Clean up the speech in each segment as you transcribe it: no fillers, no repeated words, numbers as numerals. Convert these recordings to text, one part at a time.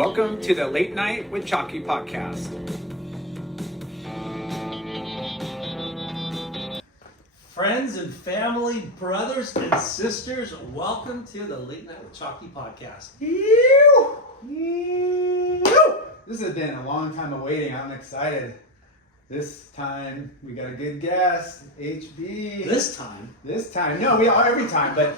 Welcome to the Late Night with Chalky podcast. Friends and family, brothers and sisters, welcome to the Late Night with Chalky podcast. This has been a long time of waiting. I'm excited. This time we got a good guest, HB. This time? No, we are every time, but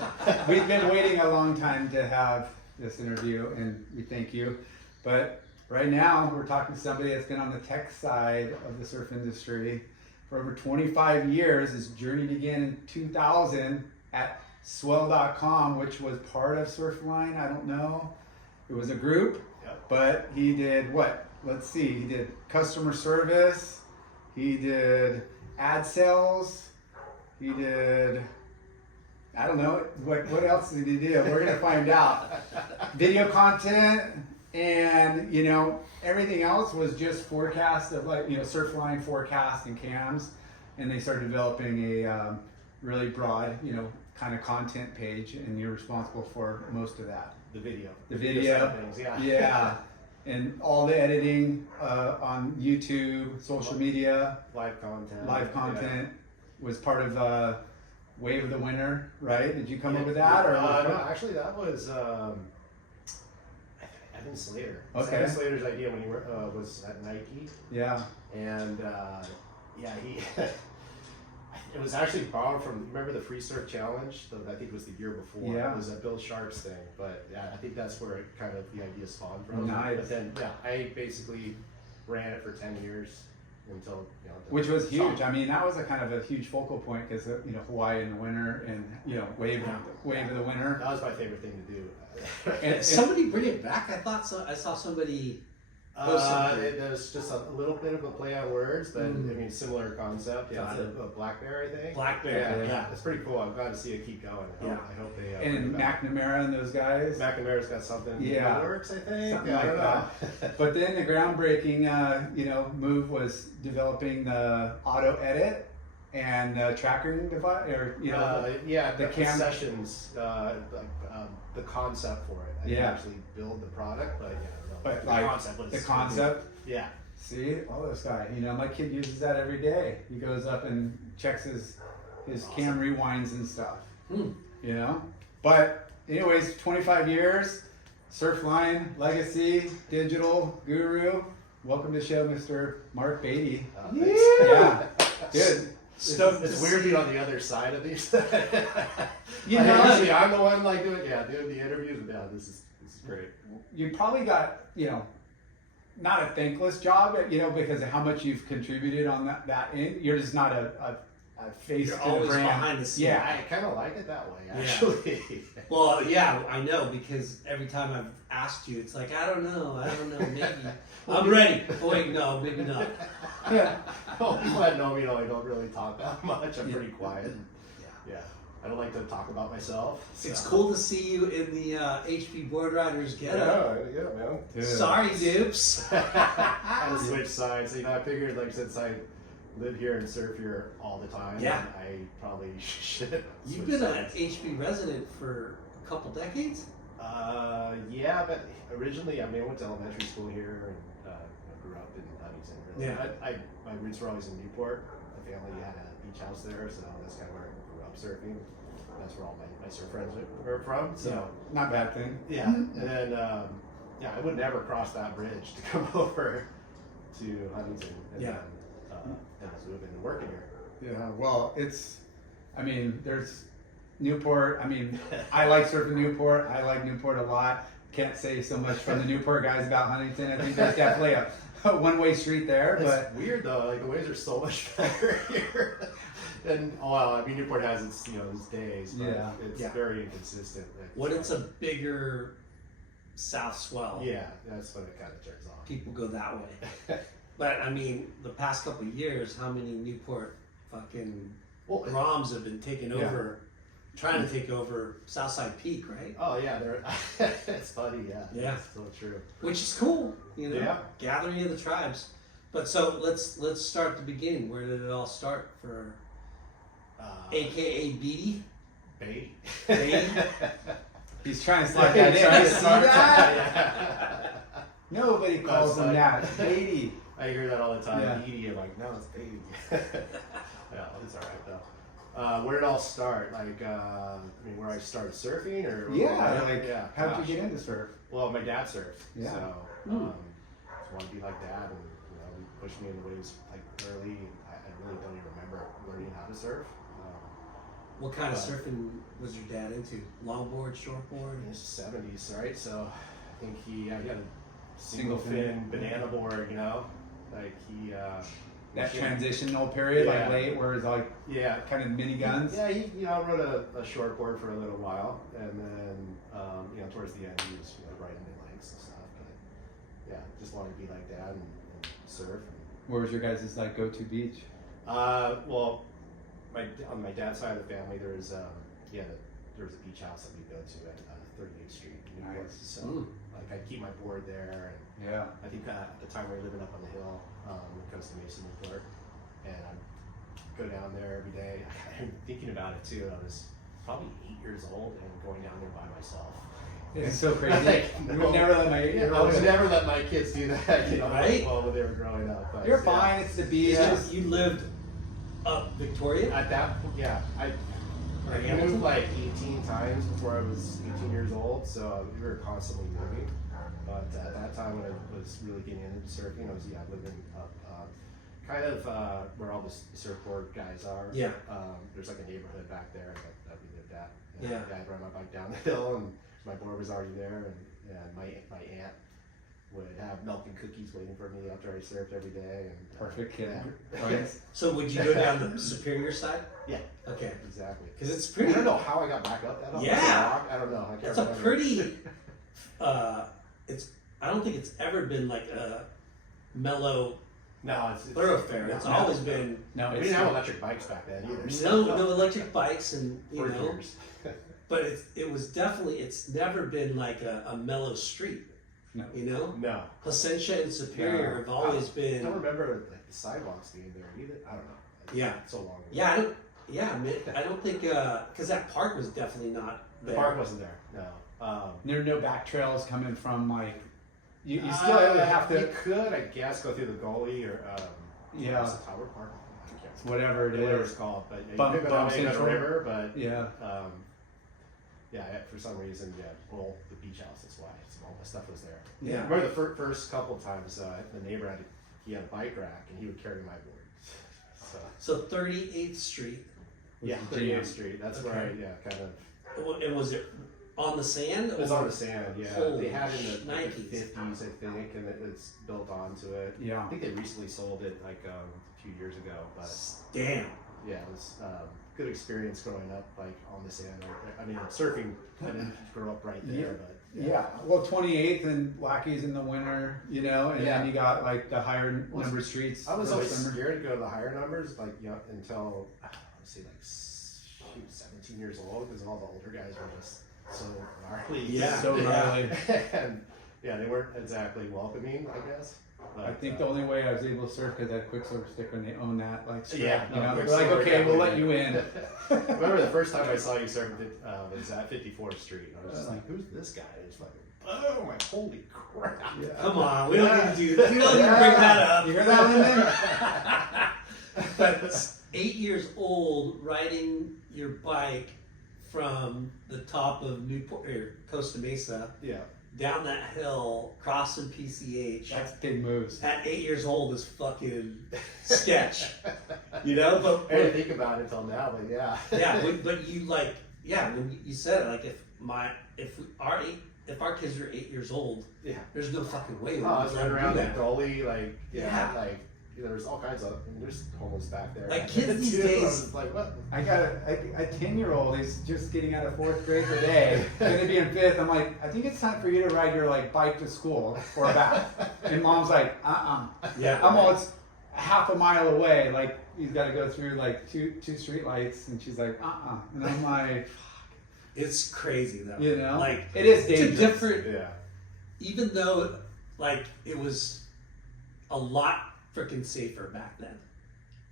we've been waiting a long time to have this interview, and we thank you. But right now we're talking to somebody that's been on the tech side of the surf industry for over 25 years. His journey began in 2000 at swell.com, which was part of Surfline. I don't know. It was a group, but he did what? Let's see. He did customer service. He did ad sales. He did, I don't know, what else did he do? We're going to find out. Video content, and, you know, everything else was just forecast of, like, you know, Surfline forecast and cams. And they started developing a really broad, you know, kind of content page, and you're responsible for most of that. The video Video. things, Yeah. And all the editing on YouTube, social media, live content was part of Wave of the Winter, right? Did you come up with that? Or no, actually that was Evan Slater. Okay. Evan Slater's idea when he was at Nike. Yeah. And he it was actually borrowed from, remember the Free Surf Challenge? I think it was the year before. Yeah. It was a Bill Sharps thing, but yeah, I think that's where it kind of the idea spawned from. Nice. But then I basically ran it for 10 years until, you know. Which was huge. I mean, that was a kind of a huge focal point because, you know, Hawaii in the winter and, you know, wave of the winter. That was my favorite thing to do. And somebody bring it back? I thought so. I saw somebody. It was just a little bit of a play on words, but I mean, similar concept. Yeah, it's a black bear, I think. Black bear. Yeah, it's pretty cool. I'm glad to see it keep going. I hope they. And McNamara and those guys. McNamara's got something in the works, I think. Something I like don't know. But then the groundbreaking, you know, move was developing the auto edit and tracking device, or you know, the concessions, the concept for it. I didn't actually build the product, but but the like concept was the concept. Yeah. See, all this guy, you know, my kid uses that every day. He goes up and checks his cam rewinds and stuff. You know, but anyways, 25 years, Surfline legacy, digital guru. Welcome to the show, Mr. Marc Beaty. Yeah, good. It's weird being on the other side of these. You know, I'm the one like doing the interviews. And this is great. You probably got, you know, not a thankless job, you know, because of how much you've contributed on that end. You're just not a face You're to always the brand. behind the scenes. Yeah, I kind of like it that way, actually. Well, yeah, I know, because every time I've asked you, it's like, I don't know, maybe. I'm ready. Oh, wait, no, maybe not. Yeah. Well, people that know me know I don't really talk that much. I'm pretty quiet. Yeah. I don't like to talk about myself. So. It's cool to see you in the HP Board Riders getup. Yeah, man. Dude. Sorry, dupes. I had to switch sides. You know, I figured, like, since I live here and surf here all the time, I probably should. You've been an HP resident for a couple decades? Yeah, but originally, I mean, I went to elementary school here and grew up in Huntington. Really. Yeah. My roots were always in Newport. My family had a beach house there, so that's kind of where I grew up surfing. That's where all my surf friends were from. So not a bad thing. Yeah, and then I would never cross that bridge to come over to Huntington. And then I was moving and working here. Yeah, well, I mean, there's Newport. I mean, I like surfing Newport. I like Newport a lot. Can't say so much from the Newport guys about Huntington. I think there's definitely a one-way street there. It's weird though. Like the waves are so much better here. And I mean, Newport has its its days, but it's very inconsistent. When it's a bigger south swell, that's when it kind of turns off. people go that way. But I mean, the past couple of years, how many Newport fucking ROMs have been taken over, trying to take over Southside Peak, right? Oh yeah, it's funny, Yeah, it's so true. Which is cool, you know, Yeah. gathering of the tribes. But so let's start the beginning. Where did it all start for AKA Beaty? Beaty. He's trying to slide that in. You see that? Nobody calls him that. Beaty. I hear that all the time. Yeah. Beaty. I'm like, no, it's Beaty. Yeah, it's all right though. Where did it all start? Like, I mean, where I started surfing, or How did you get into surf? Well, my dad surfed, Yeah. so just wanted to be like dad, and he pushed me in the waves like early. I really don't even remember learning how to surf. What kind of surfing was your dad into? Longboard, shortboard? In his 70s, right? So I think he had a Single single fin banana board, like he. That transitional period, Yeah. like late, where it's like Yeah. kind of mini guns. Yeah, he rode a shortboard for a little while, and then towards the end he was riding mid lengths and stuff. But yeah, just wanted to be like dad and surf. Where was your guys' like go-to beach? Well, on my dad's side of the family, there was a beach house that we go to at 38th Street, Newport. Nice. So like I keep my board there, and Yeah. I think at the time we were living up on the hill, Costa Mesa, Newport, and I'd go down there every day. I'm thinking about it too. I was probably 8 years old and going down there by myself. It's so crazy. Like, You would never let my 8-year-old. I would never let my kids do that, Right? when they were growing up. But, You're fine. It's the beach. Yeah. Just- You lived up Victoria? At that point, yeah, I moved like 18 times before I was 18 years old, so we were constantly moving. But at that time, when I was really getting into surfing, I was living up kind of where all the surfboard guys are. Yeah. There's like a neighborhood back there that we lived at. And Yeah. I'd ride my bike down the hill, and my board was already there, and my aunt would have milk and cookies waiting for me after I surfed every day. And Perfect kid. Yeah. Right? So would you go down the Superior side? Yeah. Okay. Exactly. Because it's I pretty. don't know how I got back up that up. Yeah. I don't know. I can't It's a remember. pretty. I don't think it's ever been like a mellow No, it's thoroughfare. It's always been No, We it's didn't have electric bikes back then either. no electric bikes, and For years. But it's never been like a mellow street. No. No. Placentia and Superior have always I been. don't remember like the sidewalks being there either. I don't know. It's Yeah. So long ago. Yeah, I don't think because that park was definitely not The there. park wasn't there. No. There are no back trails coming from like. You still have You to. could, I guess, go through the gully or Yeah. what's the Tower Park? I can't Whatever it whatever is. it's called, but yeah, Bump- you could go down Bump the Central. river, but Yeah. for some reason, well, the beach house. That's why all the stuff was there. Yeah. I remember the first couple times, the neighbor he had a bike rack and he would carry my board. So 38th Street. Yeah, the 38th jam. Street. That's Okay. where kind of. And was it on the sand? It was on the sand, yeah. Holy They had it in the 90s. 50s, I think, and it's built onto it. Yeah. I think they recently sold it like a few years ago, but Damn. yeah, it was good experience growing up like on the sand. I mean, surfing, I didn't grow up right there, Yeah. but Yeah, well, 28th and Wacky's in the winter, and Yeah. then you got like the higher number streets. I was early always summer. scared to go to the higher numbers, like until let's see, like 17 years old, because all the older guys were just so gnarly. Yeah. So gnarly. And yeah, they weren't exactly welcoming, I guess. But, I think the only way I was able to surf because I had Quicksilver sticker and they own that like strap, Yeah, you know, they're like, Quicksilver okay, we'll let definitely you in. I remember the first time I saw you surf was at 54th Street. I was just like, "Who's this guy?" It's like, "Oh my, holy crap!" Yeah. Come on, we don't need to do. We don't need to bring that up. You hear that one then? But 8 years old, riding your bike from the top of Newport or Costa Mesa Yeah. down that hill, crossing PCH. That's big moves. At 8 years old is fucking sketch, you know. I didn't think about it until now, but yeah. But you like, when you said it, like if our kids are 8 years old, Yeah. there's no fucking way. we Oh, I would was let running them around do the that. gully, like, Yeah. like, there's all kinds of, there's homeless back there. Like, kids these Too. I days- was like, what? I got a 10-year-old. He's just getting out of 4th grade today. Gonna be in 5th. I'm like, I think it's time for you to ride your like bike to school or back. And mom's like, Yeah. I'm all, it's half a mile away. Like he's got to go through like two street lights, and she's like, And I'm like, It's crazy though. you know, like it is it's a dangerous. different. Yeah. Even though like it was a lot freaking safer back then.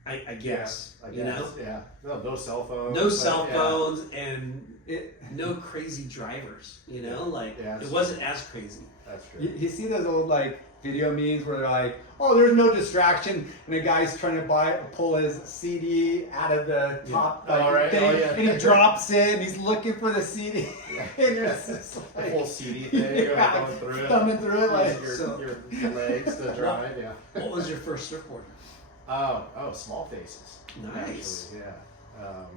I guess. I You guess, know? Yeah. No cell phones. No but, cell yeah. phones and It, no crazy drivers, you know, like Yeah, it wasn't as crazy. That's true. You see those old like video memes where they're like, oh, there's no distraction, and the guy's trying to pull his CD out of the top thing, and he drops it, and he's looking for the CD, and there's this The like, whole CD thing, like going through it. thumbing through it like. Use your legs to drive, yeah. What was your first surfboard? Oh, Small Faces. Nice. Actually, yeah.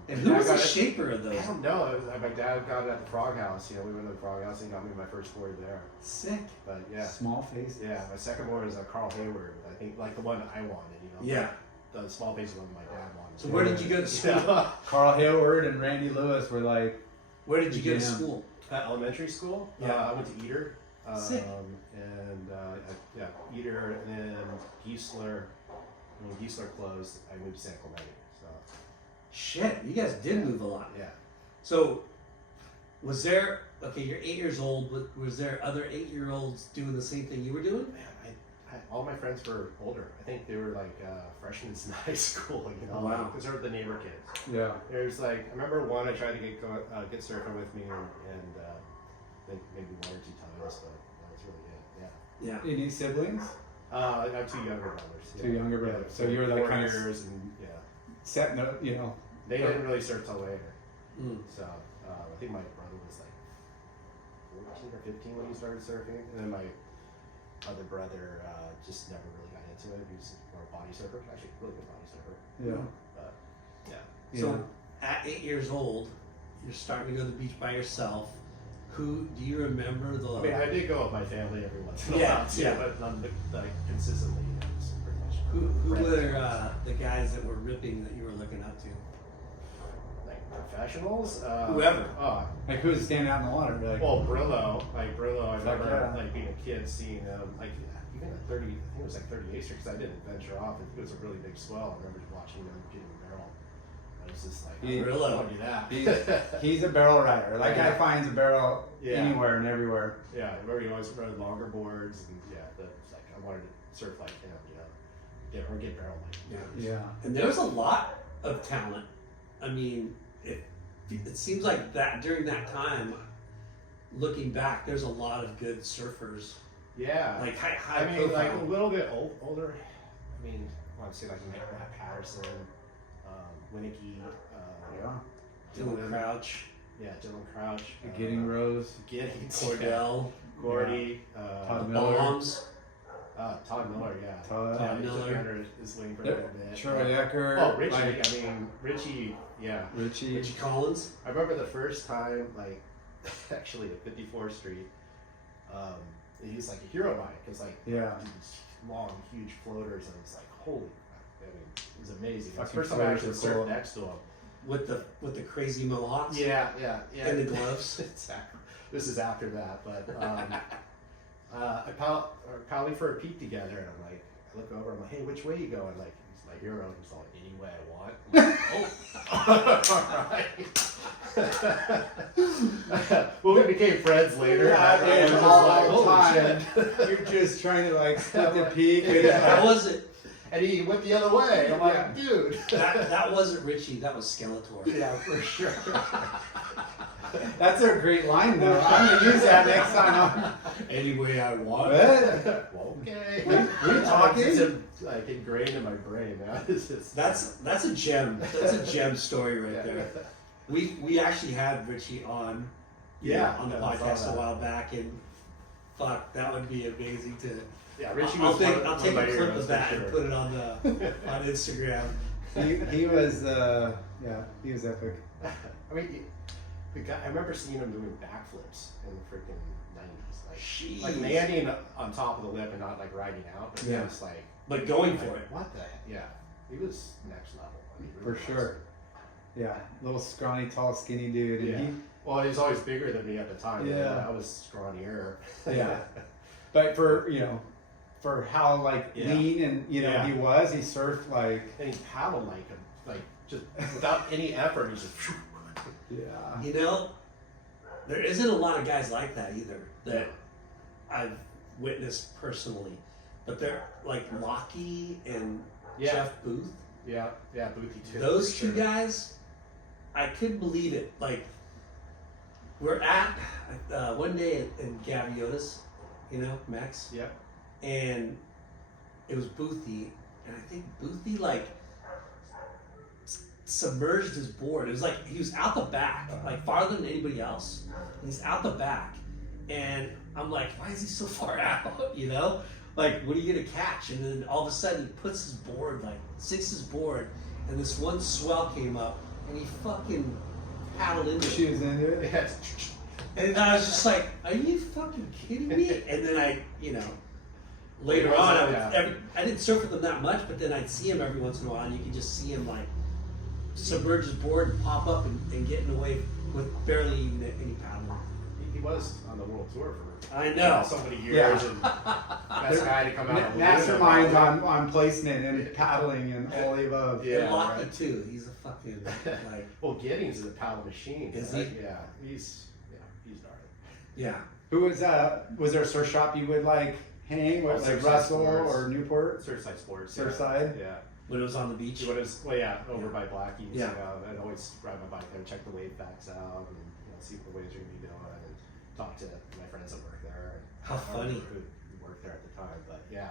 And my who dad was the got it- shaper of those? I don't know. My dad got it at the Frog House. You know, we went to the Frog House and got me my first board there. Sick. But yeah, Small face. yeah. My second board is a Carl Hayward. I think like the one that I wanted. You know. Yeah. The Small Face one my dad wanted. So where did you go to school? Yeah. Carl Hayward and Randy Lewis were like, Where did you go to Yeah. school? At elementary school. Yeah. I went to Eder. Sick. Eder, and then Geisler. When Geisler closed, I moved to San Clemente. So Shit, you guys did move a lot. yeah. So, was there, okay, you're 8 years old, but was there other 8-year-olds doing the same thing you were doing? Man, all my friends were older. I think they were like freshmen in high school, you know, Oh, wow. because they were the neighbor kids. yeah. There's like, I remember one I tried to get surfing with me, and think maybe 1 or 2 times, but that's really it. Yeah. Any siblings? I have 2 younger brothers. Two younger brothers. So you were like 4 kind of years, and yeah, setting up, you know. they didn't really surf till later. Mm. So I think my brother was like 14 or 15 when he started surfing, and then my other brother just never really got into it. He was more a body surfer, actually a really good body surfer. Yeah. But yeah, So, at 8 years old, you're starting to go to the beach by yourself. Who, do you remember the... I mean, I did go with my family every once in a Yeah, while too, yeah. but not like consistently. You know, it was pretty much Who friends. were the guys that were ripping that you were looking up to? Like professionals? Whoever. Oh, Like who's standing out in the water? Like, well, Brillo. Like Brillo, I Fuck remember yeah. like being a kid seeing them. Like even at 30, I think it was like 38th Street, because I didn't venture off. It was a really big swell. I remember just watching them getting a barrel. I was just like, Yeah. I want to do that. he's a barrel rider. That guy finds a barrel Yeah. anywhere and everywhere. Yeah, I remember he always rode longer boards, and yeah, that's like I wanted to surf like him, you know, get barrel like him. Yeah. And there was a lot of talent. I mean, it seems like that during that time, looking back, there's a lot of good surfers. Yeah, Like high I mean, like a profile. little bit older. I mean, I want to say like Matt Patterson, Winnicky, Yeah. Dylan Crouch, yeah, Dylan Crouch, Getting Rose. Giddings, Cordell, Gordy, Todd Miller. Bombs. Todd Miller, yeah. Todd He's Miller. the founder is waiting for a little bit. Troy Ecker. Oh, Richie. Like, I mean, Richie. Yeah. Richie. Richie Collins. I remember the first time, like, actually at 54th Street, he was like a hero bike, because like Yeah. these long, huge floaters, and it's like holy crap. I mean, it was amazing. It was Fucking the first time I floaters actually are cool. surfed next to him. With the crazy mohawks. Yeah. And the gloves. Exactly. This is after that, but I paddling for a peak together, and I'm like, I look over, I'm like, hey, which way you going? Like, he's my hero. He's like, any way I want. I'm like, oh, well, we became friends later. Yeah, and I was dude, just all like, the holy time. shit. You're just trying to like split the peak. That wasn't And he went the other way. I'm like, dude. that wasn't Richie. That was Skeletor. Yeah, for sure. That's a great line though. I'm gonna use that next time. Any way I want. What? Well, okay. We talking? It's like ingrained in my brain now. It's just, That's a gem. That's a gem story right there. We actually had Richie on, Yeah, on the I saw podcast that. a while back, and fuck, that would be amazing to. Yeah, Richie I'll was take one a clip heroes of for that sure. and put it on on Instagram. He was he was epic. I mean, the guy. I remember seeing him doing backflips in the freaking 90s, like Jeez. landing on top of the lip and not like riding out, but Yeah. just like But going like, for it. What the? Yeah, he was next level. I mean, he For really was. sure. Yeah. Little scrawny, tall, skinny dude. And Yeah. Well, he was always bigger than me at the time. Yeah. I was scrawnier. Yeah. But for for how like Yeah. lean and he was, he surfed like And he paddled like just without any effort. He just. yeah. You know, there isn't a lot of guys like that either that I've witnessed personally. But they're like Lockie and Yeah. Jeff Booth. Yeah, Boothie too. Those for two sure. guys, I couldn't believe it. Like, we're at one day in Gaviotas, you know, Max. Yep. And it was Boothie, and I think Boothie like submerged his board. It was like he was out the back, like farther than anybody else. And he's out the back, and I'm like, why is he so far out? You know, like what are you gonna catch? And then all of a sudden he puts his board, like sinks his board, and this one swell came up, and he fucking paddled into She it. was into it. Yeah. And I was just like, are you fucking kidding me? And then I, you know, later on, I didn't surf with him that much, but then I'd see him every once in a while, and you could just see him like submerge his board and pop up and get in the wave with barely even any paddling. He was on the world tour for I know. so many years, Yeah. and best guy to come out. of the Masterminds woods. on placement and paddling and all the above. Yeah. And Lockie right. too. He's a fucking like Well, Giddings is a paddle machine. Is right? he? Yeah, he's gnarly. yeah. Who was there a surf shop you would like hang with, like Surfside Russell Sports. or Newport? Surfside Sports. Surfside? Yeah. When it was on the beach. Well, yeah, over by Blackie's. Yeah. You know, I'd always ride my bike there, check the wave facts out, and see what the waves are gonna be doing, and talk to my friends that work there. And How funny. Who worked there at the time, but yeah,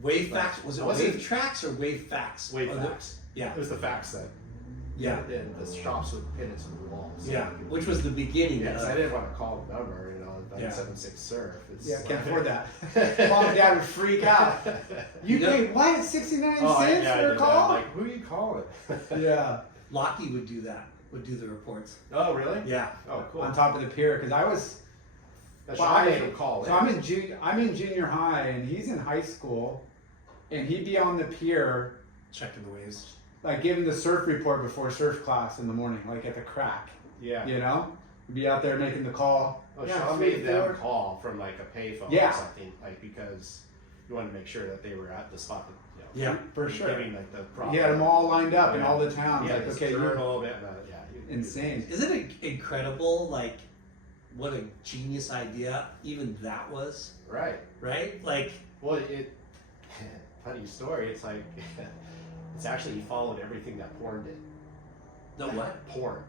Wave But facts. Was it I wasn't- wave tracks or wave facts? wave Or the- facts. Yeah. It was the facts that. Yeah. And the shops would pin it to the walls. Yeah. Which was the beginning. Yeah, 'cause of, I didn't want to call the number, 976 surf. It's Yeah, can't like- afford that. Mom and dad would freak out. You You know- paid what? 69 Oh, cents yeah, I for a did that. call? Like, who are you calling? Yeah. Lockie would do that. Would do the reports. Oh, really? Yeah. Oh, cool. On top of the pier, because I was That well, shop I- made him call so I'm in junior high and he's in high school, and he'd be on the pier Checking the waves. like giving the surf report before surf class in the morning, like at the crack. Yeah. You know, be out there making the call. Oh, Yeah, Sean 3 made to 4. them call from like a payphone Yeah. or something, like because you wanted to make sure that they were at the spot that Yeah. For sure. giving like the proper. He had them all lined up in Yeah. all the towns. Yeah, Like, this okay, you're journal, insane. Isn't it incredible? Like, what a genius idea even that was, Right. right? Like, Well, funny story. It's like it's actually he followed everything that porn did. the what? Porn.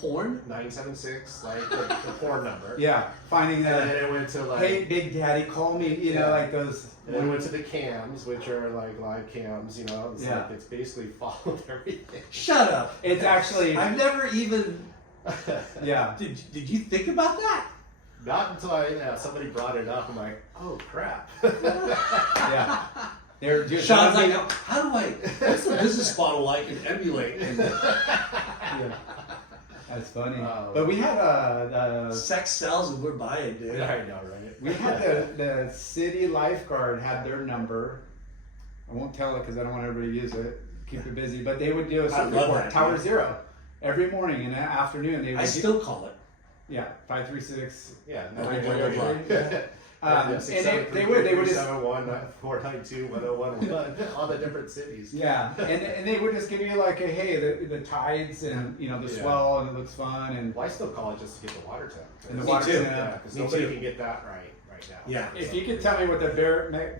Porn? 976, like the porn number. Yeah, finding And then that. it went to like. Hey, Big Daddy, call me. You know, Yeah. like those. And then it went to the cams, which are like live cams. You know, it's Yeah. like it's basically followed everything. Shut up. It's actually. I've never even. Yeah. Did you think about that? Not until somebody brought it up. I'm like, oh crap. Yeah. They're just. Sean's like, how do I? What's the business model I can emulate? And Yeah. That's funny. Oh. But we had the sex sells, and we're buying, dude. I know, right? we had the city lifeguard had their number. I won't tell it because I don't want everybody to use it. Keep it busy. But they would do a I surf love report, that, Tower dude. Zero, every morning in the afternoon. They would I still call it. yeah 536. Yeah. No, No, I know. And they would just 771 492 1011 all the different cities. yeah, and they would just give you like a hey the tides and the Yeah. swell and it looks fun and Well, I still call it just to get the water temp. And the Me water too. temp. Yeah, because Me nobody too. can get that right now. Yeah. if you could tell me what the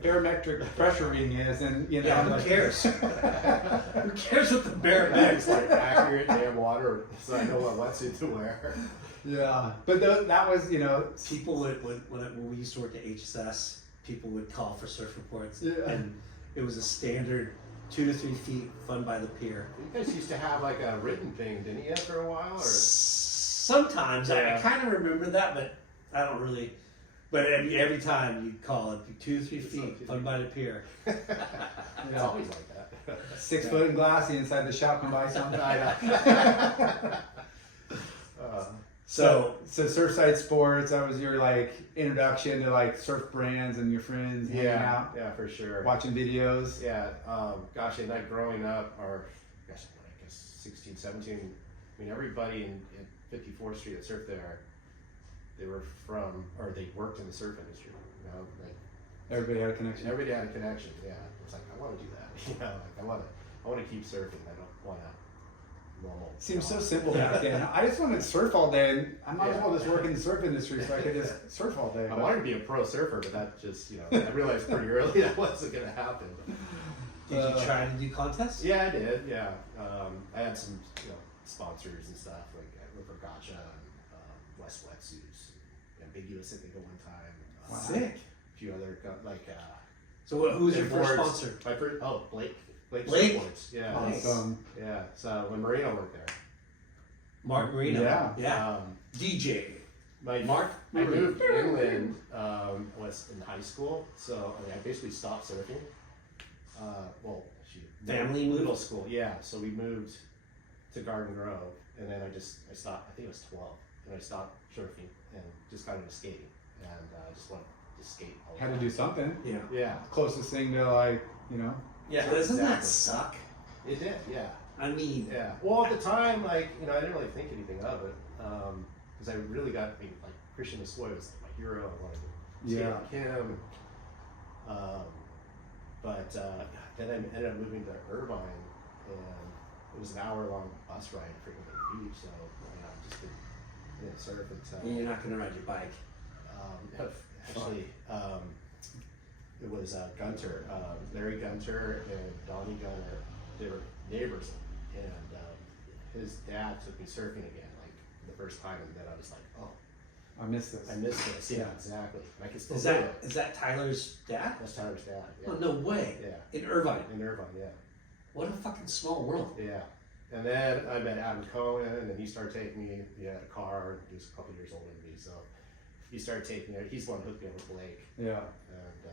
barometric pressure reading is and Yeah, who like, cares? Who cares what the bear It's makes? like accurate damn water, so I know what wetsuit to wear. yeah, but that was People would when we used to work at HSS, people would call for surf reports, Yeah. and it was a standard 2 to 3 feet, fun by the pier. You guys used to have like a written thing, didn't you, for a while? Or Sometimes I Yeah. kind of remember that, but I don't really. But every time you'd call it 2 to 3 It's feet, not- fun by the pier. it's Yeah. always like that. 6 foot and glassy inside the shop come by something. So Surfside Sports, that was your like introduction to like surf brands and your friends hanging out, yeah, for sure. watching videos. Yeah, gosh, and like growing up, or gosh, I guess 16, 17, I mean, everybody in 54th Street that surfed there, they were from, or they worked in the surf industry, like Everybody had a connection. everybody had a connection, yeah. It's like, I want to do that, like I want to keep surfing, I don't want to normal. Seems so simple back then. I just wanted to surf all day, and I might as Yeah. well just work in the surf industry so I could just surf all day. I but- wanted to be a pro surfer, but that just, I realized pretty early that wasn't going to happen. Did you try to do contests? Yeah, I did. Yeah, I had some sponsors and stuff like River Gotcha and West Wetsuits. Ambiguous, I think, at one time. Wow. Sick. A few other So who's your boards. first sponsor? My first, Blake Blake? Surfboards. Yeah. Nice. Awesome. Yeah. So when Marino worked there. Mark Marino. Yeah. DJ. My Mark I moved inland was in high school, so I basically stopped surfing. Family moved? Middle school, yeah. So we moved to Garden Grove, and then I stopped. I think I was 12, and I stopped surfing and just got into skating, and I just wanted to skate. All the Had to time. do something. Yeah. Yeah, Closest thing to like, Yeah, doesn't that Exactly. suck? it did. Yeah, I mean, yeah. Well, at the time, I didn't really think anything of it, because I really got like Christian Masloy was my hero. I wanted to skate like him. But then I ended up moving to Irvine, and it was an hour-long bus ride to freaking beach. So I just didn't surf until you're not gonna ride your bike. actually it was Gunter, Larry Gunter and Donnie Gunter. They were neighbors, and his dad took me surfing again, like the first time, and then I was like, oh, I missed this. I missed this. Yeah, exactly. And I can still Is do that it. is that Tyler's dad? That's Tyler's dad. Yeah. Oh no way. Yeah. In Irvine. In Irvine, yeah. What a fucking small world. Yeah. And then I met Adam Cohen, and he started taking me. He had a car. He was a couple years older than me, so he started taking me. He's the one who hooked me up with Blake. Yeah. And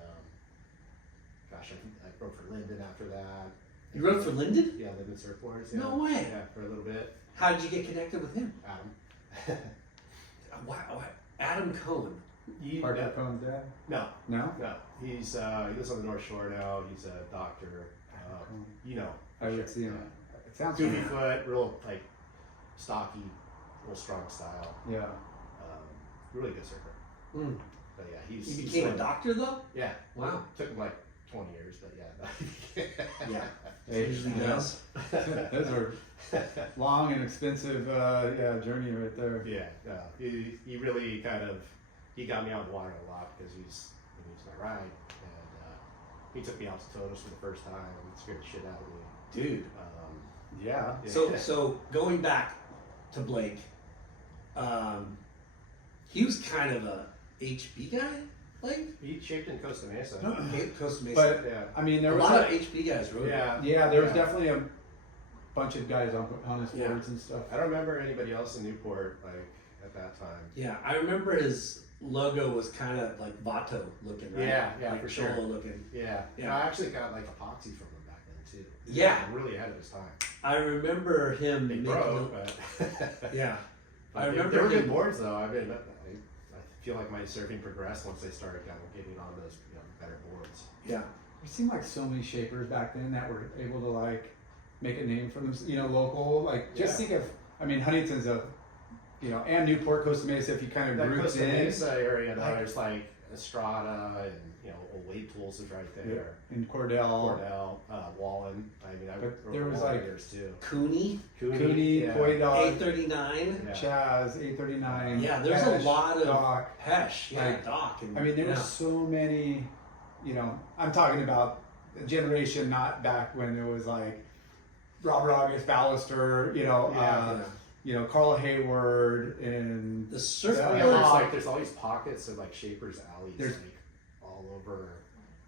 gosh, I rode for Linden after that. You rode for Linden? Yeah, Linden Surfboards. Yeah. No way. Yeah, for a little bit. How did you get connected with him? Adam. Wow. Adam Cohen. Parker Cohen's dad? No, No? no. He lives on the North Shore now. He's a doctor. I would see him. It sounds Goofy familiar. foot, real like stocky, real strong style. Yeah. Really good surfer. Mm. But yeah, He he's became a like- doctor though? Yeah. Wow. Took him like 20 years, but yeah. Yeah. Hey, Usually yeah. does. Those are long and expensive journey right there. Yeah. He really he got me out of the water a lot because he's my ride, and he took me out to Todos for the first time and scared the shit out of me. Dude. Yeah. So going back to Blake, he was kind of a HB guy, like He shaped in Costa Mesa. Costa Mesa. But Yeah. I mean, there a was lot of HB guys rode. Yeah. there was definitely a bunch of guys on his boards and stuff. I don't remember anybody else in Newport like at that time. Yeah, I remember his logo was kind of like Vato looking, right? Yeah, like for sure. Cholo looking. Yeah. Yeah. I actually got like epoxy from him back then too. Yeah. Really ahead of his time. I remember him They making. broke, but Yeah, but I remember they were good him- boards though. I feel like my surfing progressed once they started kind of getting on those better boards. yeah. There seemed like so many shapers back then that were able to like make a name for them, local. Like just think of, I mean, Huntington's and Newport, Costa Mesa. If you kind of That grouped Costa in, Mesa area, like- there's like Estrada and Old Wave Tools is right there. in Cordell, Cordell, Wallen. I mean, I But rode there for was, Wallen like- years too. Cooney, Cooney, yeah. Koi Dog, A39. Yeah. Chaz, 839. Yeah, there's Pesh, a lot of Doc. Pesh. Yeah, Like, Doc. And, I mean, there's yeah. so many. I'm talking about a generation, not back when it was like Robert August Ballister. Carl Hayward and the Yeah, surfboards. there's all these pockets of like Shapers Alleys There's- like all over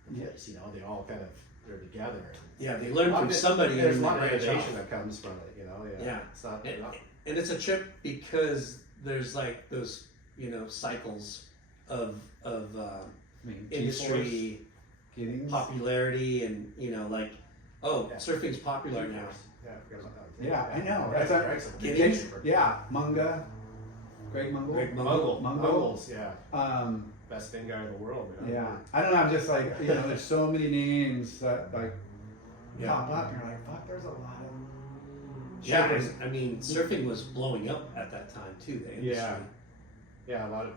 the Yeah. place. They all kind of they're together. Yeah, they learned from somebody. There's a and lot of they branch innovation off. that comes from it. Yeah. It's not. And, and it's a trip because there's like those cycles of I mean, industry Giddings. popularity and Yeah. surfing's popular now. Yeah, I forgot about that. Yeah, I know. Right, That's right, so Giddings? big shaper. Yeah, Munga, Greg Mungle. Greg Mungle. Mungle. Mungles, yeah. Um, Best fin guy in the world. Man. yeah, I don't know. I'm just like there's so many names that like Yeah. pop up, and you're like, fuck, there's a lot of. Yeah, shapers. and, I mean, surfing was blowing up at that time too. The industry. Yeah. Yeah, a lot of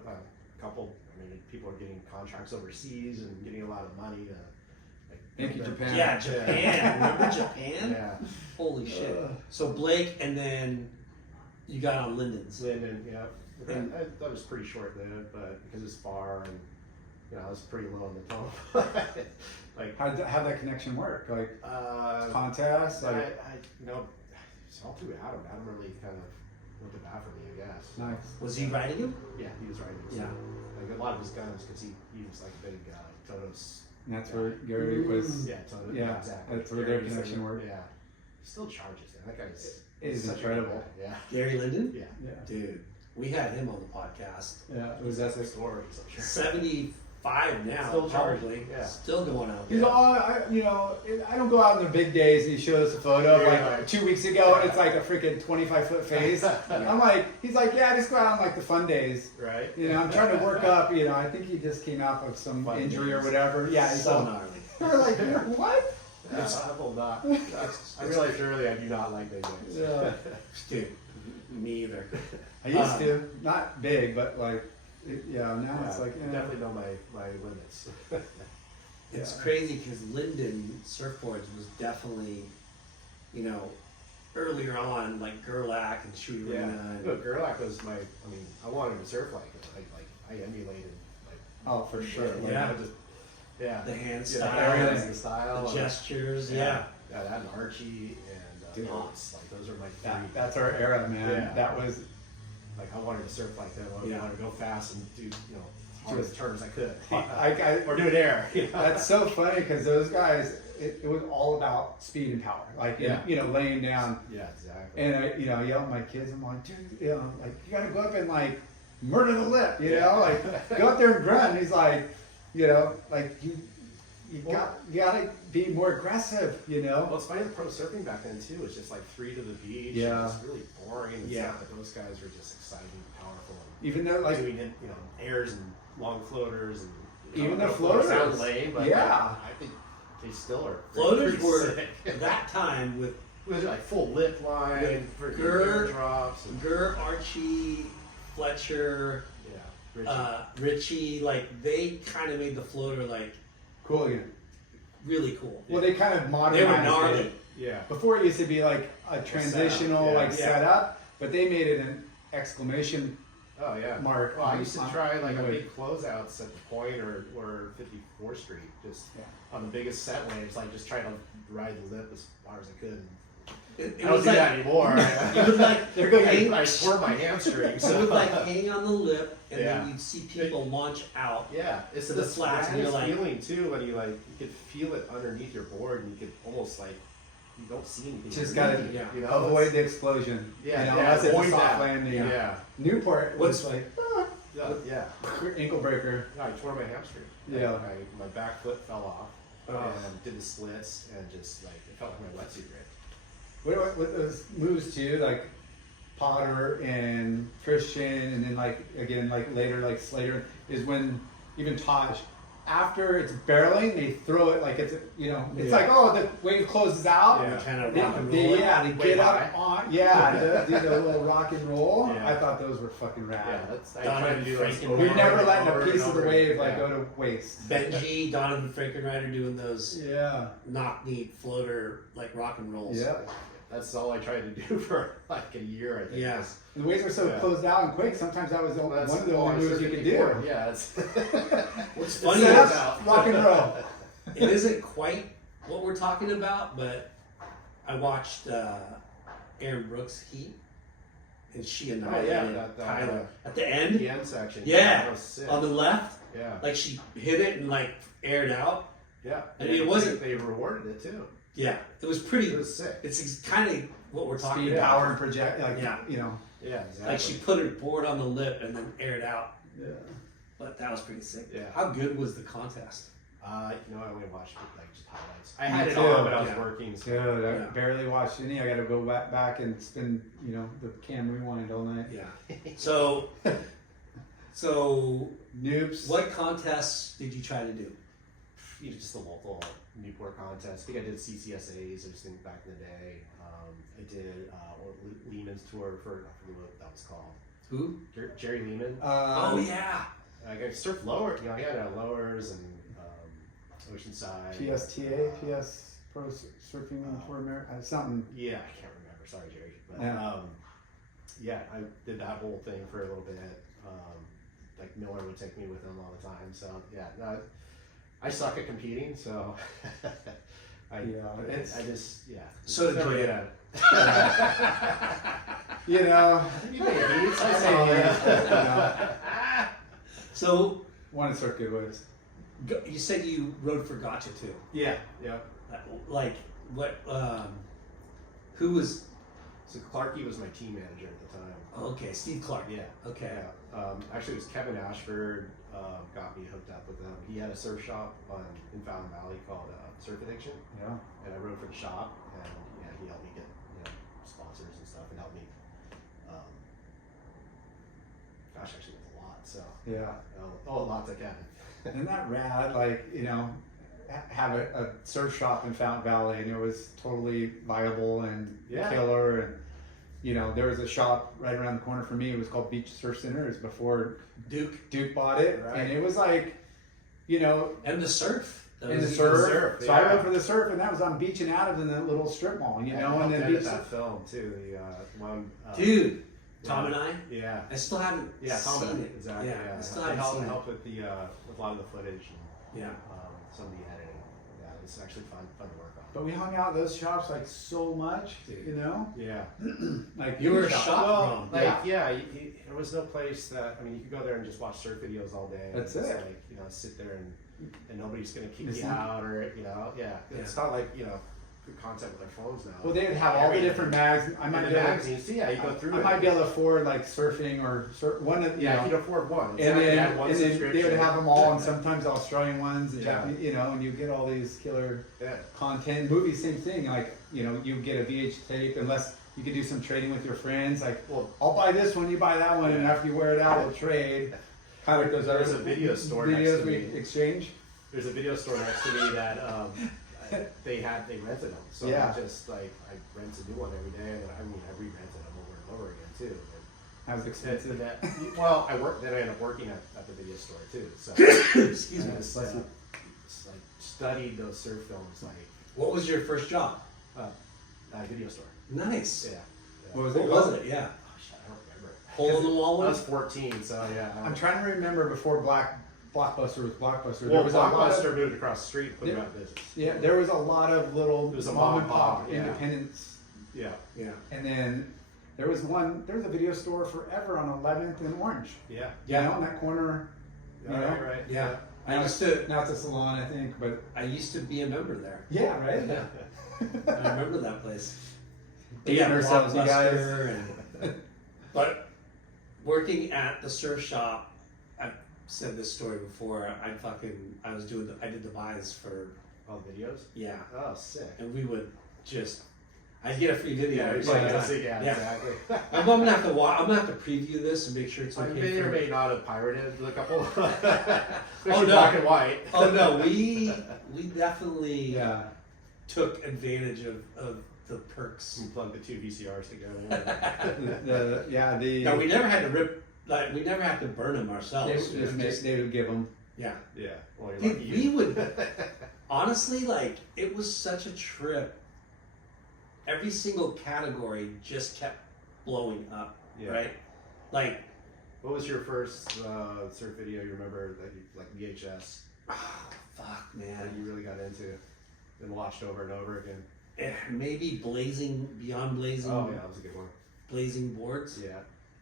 people are getting contracts overseas and getting a lot of money to. Thank you, Japan. Yeah, Japan. Remember Japan? Yeah, Holy shit. Ugh. So Blake, and then you got on Linden's. Linden, yeah. And- I thought it was pretty short lived, but because it's far and I was pretty low in the tone. Like, How'd that connection work? Like uh, contests, I, like I, it's all through Adam. Adam really kind of went to bat for me, I guess. Nice. Was he riding him? Yeah, he was riding. Yeah. Like a lot of his guns, because he was like a big Toto's. And that's where Gary was. Yeah, Toto. Yeah, exactly. that's where their Gary connection said- worked. Yeah. He still charges, man. That guy's Is such a good incredible. guy. Yeah. Gary Linden? Yeah. Yeah. Dude, we had him on the podcast. Yeah. It was That's the epic. stories, I'm sure. 75 now, Still probably. charging, yeah. Still going out He's there. all, I don't go out on the big days. And he shows us a photo of Yeah. like 2 weeks ago, and it's like a freaking 25-foot face. I'm like, he's like, yeah, I just go out on like the fun days. Right? I'm trying to work up. I think he just came out of some Fun injury or days. whatever. Yeah, he's So all. gnarly. We're like, what? Yeah, I will not. I realized early I do not like big guys. Yeah. Dude, me either. I used to, not big, but like, now it's like, I definitely know my limits. It's Yeah. crazy because Linden surfboards was definitely, earlier on, like Gerlach and Shui Yeah. Arena. No, Gerlach was I wanted to surf like it. I emulated like. oh, for sure. Like, Yeah. I just, yeah. The hand Yeah, style, the areas, the style, the and- gestures, Yeah, that and Archie and Dude. Knots. Like those are my three. That's our era, man. Yeah. That was, Like I wanted to surf like that. I Yeah. wanted to go fast and do hard Just- turns I could. I or do it air. that's so funny because those guys, it was all about speed and power. Like, Yeah. laying down. Yeah, exactly. And I yell at my kids, I'm like, dude, like, you gotta go up and like murder the lip, like go up there and grunt. And he's like, like you gotta be more aggressive, Well, it's funny, the pro surfing back then too was just like 3 to the beach. Yeah. And just really boring and Yeah. stuff. But those guys were just exciting, powerful, Even though like, doing airs and long floaters and Even the floaters sound floaters. lame, but Yeah. I think they still are. Floaters pretty were sick. at that time with It was like full lip line, With freaking Gur- drops. And, Gur, Archie, Fletcher, yeah, Richie. Richie. Like they kind of made the floater like cool again. really cool. Well, they kind of They modernized were gnarly. it. Yeah. Before it used to be like a transitional yeah. like Yeah. setup, but they made it an exclamation Oh yeah. mark. Well, I on- used to on- try like a on the big closeouts at the Point or 54th Street, just Yeah. on the biggest set waves, like just trying to ride the lip as far as I could. It I don't was do like that anymore. it was like They're going hang, I tore my hamstring. it So would like hang on the lip, and Yeah. then you'd see people launch out. yeah, it's to the the flats, and you're flats like- feeling too when you could feel it underneath your board, and you could almost you don't see anything. Just underneath gotta you, avoid the explosion. Yeah, unless it's a avoid soft that. landing. Yeah, Newport was like yeah. ankle breaker. Yeah, I tore my hamstring. Yeah. My back foot fell off Ugh. and did the splits and just like it felt like my wetsuit ripped. With those moves too, like Potter and Christian, and then again later like Slater, is when even Taj, after it's barreling, they throw it like it's it's Yeah. like, oh, the wave closes out. Yeah. Kind of They, rock and they- roll. yeah, they Way get high. up on, do the little rock and roll. Yeah. I thought those were fucking rad. Yeah, that's I Donovan tried to do those Franken- over We've and never over letting and a over piece and of the over. wave Yeah. go to waste. Benji, Donovan Frankenrider doing those Yeah, knock knee floater like rock and rolls. yeah. That's all I tried to do for like a year. I think. Yeah. was- The waves are so Yeah. closed out and quick. Sometimes that was one That's of the all only I moves you surfed could before. do. Yeah, it's What's It's funny Set is up, rock and roll. it isn't quite what we're talking about, but I watched Aaron Brooks' Heat, and she and I Oh, yeah, did that, Tyler at the end the end section. Yeah. that was sick. on the left, Yeah, like she hit it and like aired out. yeah. I mean, it wasn't- They rewarded it too. Yeah, it was pretty. It was sick. It's kind of what we're talking Speed, about. power, and project. Like Yeah. Yeah, exactly. Like she put her board on the lip and then aired out. Yeah. But that was pretty sick. Yeah. How good was the contest? I only watched just highlights. I had Me it too. on, but I was Yeah. working. So. Good. I Yeah. barely watched any. I got to go back and spin, the cam rewind all night. Yeah. So, so Noobs. what contests did you try to do? Just the local Newport contest. I think I did CCSAs. I just think back in the day. I did Lehman's tour for I forget what that was called. Who? Jerry Lehman. Oh yeah. Like I surfed lower. He had lowers and Oceanside. PSTA, PS Pro Surfing Tour America, something. Yeah, I can't remember. Sorry, Jerry. But Yeah. yeah, I did that whole thing for a little bit. Like Miller would take me with him all the time. So yeah, no, I suck at competing. So I Yeah, it's- I just yeah. So did never Joanne. good at it. You know, You made heats. I I saw made that. So want to surf good waves. you said you rode for Gotcha too. Yeah, yeah. Like what? Who was? So Clarkey was my team manager at the time. Okay, Steve Clark. Yeah. Okay. Yeah. Actually, it was Kevin Ashford got me hooked up with them. He had a surf shop in Fountain Valley called Surf Addiction, Yeah. and I rode for the shop, and yeah, he helped me get sponsors and stuff, and helped me. Actually, it's a lot. So Yeah. a lot to get. Isn't that rad? Like, have a surf shop in Fountain Valley, and it was totally viable and Yeah. killer. And there was a shop right around the corner for me. It was called Beach Surf Center. It was before Duke bought it, Right. and it was like, And the surf. That in the was surf. surf, So I yeah. rode for the surf, and that was on Beach and Adams in that little strip mall, and then edit Beach. that film too. The one. Dude, yeah. Tom and I. Yeah. I still haven't Tom seen and I, it. exactly. Yeah, Yeah. I still They haven't seen help it. with with a lot of the footage and Yeah. some of the editing. Yeah, it's actually fun to work on. But we hung out at those shops like so much, Dude. Yeah. like You were a shop. shop Well, bro. like there was no place that you could go there and just watch surf videos all day. That's and it. Like sit there and nobody's gonna kick Listen. you out or yeah. It's not like good content with their phones now. Well, they would have all the different mags. I might the be able to, magazines. Yeah, you go through. I might be able to afford like surfing or one of Yeah, if you can afford one. and Exactly. then, Add one and then subscription. they would have them all, and sometimes Australian ones, and Yeah. Japanese, and you get all these killer Yeah. content. Movies, same thing. Like, you get a VH tape, unless you could do some trading with your friends. Like, Well, I'll buy this one, you buy that one, and Yeah. after you wear it out, we'll trade. Kind of like those There's other a video store next videos to we me. exchange. There's a video store next to me that they rented them. So Yeah. I rent a new one every day, and I re-rented them over and over again too. That was expensive. Well, then I ended up working at the video store too. So Excuse me. I just, studied those surf films What was your first job? video store. Nice. Yeah. What was What it? was called? it? Yeah. Oh shit, I don't remember. Hole in the wall I one. was 14, so yeah. I'm trying to remember before Blockbuster was Blockbuster. Well, there was a lot of- Blockbuster moved across the street and put them out of business. Yeah, there was a lot of little It was a mom and pop mom-and-pop, yeah. independents, Yeah. Yeah. and then there was a video store forever on 11th and Orange. Yeah. In that corner. Yeah. Right. Yeah. Now now it's a salon, I think, but I used to be a member there. yeah, right. Yeah. I remember that place. Dating ourselves, you guys. Blockbuster and- but working at the surf shop, I've said this story before. I did the buys for All videos. yeah, Oh, sick. and we would I'd get a free video. every single time. Yeah, Yeah. exactly. I'm gonna have to I'm gonna have to preview this and make sure it's I okay. may or for- may not have pirated a couple. Oh, Especially no. black and white. Oh no, we definitely Yeah. took advantage of the perks. You plug the two VCRs together. No, we never had to we never had to burn them They, ourselves. It was just- they would give them. yeah. Yeah. Well, you're Dude, lucky we you. would honestly it was such a trip. Every single category just kept blowing up, Yeah. right? Like, What was your first surf video you remember that you VHS fuck, that man. you really got into and watched over and over again? Maybe Beyond Blazing, Oh yeah, that was a good one. Blazing Boards, Yeah.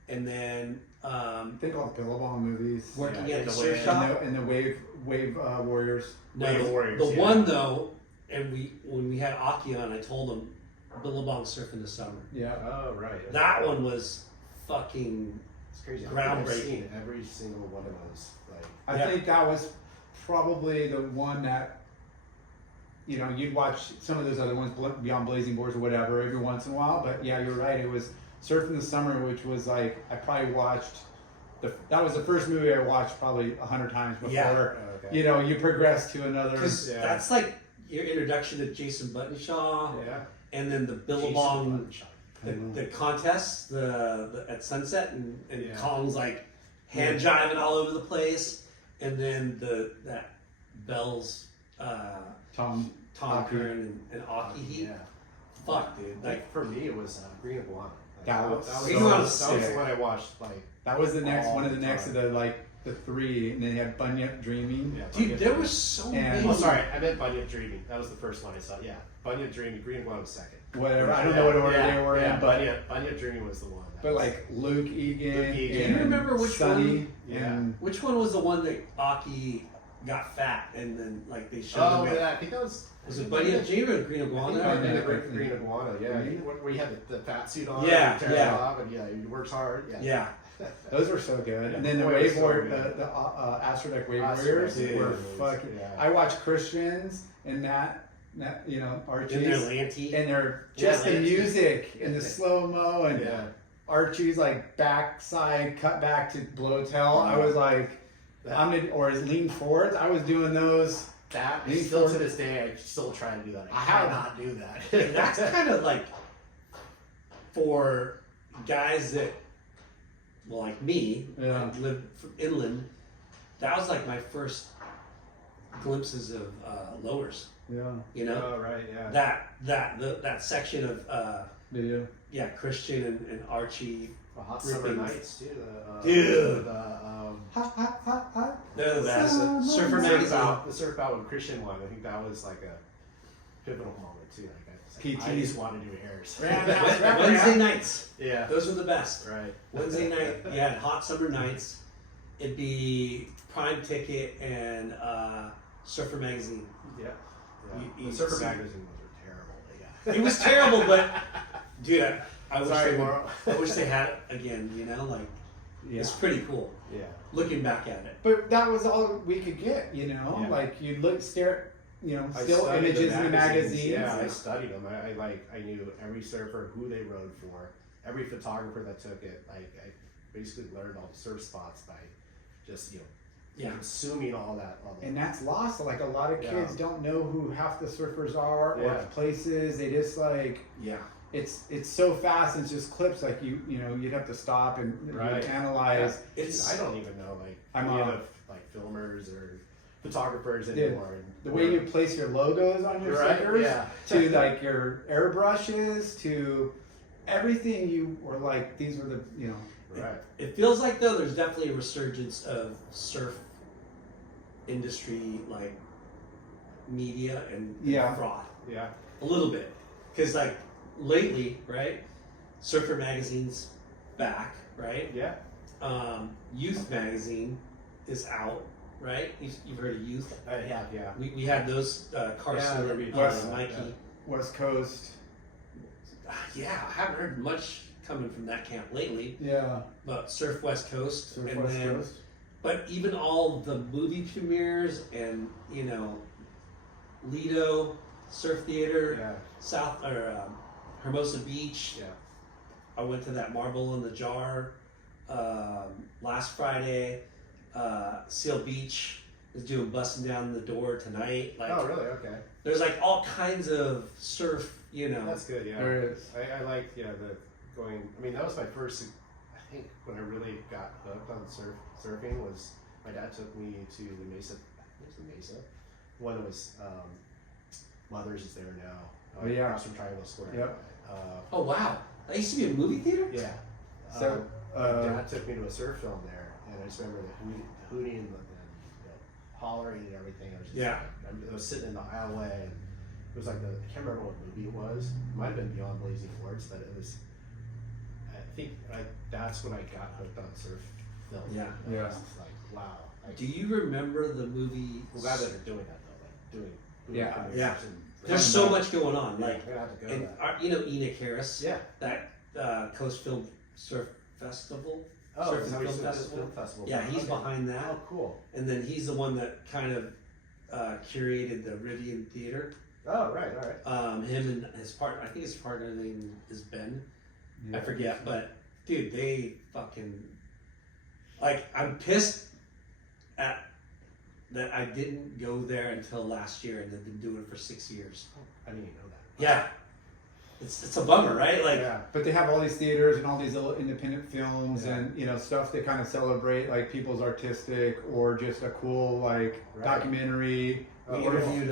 and then I think all the Billabong movies. working Yeah, at the the surf Wave. shop. And the Wave Warriors. No, Wave the Warriors, the yeah. one though, and when we had Aki on, I told him Billabong Surf in the Summer. Yeah. Oh right. That one was fucking. It's crazy. I've groundbreaking. seen every single one of those. I Yeah. think that was probably the one that, you'd watch some of those other ones, Beyond Blazing Boards or whatever, every once in a while. But yeah, you're right. It was Surf in the Summer, which was I probably watched. That was the first movie I watched probably 100 times before. Yeah. Okay. You progress to another. Because Yeah. that's like your introduction to Jason Buttonshaw, Yeah. and then the Billabong, the contest, the at sunset, and Yeah. Kong's like hand jiving all over the place, and then that Bell's Tom. Tom Aki. Kern and Aki Heat. Yeah. Fuck, dude. Like for me, it was Green Iguana. That was Green so Iguana that was the sick. one I watched. That was the next all one of the the next of time. the three, and then you had Bunyip Dreaming. Yeah, Dude, Bunyip there Dreaming. was so And- many. Oh, sorry, I meant Bunyip Dreaming. That was the first one I saw. Yeah, Bunyip Dreaming. Green Iguana was second. whatever. I don't know what order they were in, but Bunyip Journey was the one. but like Luke Egan. Do you remember which Sonny one? And Which one was the one that Aki got fat and then like they showed Oh, him? yeah, I think that was. Was it Bunyip Journey or Green I think Iguana? it might have been the Green- Green Iguana, yeah. Green? Where you had the fat suit on, Yeah, and you tear yeah. it off, and yeah, he works hard. Yeah. Yeah. those were so good. And then the Boy, it was Wave so Warrior, good. the Astrodeck Wave Astrodeck Warriors Wave were Warriors, fucking. yeah. I watched Christians and that you know In their Archie's Lanty. and their Yeah, just the Lanty. music and the slow mo and Yeah. Archie's like backside cut back to blowtail. I was like, or his lean forwards. I was doing those. That Lean still to forward. this day, I still try to do that. I I have- cannot do that. And that's kind of like for guys that, well, like me, Yeah. I live inland. That was like my first glimpses of lowers. Yeah, You know, Oh right, yeah. that section of video. yeah, Christian and Archie. The Hot Summer ripping. Nights too. Dude. Ha ha ha ha. They're the best. Summer Surfer Nights. magazine. The surf out with Christian one. I think that was like a pivotal moment too. Like I PT. just want to do hairs. Wednesday nights. Yeah. Those were the best. Right. Wednesday night, you had hot summer nights. It'd be Prime Ticket and Surfer Magazine. Yeah. You- The surfer see- magazines were terrible. Yeah. It was terrible, but dude, I wish Sorry, they would, Laurel. I wish they had it again. You know, like Yeah. it's pretty cool Yeah. looking back at it. But that was all we could get, you know. Yeah. Like you look, stare, you know, I still studied images in the magazines. Yeah, I studied them. I knew every surfer, who they rode for, every photographer that took it. I basically learned all the surf spots by just consuming all that. And that's lost. Like a lot of kids Yeah. don't know who half the surfers are or Yeah. places. They just like Yeah, it's so fast and it's just clips. Like you know you'd have to stop and Right. analyze. it's I don't even know I'm any on. of the filmers or photographers Dude, anymore. The way you place your logos on your Right, stickers, yeah. to like your airbrushes, to everything you were like. These were the Right. It feels like though there's definitely a resurgence of surf industry like media and Yeah. fraud. Yeah. A little bit, because like lately, right? Surfer magazine's back, right? Yeah. Youth magazine is out, right? You've heard of Youth. I have. Yeah. We had those Carson Yeah, and West- Mikey. yeah. West Coast. Yeah, I haven't heard much coming from that camp lately, Yeah, but Surf West Coast, Surf and West then, Coast. but even all the movie premieres and Lido Surf Theater, Yeah. South or Hermosa Beach. Yeah. I went to that Marble in the Jar last Friday. Seal Beach is doing Busting Down the Door tonight. Like, Oh, really? Okay. there's like all kinds of surf, That's good. Yeah. There it is. I like the going. I mean, that was my first. I think when I really got hooked on surfing was my dad took me to the Mesa. I think it was the Mesa. One that was Mothers is there now. Oh, yeah. Across from Triangle Square. Yep. oh wow, that used to be a movie theater. Yeah. So, my dad took me to a surf film there, and I just remember the hooting and hollering and everything. I was just, Yeah. I was sitting in the aisleway, and it was like I can't remember what movie it was. It might have been Beyond Blazing Forts, but it was. I think that's when I got hooked on surf film. Yeah. I was just like, wow. Do you remember the movie? I'm glad that they're doing that though, like doing. Yeah, premieres yeah. and- There's so much going on. Yeah, Like, I'm gonna have to go. and to that. Enoch Harris. Yeah. That Coast Film Surf Festival. Oh, Surf is and that what you Film said? This Festival. film festival. Yeah, he's Okay. behind that, Oh, cool. and then he's the one that kind of curated the Rivian Theater. Oh, right, all right. Him and his partner. I think his partner name is Ben. yeah. I forget, but dude, they fucking like. I'm pissed at that I didn't go there until last year, and they've been doing it for 6 years. I didn't even know that. Yeah, it's a bummer, right? Like, Yeah. But they have all these theaters and all these little independent films Yeah. and stuff that kind of celebrate like people's artistic or just a cool like Right. documentary. we Oh, interviewed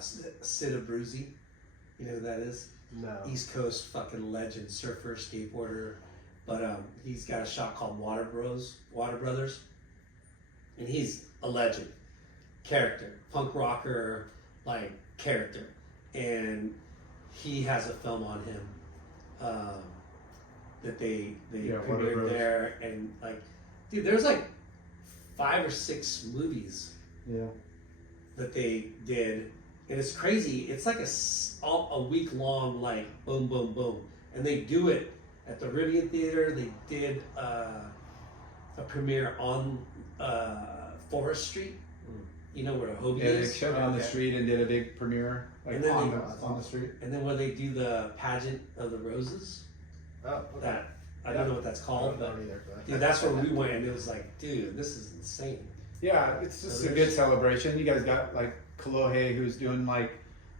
Sid Abruzzi. You know who that is? No. East Coast fucking legend, surfer, skateboarder. But he's got a shop called Water Brothers, and he's a legend, character, punk rocker, like character, and he has a film on him that they Warner premiered Bros. there, and like, dude, there's like 5 or 6 movies Yeah. that they did, and it's crazy. It's like a week long, like boom, boom, boom, and they do it at the Rivian Theater. They did a premiere on Forest Street, you know where the Hobie Yeah, they is, shut down the Okay. street and did a big premiere, like And then on, they- on the street. and then where they do the pageant of the roses. Oh, okay. That I don't know what that's called, but dude, that's where we went, and it was like, dude, this is insane. Yeah, it's just So a good celebration. You guys got like Kalohe, who's doing like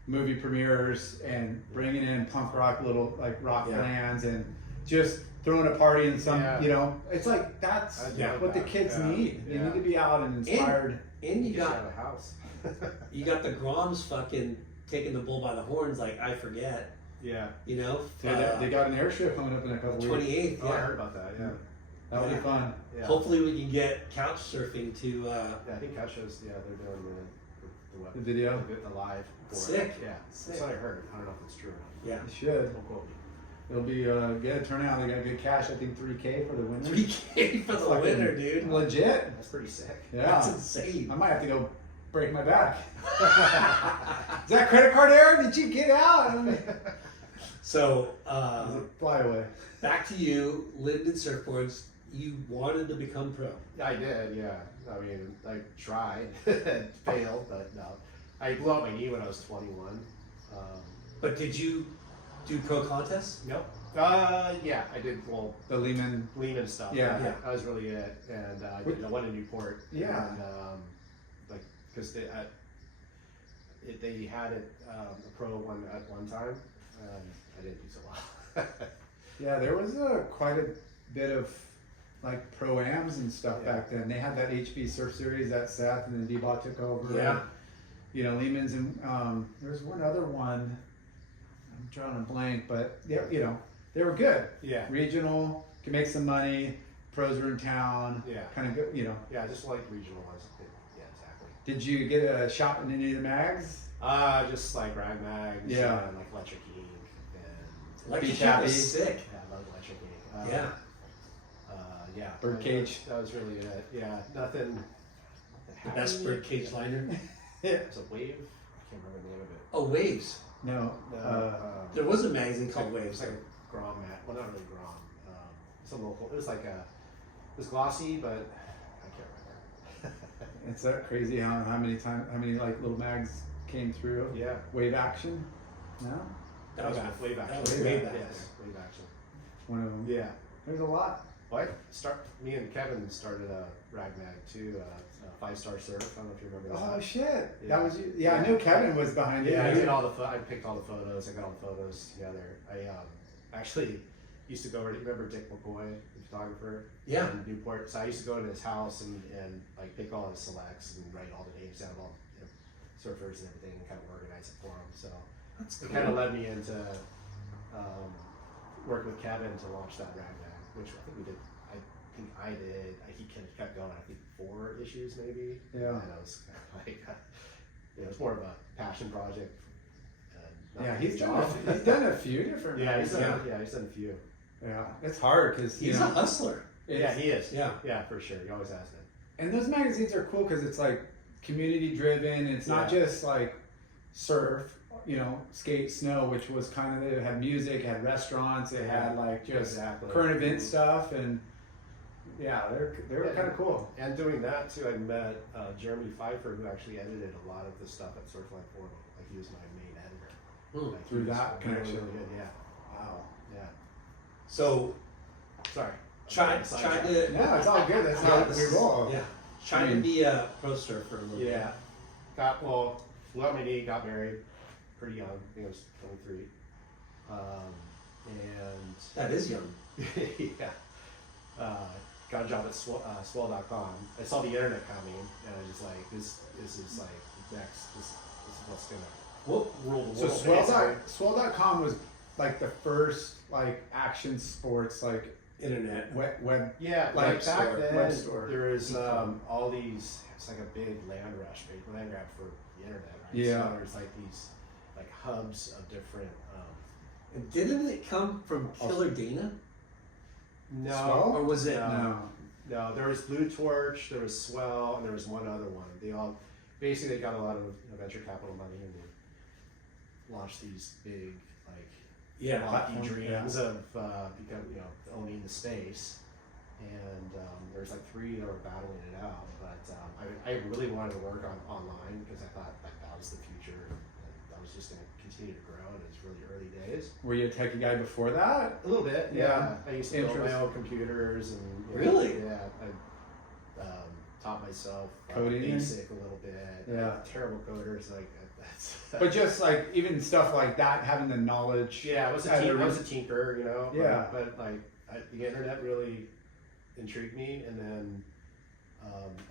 movie premieres and bringing in punk rock, little like rock Yeah. bands, and just throwing a party in some, Yeah. you know, it's like that's I Yeah. what the that. kids Yeah. need. They Yeah. need to be out and inspired. And you You got got a house. the Groms fucking taking the bull by the horns, like I forget, Yeah. you know. They got an airstrip coming up in a couple weeks. 28th, Oh, I yeah. heard about that. Yeah. That'll be fun. Yeah. Hopefully we can get couch surfing to. Yeah, I think Couch shows. Yeah, they're doing the what? The video. The live. For Sick. It. Yeah. Sick. That's what I heard. I don't know if it's true or not. Yeah. It should. Don't quote me. It'll be good turnout. They got good cash. I think $3K for the winner. 3K for the Fucking winner, dude. Legit. That's pretty sick. Yeah. That's insane. I might have to go break my back. Is that credit card error? Did you get out? So Fly away. back to you, Linden Surfboards. You wanted to become pro. I did. Yeah. I mean, I tried, failed, but no. I blew out my knee when I was 21. But did you do pro contests? Nope. Yeah, I did. Well, The Lehman. Lehman stuff. Yeah. Yeah. That was really it. And I did one in Newport. Yeah. And like, because they had it a pro one at one time, and I didn't do so well. Yeah, there was quite a bit of like pro-ams and stuff Yeah. back then. They had that HB Surf Series that Seth and then D-Bot took over. Yeah. And, you know, Lehman's and there's one other one. I'm drawing a blank, but yeah, you know, they were good. Yeah. Regional, can make some money. Pros are in town. Yeah. Kind of good, you know. Yeah, I just like regional ones. Yeah, exactly. Did you get a shot in any of the mags? Just like rag mags. Yeah. And like electric ink and Like Beach shit Happy. was sick. yeah, I love electric ink. Yeah. Yeah. Birdcage. That was really it. Yeah. Nothing. The best birdcage liner. Yeah. It's a wave. I can't remember the name of it. Oh, Waves. No. There was a magazine It's called like, Waves. It's like a Grom mat. Well, not really Grom. Some local. It was like it was glossy, but I can't remember. It's that crazy how many like little mags came through. Yeah. Wave Action. No. That was way back. That was Way way back. back. Yes, way back. One of them. Yeah. There's a lot. Well, me and Kevin started a rag mag too, 5-Star Surf. I don't know if you remember that. Oh shit! Yeah. That was you. Yeah, I knew Kevin was behind it. Yeah, I did all the. I picked all the photos. I got all the photos together. I actually used to go over. Remember Dick McCoy, the photographer? Yeah. In Newport. So I used to go to his house and like pick all his selects and write all the names down of all surfers and everything and kind of organize it for him. So That's it cool. kind of led me into work with Kevin to launch that rag mag, which I think we did. I did. He kept going. I think 4 issues maybe. Yeah. And I was kind of like, it was more of a passion project. Not Yeah, a he's job. done a few different. Yeah, mags. he's done a few. Yeah, it's hard because He's a hustler. Yeah, he is. Yeah. Yeah, for sure. He always has been. And those magazines are cool because it's like community driven. It's not Yeah. just like surf, you know, skate, snow, which was kind of, it had music, it had restaurants, it had like just Exactly. current event stuff, and yeah, they were kind of cool. And doing that too, I met Jeremy Pfeiffer, who actually edited a lot of the stuff at Surfline for me. Like he was my main editor. Like, Through he was that really, connection. really good. Yeah. Wow. Yeah. So Sorry. tried to. Yeah, it's all good. That's how we roll. Yeah. Trying to be a pro surfer a little bit. Yeah. Blew out my knee, got married pretty young. I think I was 23. And That is young. yeah. Got a job at swell.com. I saw the internet coming, and I was just like, this is like next. This is what's gonna rule the So world. swell.com was like the first like action sports like Internet. web. Yeah, Like like back store, then, web store. there was all these. It's like a big land grab for the internet, right? Yeah. So there's like these like hubs of different. And didn't it come from Killer Dana? No, Swell? Or was it? No, there was Blue Torch, there was Swell, and there was one other one. They all basically got a lot of venture capital money and they launched these big Yeah. lofty platform, dreams of owning the space. And there's like 3 that were battling it out, but I really wanted to work online because I thought like that was the future. And that was just going to continue to grow, and it's really early days. Were you a techie guy before that? A little bit, Yeah. I used to build my own computers and Really? Yeah, I taught myself Coding? basic a little bit. Yeah. Terrible coders, like that's. But just like even stuff like that, having the knowledge. Yeah, I was a tinker, you know. Yeah. But like the internet really intrigued me, and then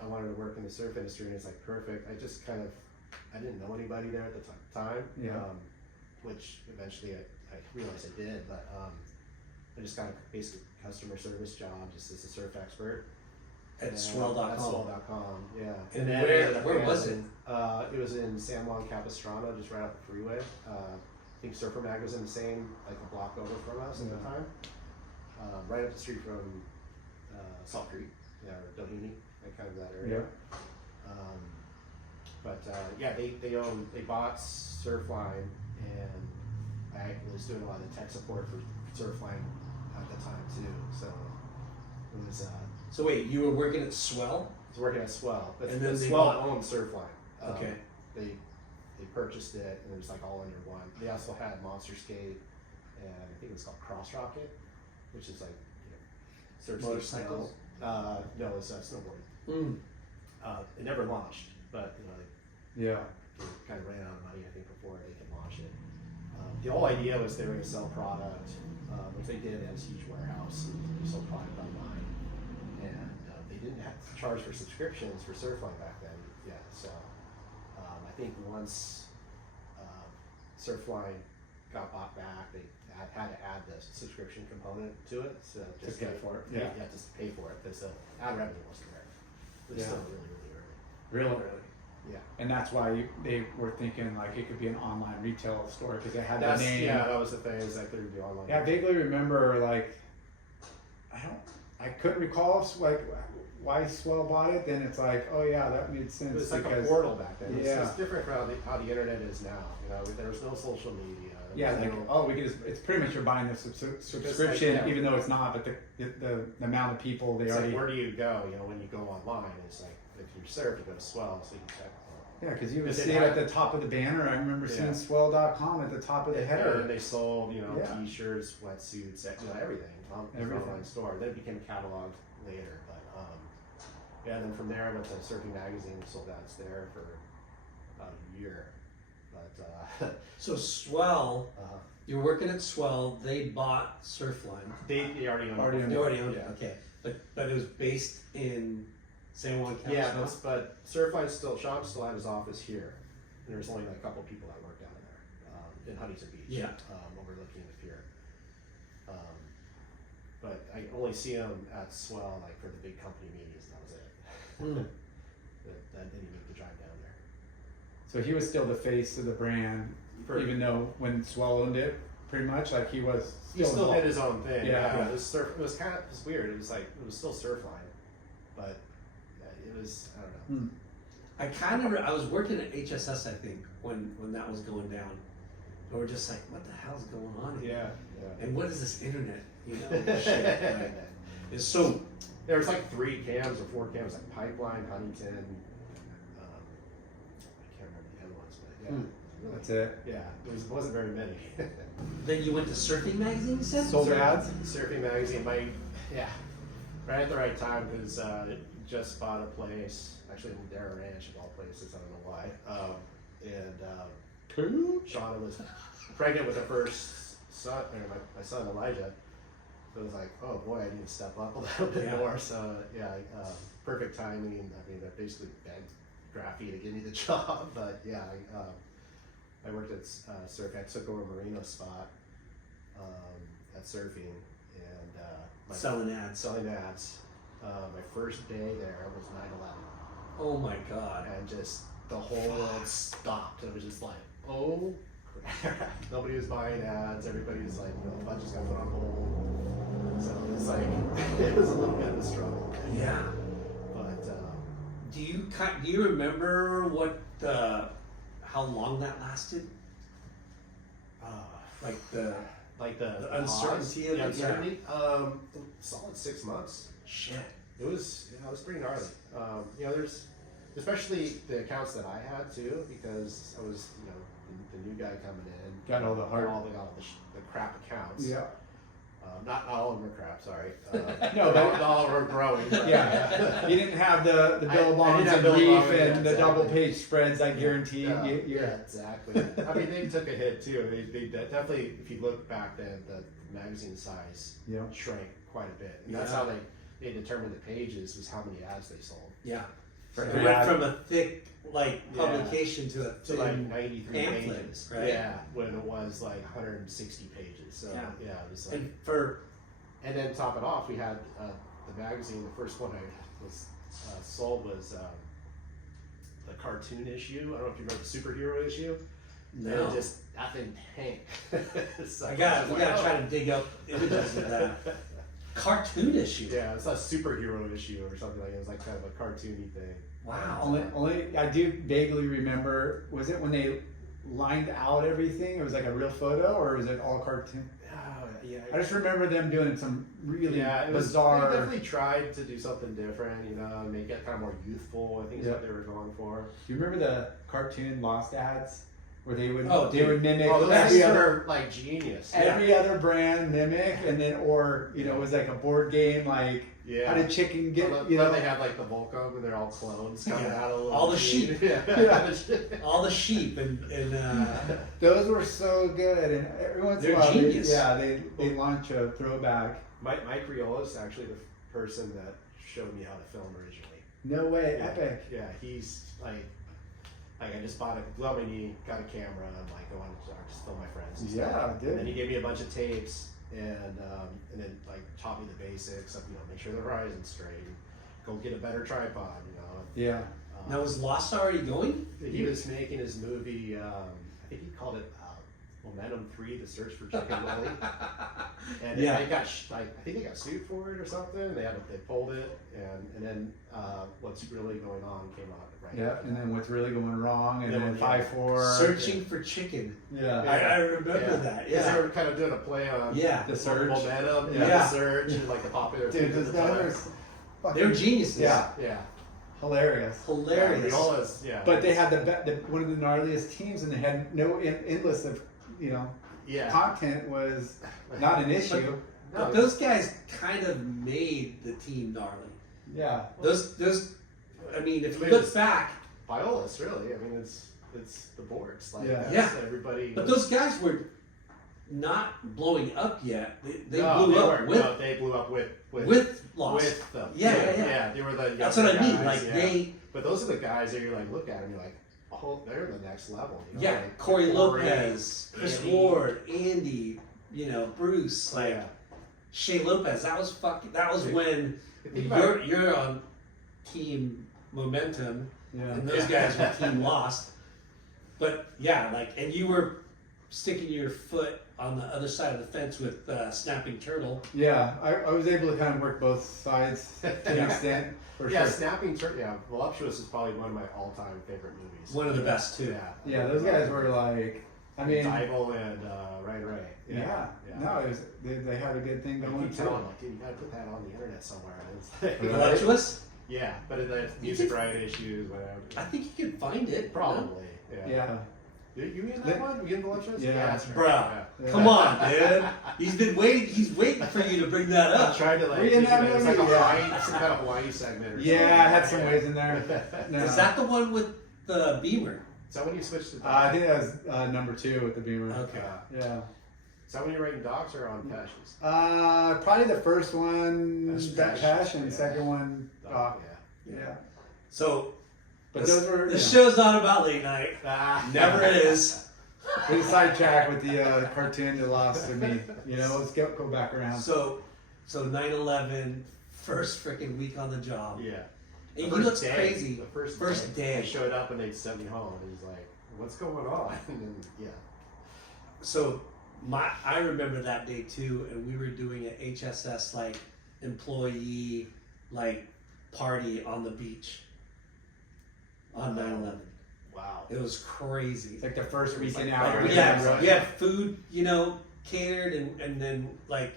I wanted to work in the surf industry, and it's like perfect. I didn't know anybody there at the time. Yeah. Which eventually I realized I did, but I just got a basic customer service job just as a surf expert. At swell.com. At swell.com, yeah. And then where was it? It was in San Juan Capistrano, just right off the freeway. I think Surfer Mag was in the same, like a block over from us at the time. Right up the street from Salt Creek, or Doheny, like kind of that area. Yeah. They bought Surfline, and I was doing a lot of tech support for Surfline at the time too. So it was. So wait, you were working at Swell? I was working at Swell, but And then they Swell bought- owned Surfline. Okay. They purchased it, and it was like all under one. They also had Monster Skate, and I think it was called Cross Rocket, which is like surf Motorcycles? No, it's snowboarding. Mm. It never launched, but Yeah. they kind of ran out of money, I think, before they could launch it. The whole idea was they were going to sell product, which they did at a huge warehouse. They sold product online, and they didn't have to charge for subscriptions for Surfline back then yet. So I think once Surfline got bought back, they had to add the subscription component to it. So just pay for it. Yeah, Yeah. you have to pay for it because the ad revenue wasn't there. It was Yeah. still really, really early. Really? Yeah. And that's why they were thinking like it could be an online retail store because it had That's, the name. yeah, that was the thing, is like they would do online. Yeah, I vaguely remember like I couldn't recall like why Swell bought it. Then it's like, oh yeah, that made sense. It was like because, a portal back then. Yeah. It's different from how the internet is now. There was no social media. Yeah, There like was no- oh, we can just, it's pretty much you're buying the subscription, yeah. even though it's not. But the amount of people they it's already like, where do you go? When you go online, it's like if you surf, you go to Swell, so you can check. yeah, because you would Because it see it had- at the top of the banner. I remember seeing Yeah. Swell.com at the top of the And header. they sold, Yeah. T-shirts, wetsuits, everything. It was an Everything. online store. Then it became cataloged later, but yeah. And then from there, I went to Surfing Magazine and sold ads there for about a year. But So Swell, uh, you were working at Swell, they bought Surfline. they already owned Already it. owned They already owned Yeah. it, okay. But it was based in San Juan, Yeah, California? but Surfline Sean still had his office here, and there was only like a couple people that worked down there in Huntington Beach, Yeah. overlooking the pier. But I only see him at Swell like for the big company meetings, and that was it. Mm. That didn't make the drive down there. So he was still the face of the brand, even though when Swell owned it, pretty much like he was He still involved. did his own thing. Yeah. It was it was kind of weird. It was still Surfline, but it was I don't know. I was working at HSS, I think, when that was going down. And we're just like, what the hell's going on here? Yeah. And what is this internet? Shit. Like, it's so. There was like 3 cams or 4 cams, like Pipeline, Huntington. I can't remember the other ones, but yeah. Really, That's it. Yeah, it wasn't very many. Then you went to Surfing Magazine, you said? Sold ads. Surfing Magazine, right at the right time because just bought a place, actually in Madera Ranch of all places, I don't know why. Shauna was pregnant with her first son, or my son Elijah. So it was like, oh boy, I need to step up a little bit Yeah. more. So perfect timing. I mean, I basically begged Graffy to give me the job, but yeah, I worked at Surf. I took over Marino's spot at Surfing, and Selling ads. selling ads. My first day there was 9/11, Oh my God. and just the whole world stopped. It was just like, oh nobody was buying ads. Everybody was like, the budget's got put on hold. So it's like it was a little bit of a struggle. Yeah. But Do you remember how long that lasted? Like the uncertainty of it. Uncertainty. Solid 6 months. Shit. It was pretty gnarly. There's especially the accounts that I had too, because I was the new guy coming in. Got all the hard, all the crap accounts. Yeah. Not all of them are crap. Sorry. No, not all of them are growing. But, Yeah, you didn't have the I billabongs didn't have and billabong, reef and the exactly. double page spreads. I guarantee Yeah, you. yeah, exactly. I mean, they took a hit too. They definitely, if you look back then, the magazine size Yeah. shrank quite a bit, and that's how they determined the pages was how many ads they sold. Yeah. Right. It went from a thick Yeah. publication to a To like thin 93 pamphlet, pages, right? Yeah, when it was like 160 pages. So Yeah. it was like. And And then top it off, we had the magazine. The first one I was sold was the cartoon issue. I don't know if you remember the superhero issue. No. And just that thing tanked. So we I was gotta like, try to dig up images of that cartoon issue. Yeah, it's a superhero issue or something like that. It was like kind of a cartoony thing. Wow. Only I do vaguely remember. Was it when they lined out everything? It was like a real photo, or was it all cartoon? Oh, yeah. I just remember them doing some really it was, bizarre. They definitely tried to do something different, make it kind of more youthful. I think is what they were going for. Do you remember the cartoon Lost ads where they would dude. would mimic Those every things other are like genius. every other brand mimic, and then it was like a board game like how did chicken get Then they have like the Volcom and they're all clones coming out of all the machine. sheep. Yeah. all the sheep and those were so good, and every once in a They're while genius. they launch a throwback. Mike Riola is actually the person that showed me how to film originally. No way, Yeah. epic. Yeah, he's like I just blew out my knee, got a camera, and I'm like, I want to just film my friends. And stuff. Yeah, dude. And then he gave me a bunch of tapes, and then like taught me the basics of make sure the horizon's straight, go get a better tripod, Yeah. now was Lost already going? He was making his movie. I think he called it Momentum 3: The Search for Chicken Willy. And Yeah. I think they got sued for it or something. They pulled it, and then What's Really Going On came out right Yeah, after and that. then what's really going wrong, and Yeah, then yeah. 5-4. Searching for chicken. Yeah. I remember Yeah. that. 'Cause Yeah. they were kind of doing a play on Yeah. The Surge. Momentum, Yeah. the Surge, and like the popular Dude, things those at the guys time. are fucking They were geniuses. Yeah. Yeah, hilarious. Hilarious. Riola's, yeah. But they had one of the gnarliest teams, and they had no endless of yeah. content was not an issue. But those guys kind of made the team gnarly. Yeah. Those. I mean, if you I mean, look it's- back, Viola's really. I mean, it's the boards. Like Yeah. that's Yeah. everybody. but those guys were not blowing up yet. They No, blew they up weren't. with No, they blew up with Lost. with them. Yeah. They were the. That's what I younger mean. guys, Like yeah. But those are the guys that you're like, look at them, you're like, oh, they're the next level. Yeah, like Corey Lopez, Chris Andy. Ward, Andy, Bruce, like Yeah. Shea Lopez. That was Dude, when Think about it. you're on Team Momentum, Yeah. and those guys were Team Lost. But yeah, and you were sticking your foot on the other side of the fence with Snapping Turtle. Yeah. I was able to kind of work both sides to an extent. For Yeah, sure. Snapping Turtle. Yeah, Voluptuous is probably one of my all-time favorite movies. One of the best too. Yeah. Yeah, those guys were like, I mean, Dival and Ray. yeah. No, it was they had a good thing I going keep too. telling them, dude, you gotta put that on the internet somewhere. And it's like, Really? Voluptuous? yeah, but it's You music could- right issues, whatever. I think you can find it. Probably. Yeah. Yeah. You in that one? You in Voluptuous? Yeah. that's right. Bro. Yeah. Come on, dude. He's waiting for you to bring that I up. tried to Were you in that it's like a movie? Yeah. Hawaii, some kind of Hawaii segment or Yeah, something. I had some ways in there. No. Is that the one with the Beamer? Is that when you switched to I think that was number 2 with the Beamer. Okay. Yeah. Is that when you're writing docs or on passions? Probably the first one, That's Passion, yeah. second one, Doc. Yeah. Yeah. So, But those were the show's not about late night. Never is. we sidetracked with the cartoon that lost to me. Let's go back around. So 9/11, first freaking week on the job. Yeah. And The he first looks day- crazy. The first day. I showed up and they sent me home. And he's like, "What's going on?" And then, yeah. so I remember that day too, and we were doing an HSS like employee like party on the beach on 9/11. Wow. It was crazy. It's like the first It was weekend like- out. We had food, catered, and then like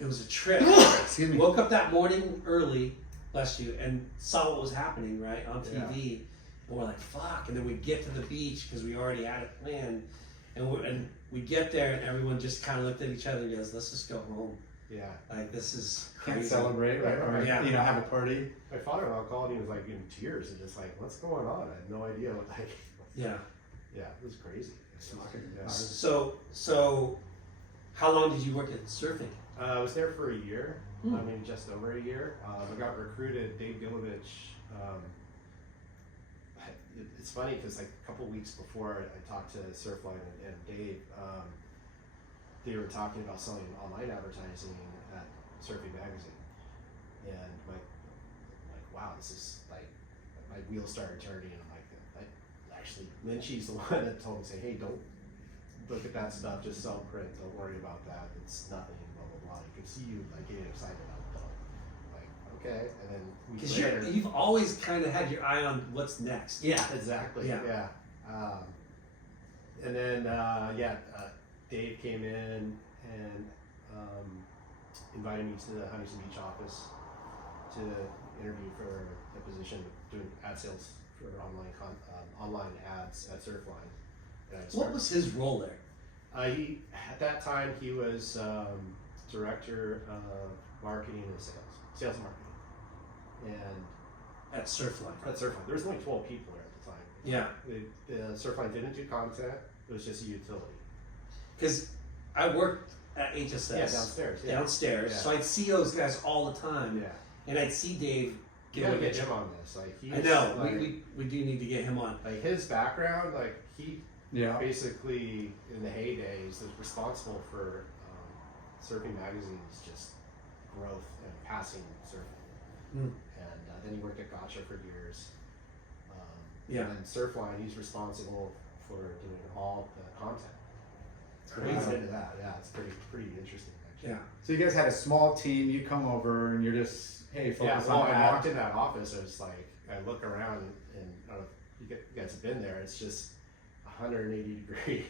it was a trip. Excuse me. Woke up that morning early, bless you, and saw what was happening right on TV. And we're like, fuck. And then we get to the beach because we already had it planned, and we get there, and everyone just kind of looked at each other and goes, "Let's just go home." Yeah. Like this is crazy. Can't celebrate, right? Or Yeah. have a party. My father-in-law called and he was like in tears and just like, what's going on? I had no idea what like. Yeah. Yeah, it was crazy. Yeah. So, how long did you work at surfing? I was there for a year. Hmm. I mean, just over a year. I got recruited. Dave Gilovich. It's funny because like a couple weeks before I talked to Surfline and Dave, they were talking about selling online advertising at Surfing Magazine, and like wow, this is like my wheels started turning, and I'm like, actually, then she's the one that told me, say, hey, don't look at that stuff, just sell print, don't worry about that, it's nothing, blah blah blah. You can see you like getting excited about it though. Like, okay, and then weeks later, Because you've always kind of had your eye on what's next. yeah, exactly, Yeah. yeah. And then Dave came in and invited me to the Huntington Beach office to interview for the position of doing ad sales for online ads at Surfline. And I What started- was his role there? He at that time he was director of marketing and sales and marketing, and At Surfline. at Surfline there was only 12 people there at the time. Yeah. Surfline didn't do content; it was just a utility. Because I worked at HSS. Yeah, downstairs. Yeah. Downstairs. Yeah. So I'd see those guys all the time. Yeah, And I'd see Dave. you gotta get him on this. Like he's I know. like, we do need to get him on. like his background, like he Yeah. basically in the heydays was responsible for Surfing Magazine's just growth and passing surfing. Hmm. And then he worked at Gotcha for years. Yeah. And then Surfline, he's responsible for doing all the content. It's Crazy. into that. Yeah, it's pretty interesting actually. Yeah. So you guys had a small team. You come over and you're just, hey, Yeah, focus well, on I that. walked in that office, I was like, I look around and I don't know if you guys have been there, it's just 180 degree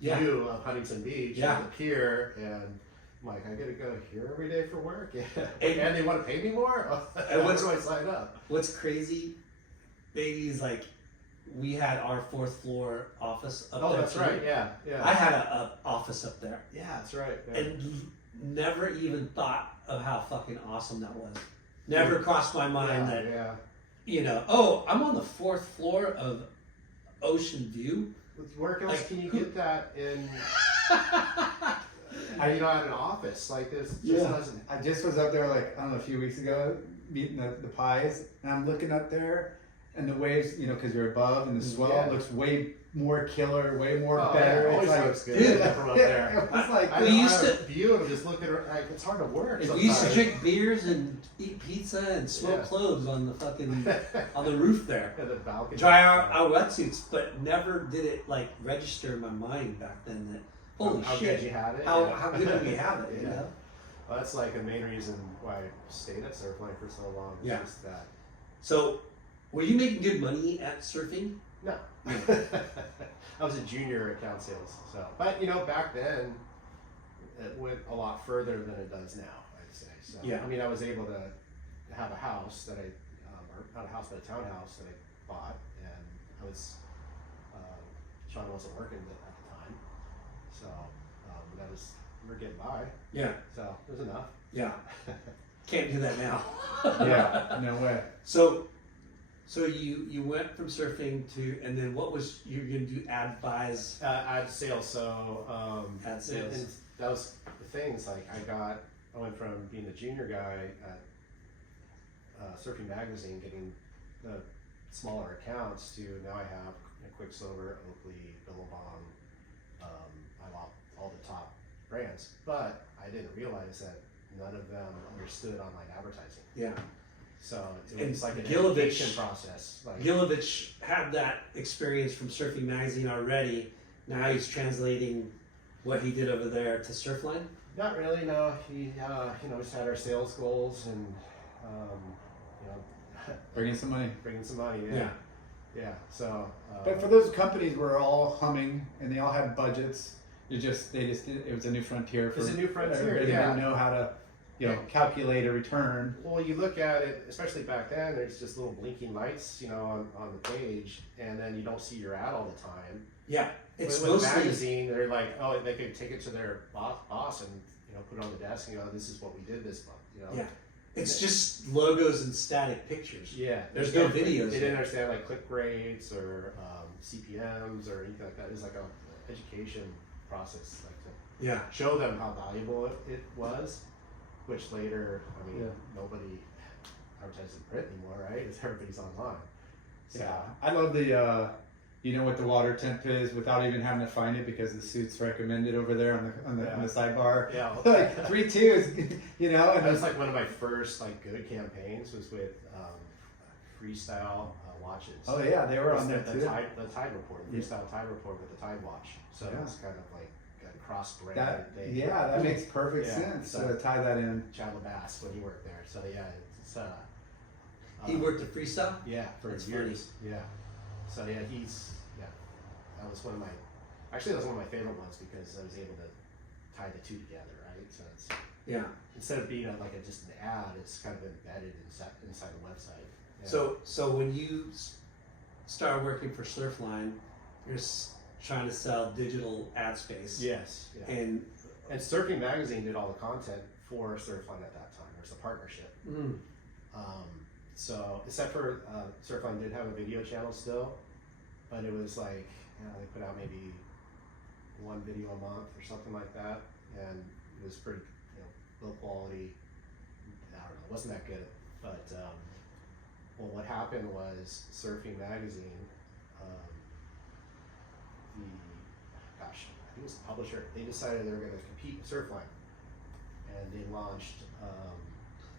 Yeah. view of Huntington Beach Yeah. and the pier, and I'm like, I gotta go here every day for work? Yeah. And- And they want to pay me more? And Where do I sign up? What's crazy, baby, is like we had our 4th floor office up Oh, there. that's too. right, yeah, yeah. I had a office up there. Yeah, that's right. Yeah. And never even thought of how fucking awesome that was. Never crossed my mind that, yeah. oh, I'm on the 4th floor of Ocean View. Where else Like, can you who- get that in, at an office like this? Just Yeah. doesn't. I just was up there like, I don't know, a few weeks ago, meeting the pies, and I'm looking up there, and the waves, because you're above, and the swell Yeah. looks way more killer, way more Oh, better. yeah, It's always like, looks good dude, from up there. It was like, I We used have to- a view and just looking at like it's hard to work. We used to sometimes. drink beers and eat pizza and smoke Yeah. cloves on the fucking on the roof there. Yeah, the balcony. Dry our wetsuits, but never did it like register in my mind back then that holy how shit, good you had it. how yeah. how good do we have it? You Yeah. know? Well, that's like the main reason why I stayed at Surfline for so long. It's Yeah. Just that. So, were you making good money at surfing? No. I was a junior account sales. So, but back then, it went a lot further than it does now. I'd say. So, Yeah. I mean, I was able to have a house that I, or not a house, but a townhouse that I bought, and I was, Sean wasn't working at the time, so that was we were getting by. Yeah, So it was enough. yeah. Can't do that now. yeah, no way. So you went from surfing to, and then what was you're gonna do? Advise. Ad sales. So Ad sales. and that was the things like I went from being the junior guy at Surfing Magazine, getting the smaller accounts, to now I have Quicksilver, Oakley, Billabong. I have all the top brands, but I didn't realize that none of them understood online advertising. Yeah. So it And was like an Gilovich- education process. Like, Gilovich had that experience from Surfing Magazine already, Now he's translating what he did over there to Surfline. Not really, no. He, we set our sales goals and, Bringing some money. bringing some money. Yeah. Yeah. So. But for those companies were all humming and they all had budgets, it was a new frontier. For It's a new frontier, everybody yeah. didn't know how to, calculate a return. Well, you look at it, especially back then. There's just little blinking lights, on the page, and then you don't see your ad all the time. Yeah, it's with mostly a magazine. They're like, oh, they could take it to their boss and put it on the desk and go, this is what we did this month. Yeah, it's just logos and static pictures. Yeah, There's no videos. They didn't understand like click rates or CPMs or anything like that. It was like a education process, like to show them how valuable it was. Which later, nobody advertises in print anymore, right? It's everybody's online. So, Yeah, I love the you know what the water temp is without even having to find it because the suit's recommended over there on the sidebar. Yeah. Like 3-2 is, and that was like one of my first like good campaigns was with Freestyle watches. Oh yeah, they were on there the too. Tide Report, Freestyle Tide Report with the Tide watch. So it's kind of like a cross brand. That makes perfect sense. So to tie that in. Chad LeBass when he worked there. So yeah, it's he worked at Freestyle? Yeah, for That's years. Funny. Yeah. So yeah, that was one of my favorite ones because I was able to tie the two together, right? So it's instead of being like just an ad, it's kind of embedded inside the website. Yeah. So when you started working for Surfline, you're trying to sell digital ad space. Yes. Yeah. And Surfing Magazine did all the content for Surfline at that time. There's a partnership. So except for Surfline did have a video channel still, but it was like they put out maybe one video a month or something like that, and it was pretty low quality. I don't know, it wasn't that good. But what happened was Surfing Magazine, I think it was the publisher. They decided they were going to compete with Surfline, and they launched.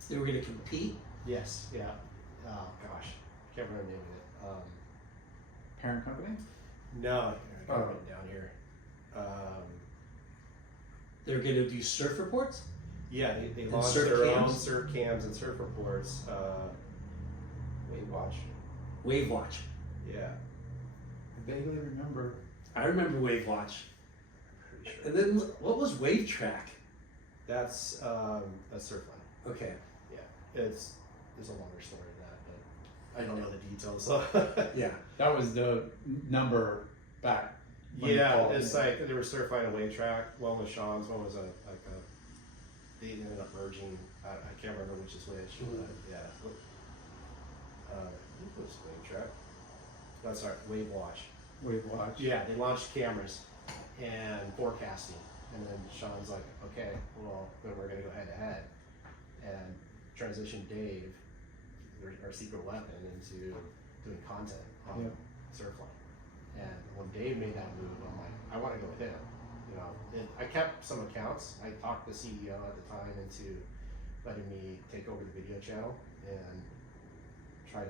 They were going to compete. Yes. Yeah. Oh gosh, can't remember the name of it. Parent company? No, I got it down here. They're going to do surf reports? Yeah, they And launched surf their cams? own surf cams and surf reports. Wave Watch. Yeah, I vaguely remember. I remember Wave Watch. pretty sure. And then what was Wave Track? That's Surfline. Okay. Yeah, there's a longer story to that, but I don't know the details. So. Yeah. That was the number back. when you Yeah, called. it's like there was Surfline and Wave Track. One was Sean's, one was they ended up merging. I can't remember which is which, but yeah. Who was Wave Track? That's our Wave Watch. Wave Watch. Yeah, they launched cameras and forecasting, and then Sean's like, okay, well then we're gonna go head to head, and transition Dave, our secret weapon, into doing content on Surfline. And when Dave made that move, I'm like, I want to go with him. And I kept some accounts. I talked the CEO at the time into letting me take over the video channel and try to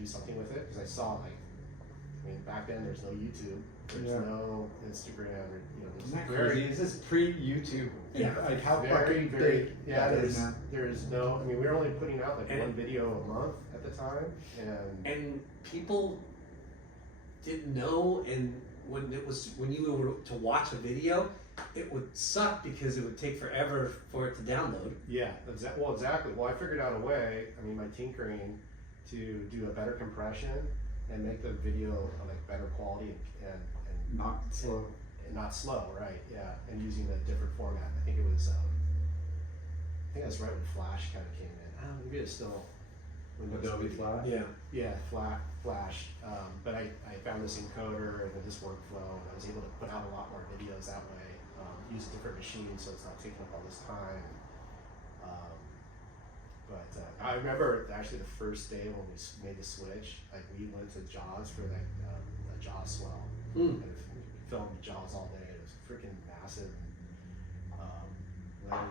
do something with it, because I saw back then there's no YouTube, there's no Instagram, or Isn't that crazy? Is this pre-YouTube? Yeah. Like how very, fucking very, big yeah, that is now. there's no, we were only putting out And- one video a month at the time, And people didn't know, and when you were to watch a video, it would suck because it would take forever for it to download. yeah, exactly. Well, I figured out a way, my tinkering, to do a better compression and make the video better quality and Not slow. and not slow, right? Yeah, and using a different format. I think it was, that's right when Flash kind of came in. Maybe it's still Windows Adobe Movie. Flash. Yeah. Yeah, Flash. But I found this encoder and this workflow, and I was able to put out a lot more videos that way. Use a different machine, so it's not taking up all this time. But I remember actually the first day when we made the switch, we went to Jaws for a Jaws swell, and filmed Jaws all day. It was freaking massive. Leonard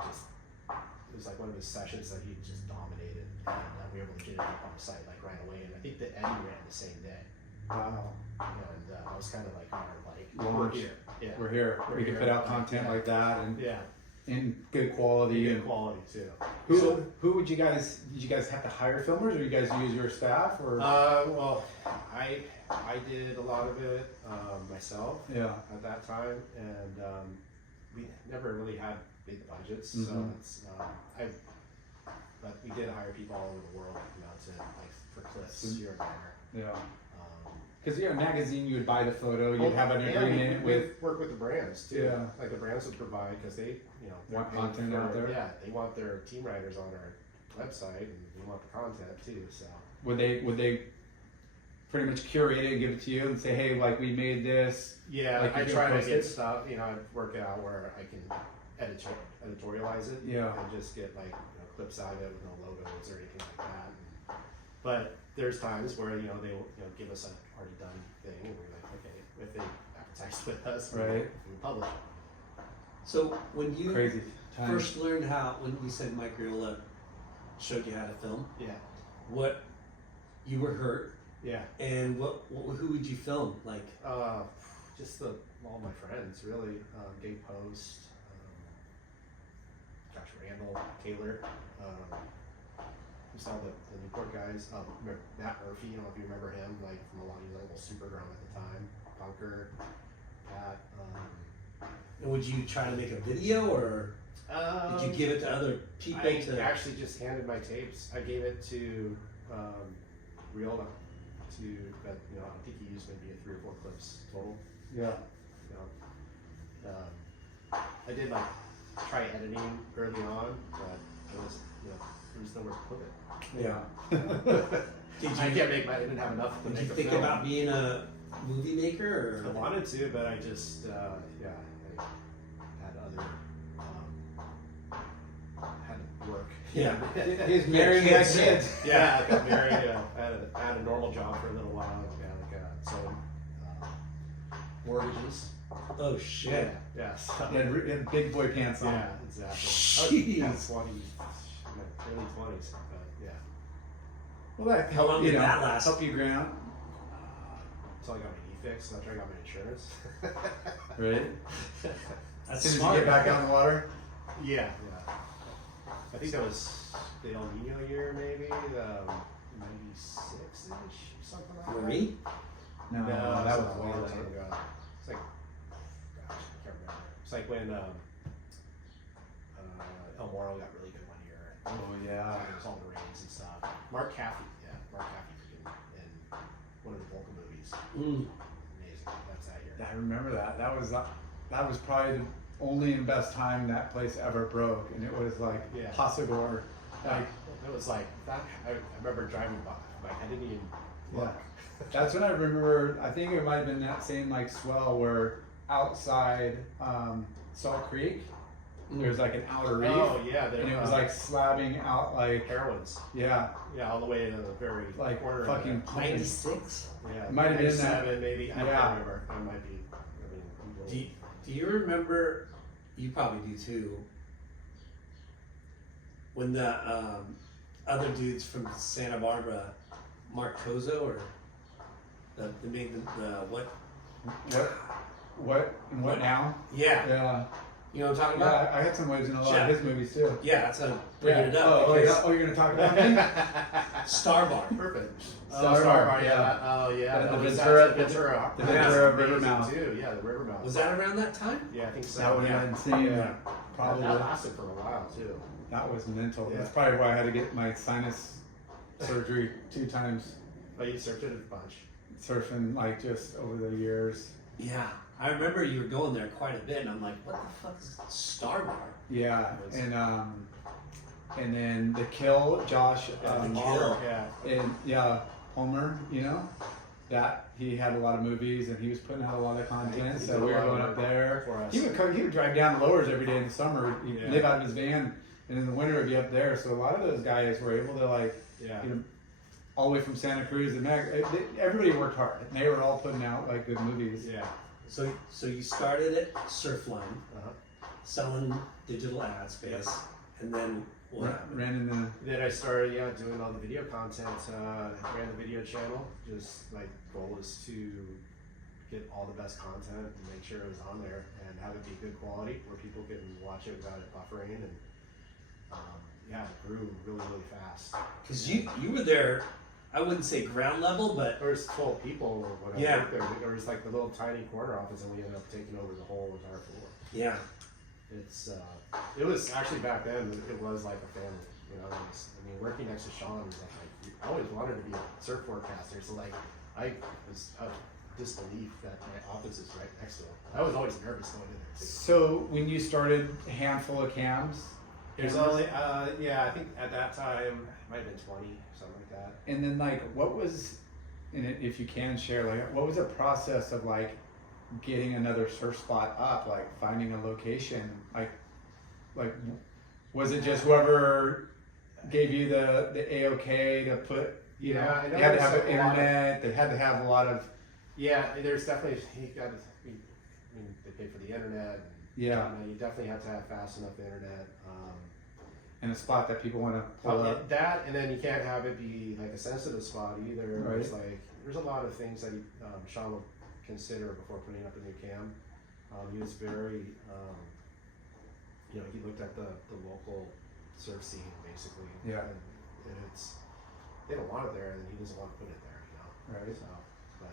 it was like one of his sessions that he just dominated, and we were able to get it up on the site right away. And I think the Eddie ran the same day. Wow. And that was kind of like our like Launch. we're here. Yeah. We're here. We're We can here. put out content like that and Yeah. in good quality. Good And quality too. who would you guys? Did you guys have to hire filmers, or you guys use your staff? Or Well, I did a lot of it myself yeah. at that time, and we never really had big budgets, so Mhm. it's but we did hire people all over the world, to like for clips here and there. Yeah. Because you're a magazine, you would buy the photo, you'd have an and agreement we with. work with the brands too. Yeah. Like the brands would provide because they they're Want paying content out there? Yeah, they want their team writers on our website, and they want the content too. So Would they pretty much curate it and give it to you and say, hey, like we made this? yeah, Like I you try to post get it? stuff. I work out where I can editorialize it. Yeah. And just get like clips out of it with no logos or anything like that. But there's times where they will give us an already done thing, and we're like, okay, if they advertise with us, Right. we publish it. So when you Crazy times. first learned how, when you said Mike Riola showed you how to film, Yeah. what you were hurt, Yeah. and who would you film? Like, Just all my friends, really. Dave Post, Josh Randall, Taylor, just all the Newport guys. Matt Murphy, I don't know if you remember him, like from a lot of almost Supergrown at the time. Bunker, Pat. and would you try to make a video, or did you give it to other people I to? actually just handed my tapes. I gave it to Riola. I think he used maybe 3 or 4 clips total. Yeah. I did like try editing early on, but I was, there was nowhere to put it. Yeah. I can't make I didn't have enough to Did make you a think film. about being a movie maker, I or? wanted to, but I just, I had other, had to work. Yeah. He's married and got kids. Yeah, I got married. I had a normal job for a little while. So mortgages. Oh shit! Yeah. So, He had big boy pants on. yeah, exactly. I was, Jeez. 20, early 20s, but yeah. Well, that How long did that last? Help you grant, So I got my e-fix, after I got my insurance. right? That's As soon as smart. you get back out in the water. Yeah. I think that was the El Nino year, maybe, 96-ish, something like that. Marine? No, that it was a way long later. time ago. It's like, gosh, I can't remember. It's like when El Moro got really good one year. Oh yeah. It was all the rains and stuff. Mark Caffey in one of the Volca movies. Mm. Amazing. That's that year. I remember that. That was probably the only and best time that place ever broke, and it was like Yeah. Pasador. Like It was like that. I remember driving by. Like I didn't even look. that's when I remember. I think it might have been that same like swell where outside Salt Creek, there's like an outer reef, Oh yeah, and it was like slabbing out like heroines. yeah, Yeah, all the way to the very like corner. fucking Of pumping. 96. yeah, It might have been that. 97 maybe. I Yeah. can't remember. I might be. Do you remember? You probably do too. When the other dudes from Santa Barbara, Mark Kozo, or they made the what? What now? Yeah, Yeah, you know what I'm talking about? yeah. I had some waves in a lot Yeah. of his movies too. Yeah, that's how I'm bringing it up. Oh, because yeah. Oh, you're gonna talk about me? Star Bar. Perfect. Star Star Bar, yeah. Oh yeah. The that was Ventura- the Ventura. the That's Ventura amazing, Rivermouth. too. Yeah, the Rivermouth. Was that around that time? Yeah, I think so. That one yeah. I hadn't seen. Yeah. Probably. That lasted for a while too. That was mental. Yeah. That's probably why I had to get my sinus surgery 2 times. But you searched it a bunch. Surfing like just over the years. Yeah, I remember you were going there quite a bit, and I'm like, what the fuck is Star Bar? Yeah, and then the Kill, Josh, The Kill. Palmer, yeah. and yeah, Palmer. You know, that he had a lot of movies and he was putting out a lot of content. He So did a we were lot of going up work there. for us. He would drive down the lowers every day in the summer. He'd Yeah. live out of his van, and in the winter would be up there. So a lot of those guys were able to like. Yeah. You know, all the way from Santa Cruz and everybody worked hard. And they were all putting out like good movies. Yeah. So you started at Surfline, Uh-huh. selling digital ad space, And then what? Ran in the. Then I started, doing all the video content. Ran the video channel. Just my goal is to get all the best content and make sure it was on there and have it be good quality where people can watch it without it buffering. And it grew really, really fast. Because you were there, I wouldn't say ground level, but There was 12 people when I worked there. There was like the little tiny corner office, and we ended up taking over the whole entire floor. yeah. It was actually back then. It was like a family. Working next to Sean was like I always wanted to be a surf forecaster. So like I was of disbelief that my office is right next to it. I was always nervous going in there too. So when you started, a handful of cams. There's only I think at that time it might have been 20, something like that. And then like, what was, and if you can share, like, what was the process of like getting another surf spot up, like finding a location, like was it just whoever gave you the A-OK to put, you know, I they had to have noticed an internet, they had to have a lot of, There's definitely they pay for the internet. And, you definitely have to have fast enough internet. in a spot that people want to pull up. That, and then you can't have it be like a sensitive spot either. Right. It's like there's a lot of things that Sean would consider before putting up a new cam. He was very, he looked at the local surf scene basically. Yeah. And it's they don't want it there, and he doesn't want to put it there. Right. So, but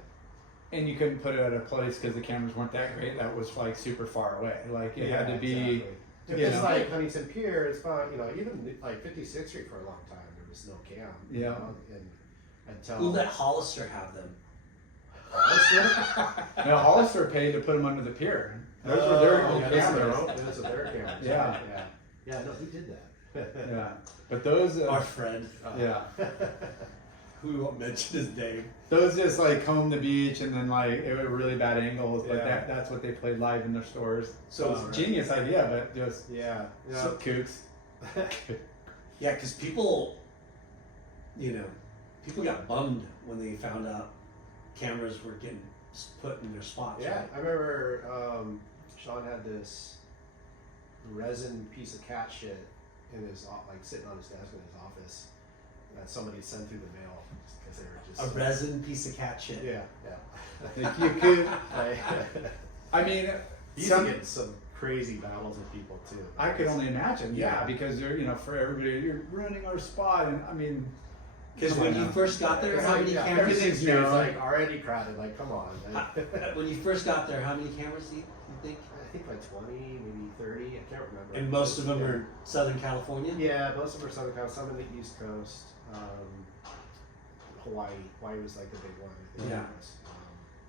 And you couldn't put it at a place because the cameras weren't that great. That was like super far away. Like it had to be. Exactly. If you it's know. like Huntington Pier, it's fine. Even like 56th Street for a long time, there was no cam. Yeah. And until Who let Hollister have them? No, Hollister paid to put them under the pier. Those were their own cameras. Those are their cameras. Yeah. No, he did that. Yeah, but those. Our friend, Yeah, who won't mention his name. those just like comb the beach and then like it were really bad angles. But Yeah. that's what they played live in their stores. So it's a right. genius idea, but just Yeah. so kooks. Yeah, because people got bummed when they found out cameras were getting put in their spots. Yeah, Right? I remember Sean had this resin piece of cat shit in his sitting on his desk in his office that somebody sent through the mail because they were just A resin piece of cat shit. Yeah. Like you could. I mean, He's getting some crazy battles with people too. I could only imagine. Yeah, Yeah. because you're for everybody, you're ruining our spot, and I mean. Because come when on you now. first got there, It's how like, many yeah, cameras? everything's you new. know, It's like already crowded. Like, come on. When you first got there, how many cameras do you think? I think like 20, maybe 30. I can't remember. And most of them Yeah. are in Southern California? Yeah, most of them are Southern California. Some in the East Coast. Hawaii. Hawaii was like the big one. I think. Yeah.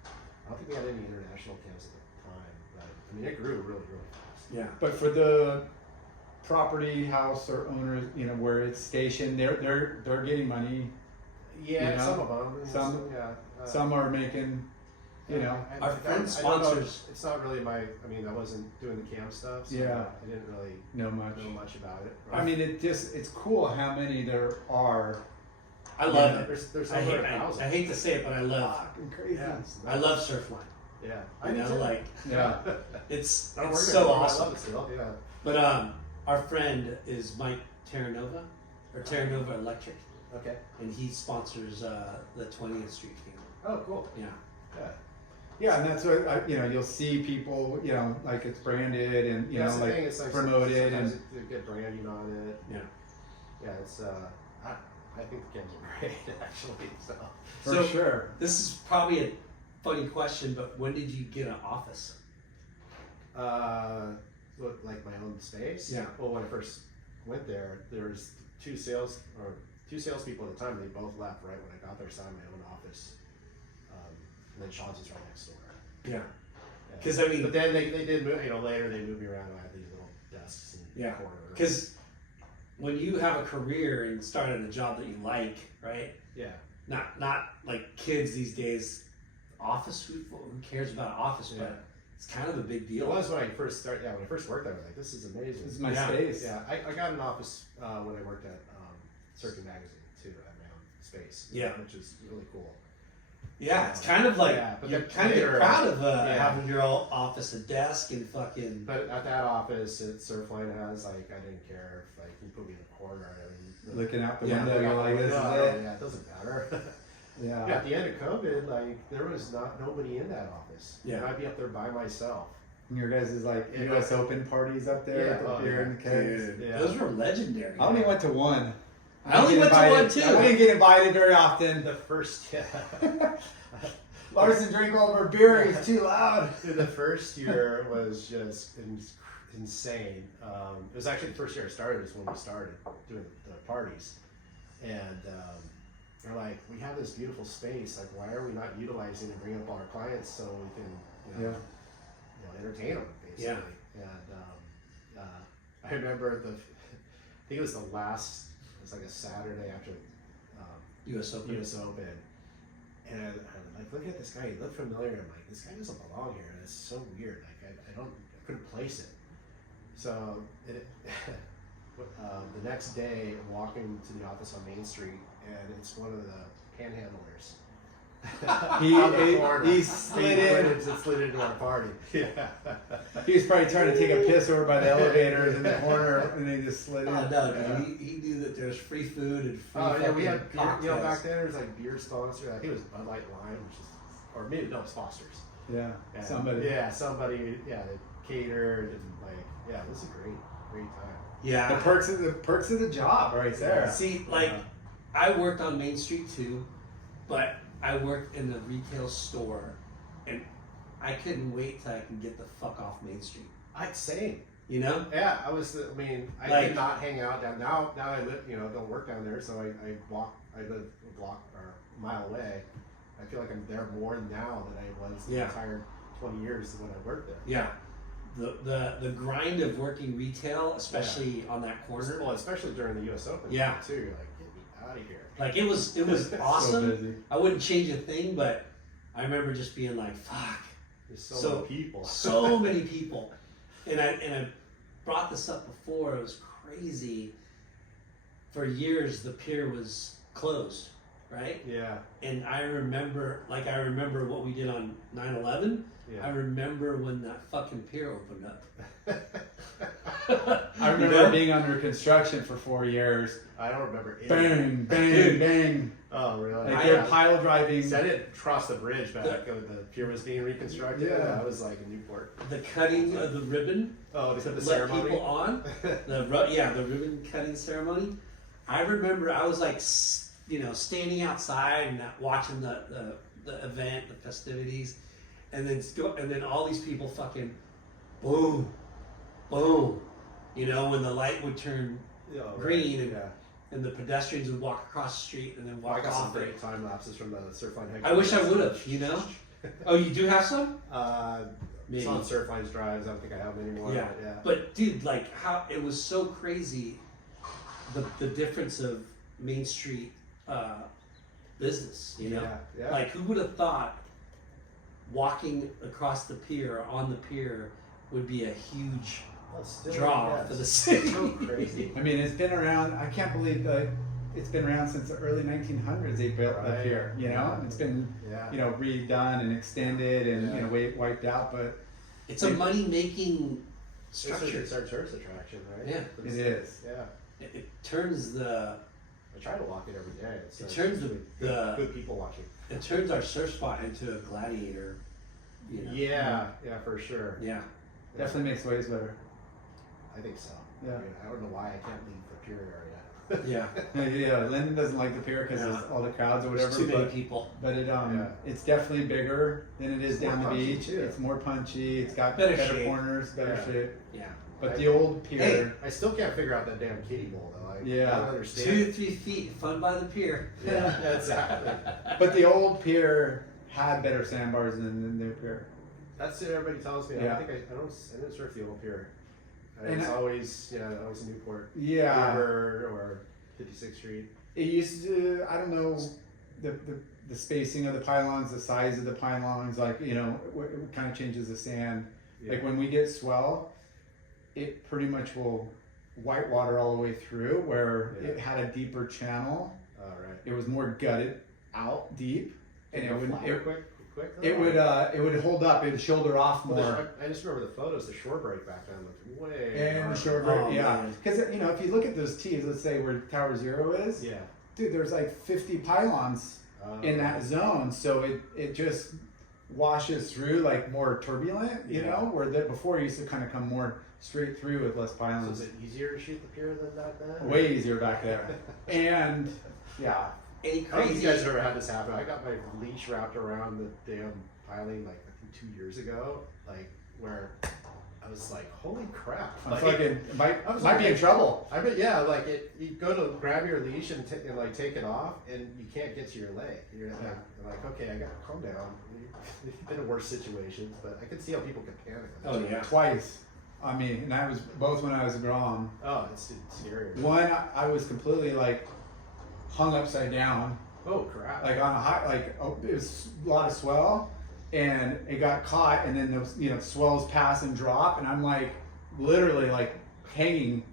I don't think we had any international camps at the time, but I mean it grew really, really fast. Yeah. But for the property, house, or owners, where it's stationed, they're getting money. Yeah, You know, some of them. and some- yeah. Some are making, Our friend I don't know, sponsors- It's not really my. I mean, I wasn't doing the cam stuff. So Yeah. I didn't really know much. know much about it. I mean, it's cool how many there are. I love it. There's I over hate, 1,000. I hate to say it, but I love Fucking crazy. Yeah, I love Surfline. Yeah, You know, like Yeah. it's I don't it's work so anymore, awesome. I love it still. Yeah. But our friend is Mike Terranova, or Terranova Electric, Okay. and he sponsors the 20th Street camera. Oh, cool. Yeah. Yeah. Yeah, and that's what you'll see people, like it's branded and That's the like thing. It's like promoted sometimes and they get branding on it. Yeah. Yeah, it's I think the cams are great actually. So. for So- sure. This is probably a funny question, but when did you get an office? Like my own space. Yeah. Well, when I first went there was two salespeople at the time. They both left right when I got there. So I had my own office. And then Sean's is right next door. Yeah. Yeah. 'Cause, I mean- but then they did move. Later they moved me around. And I had these little desks in Yeah. the corner. Because when you have a career and start at a job that you like, right? Yeah. Not like kids these days. Office, who cares about office? Yeah. But it's kind of a big It deal. was when I first started. Yeah, when I first worked there, I was like, "This is amazing." This is my Yeah. space. Yeah, I got an office when I worked at Surfing Magazine too, at my own space. Yeah. which is really cool. Yeah, it's kind of like Yeah, but you're then kind of later- proud of yeah. having your own office, a desk, and fucking. But at that office, Surfline has like I didn't care if like you put me in a corner. Looking out the Yeah. window, you're like, this is No, it. Yeah, it doesn't matter. Yeah. Yeah, at the end of COVID, like there was nobody in that office. Yeah. And I'd be up there by myself. And your guys' like Yeah. US Open parties up there, Yeah, the oh, beer yeah. and the kegs. Dude, Yeah. those were legendary. I only went to one. I only didn't went to get one, invited. too. I didn't get invited very often. The first, Larson drank all of our beer. He's too loud. Dude, the first year was just insane. It was actually the first year I started is when we started doing the parties, and they're like, we have this beautiful space. Like, why are we not utilizing and bringing up all our clients so we can, entertain them basically? Yeah. And I remember I think it was the last. It was like a Saturday after US Open. US Open. And I'm like, look at this guy. He looked familiar. I'm like, this guy doesn't belong here. And it's so weird. Like, I couldn't place it. So the next day, I'm walking to the office on Main Street, and it's one of the panhandlers. He slid in. Slid into our party. Yeah. He was probably trying to take a piss over by the elevators in the corner, and he just slid in. Oh no, dude! He knew that there's free food and free Oh yeah, we fucking had beer, cocktails. back then there was like beer sponsor. I think it was Bud Light Lime, which is, or maybe no, it's Foster's. Yeah, And, somebody. Yeah, somebody. Yeah, that catered and like, yeah, it was a great time. Yeah. The perks of the job, right there. See, like, I worked on Main Street too, but I worked in the retail store, and I couldn't wait till I could get the fuck off Main Street. Same. You know? Yeah, I was. I mean, I Like- did not hang out down. Now I live. Don't work down there, so I walk. I live a block or a mile away. I feel like I'm there more now than I was the Yeah. entire 20 years when I worked there. Yeah. The grind of working retail, especially on that corner. Well, especially during the U.S. Open. Yeah. Too. You're like, get me out of here. Like it was So awesome. busy. I wouldn't change a thing, but I remember just being like, fuck. There's so So- many people. So many people. And I brought this up before, it was crazy. For years the pier was closed, right? Yeah. And I remember what we did on 9/11. I Yeah. remember when that fucking pier opened up. I remember being under construction for 4 years. I don't remember any. Bang, bang, Dude. bang. Oh, really? Like they're pile driving. So I didn't cross the bridge back when the pier was being reconstructed. Yeah. That was like in Newport. The cutting of the ribbon Oh, to the let ceremony. people on. The ribbon cutting ceremony. I remember I was like, standing outside and watching the event, the festivities, and then all these people fucking, boom, boom, when the light would turn Yeah, right. green and, Yeah. and the pedestrians would walk across the street and then Well, I walk got some off great it. time lapses from the Surfline headquarters. I wish I would have, Oh, you do have some? It's on Surfline's drives. I don't think I have them anymore. Yeah. But yeah. But dude, like how it was so crazy, the difference of Main Street business, Yeah. Yeah. Like who would have thought walking across the pier on the pier would be a huge Well, still, draw yeah, for the it's city. So crazy. I mean, it's been around. I can't believe that it's been around since the early 1900s. They built up Right. here. It's been Yeah. redone and extended and Yeah. wiped out. But It's a money making It's structure. our tourist attraction, right? Yeah. it is. Yeah. It turns I try to walk it every day. It's, It turns good people watching. it turns our surf spot into a gladiator. Yeah. Yeah, for sure. Yeah. Definitely makes waves better. I think so. Yeah. I mean, I don't know why I can't leave the pier area. Yeah. Yeah, Lyndon doesn't like the pier because Yeah. there's all the crowds or whatever. There's too many but people. but Yeah. it's definitely bigger than it is It's down the more punchy, beach. too. It's more punchy. It's got Better better shape. corners, better Yeah. shape. Yeah. But the old Hey, pier, I still can't figure out that damn kiddie bowl though. I Yeah. don't understand. 2 to 3 feet, fun by the pier. Yeah, exactly. but the old pier had better sandbars than the new pier. That's what everybody tells me. Yeah. I didn't surf the old pier. And It's I- always always Newport Yeah, River or 56th Street. it used to. I don't know the spacing of the pylons, the size of the pylons. Like it kind of changes the sand. Yeah. Like when we get swell, it pretty much will whitewater all the way through. Where Yeah. it had a deeper channel, All right. it was more gutted out deep, and Did it would fly quick. it would hold up. It would shoulder off Well, more. I just remember the photos. The shore break back then looked way. And the harder. short Oh, yeah, man. because if you look at those tees, let's say where Tower Zero is, Yeah. dude, there's like 50 pylons in that zone, so it just washes through like more turbulent, you Yeah. know, where before it used to kind of come more straight through with less So pylons. is it easier to shoot the pier than back then? Way easier back there, and yeah, Any I don't know if crazy? you guys have ever had this happen. I got my leash wrapped around the damn piling like I think 2 years ago, like where I was like, holy crap! I'm Like, fucking might I was be in like- trouble. I bet yeah, like you go to grab your leash and, and like take it off, and you can't get to your leg. You're like, okay, I gotta calm down. You've been in worse situations, but I can see how people can panic. Oh yeah. Twice. I mean, and that was both when I was in Grom. Oh, it's scary. One, I was completely like hung upside down, Oh crap! like on a high, like it was a lot of swell, and it got caught, and then those swells pass and drop, and I'm like literally like hanging,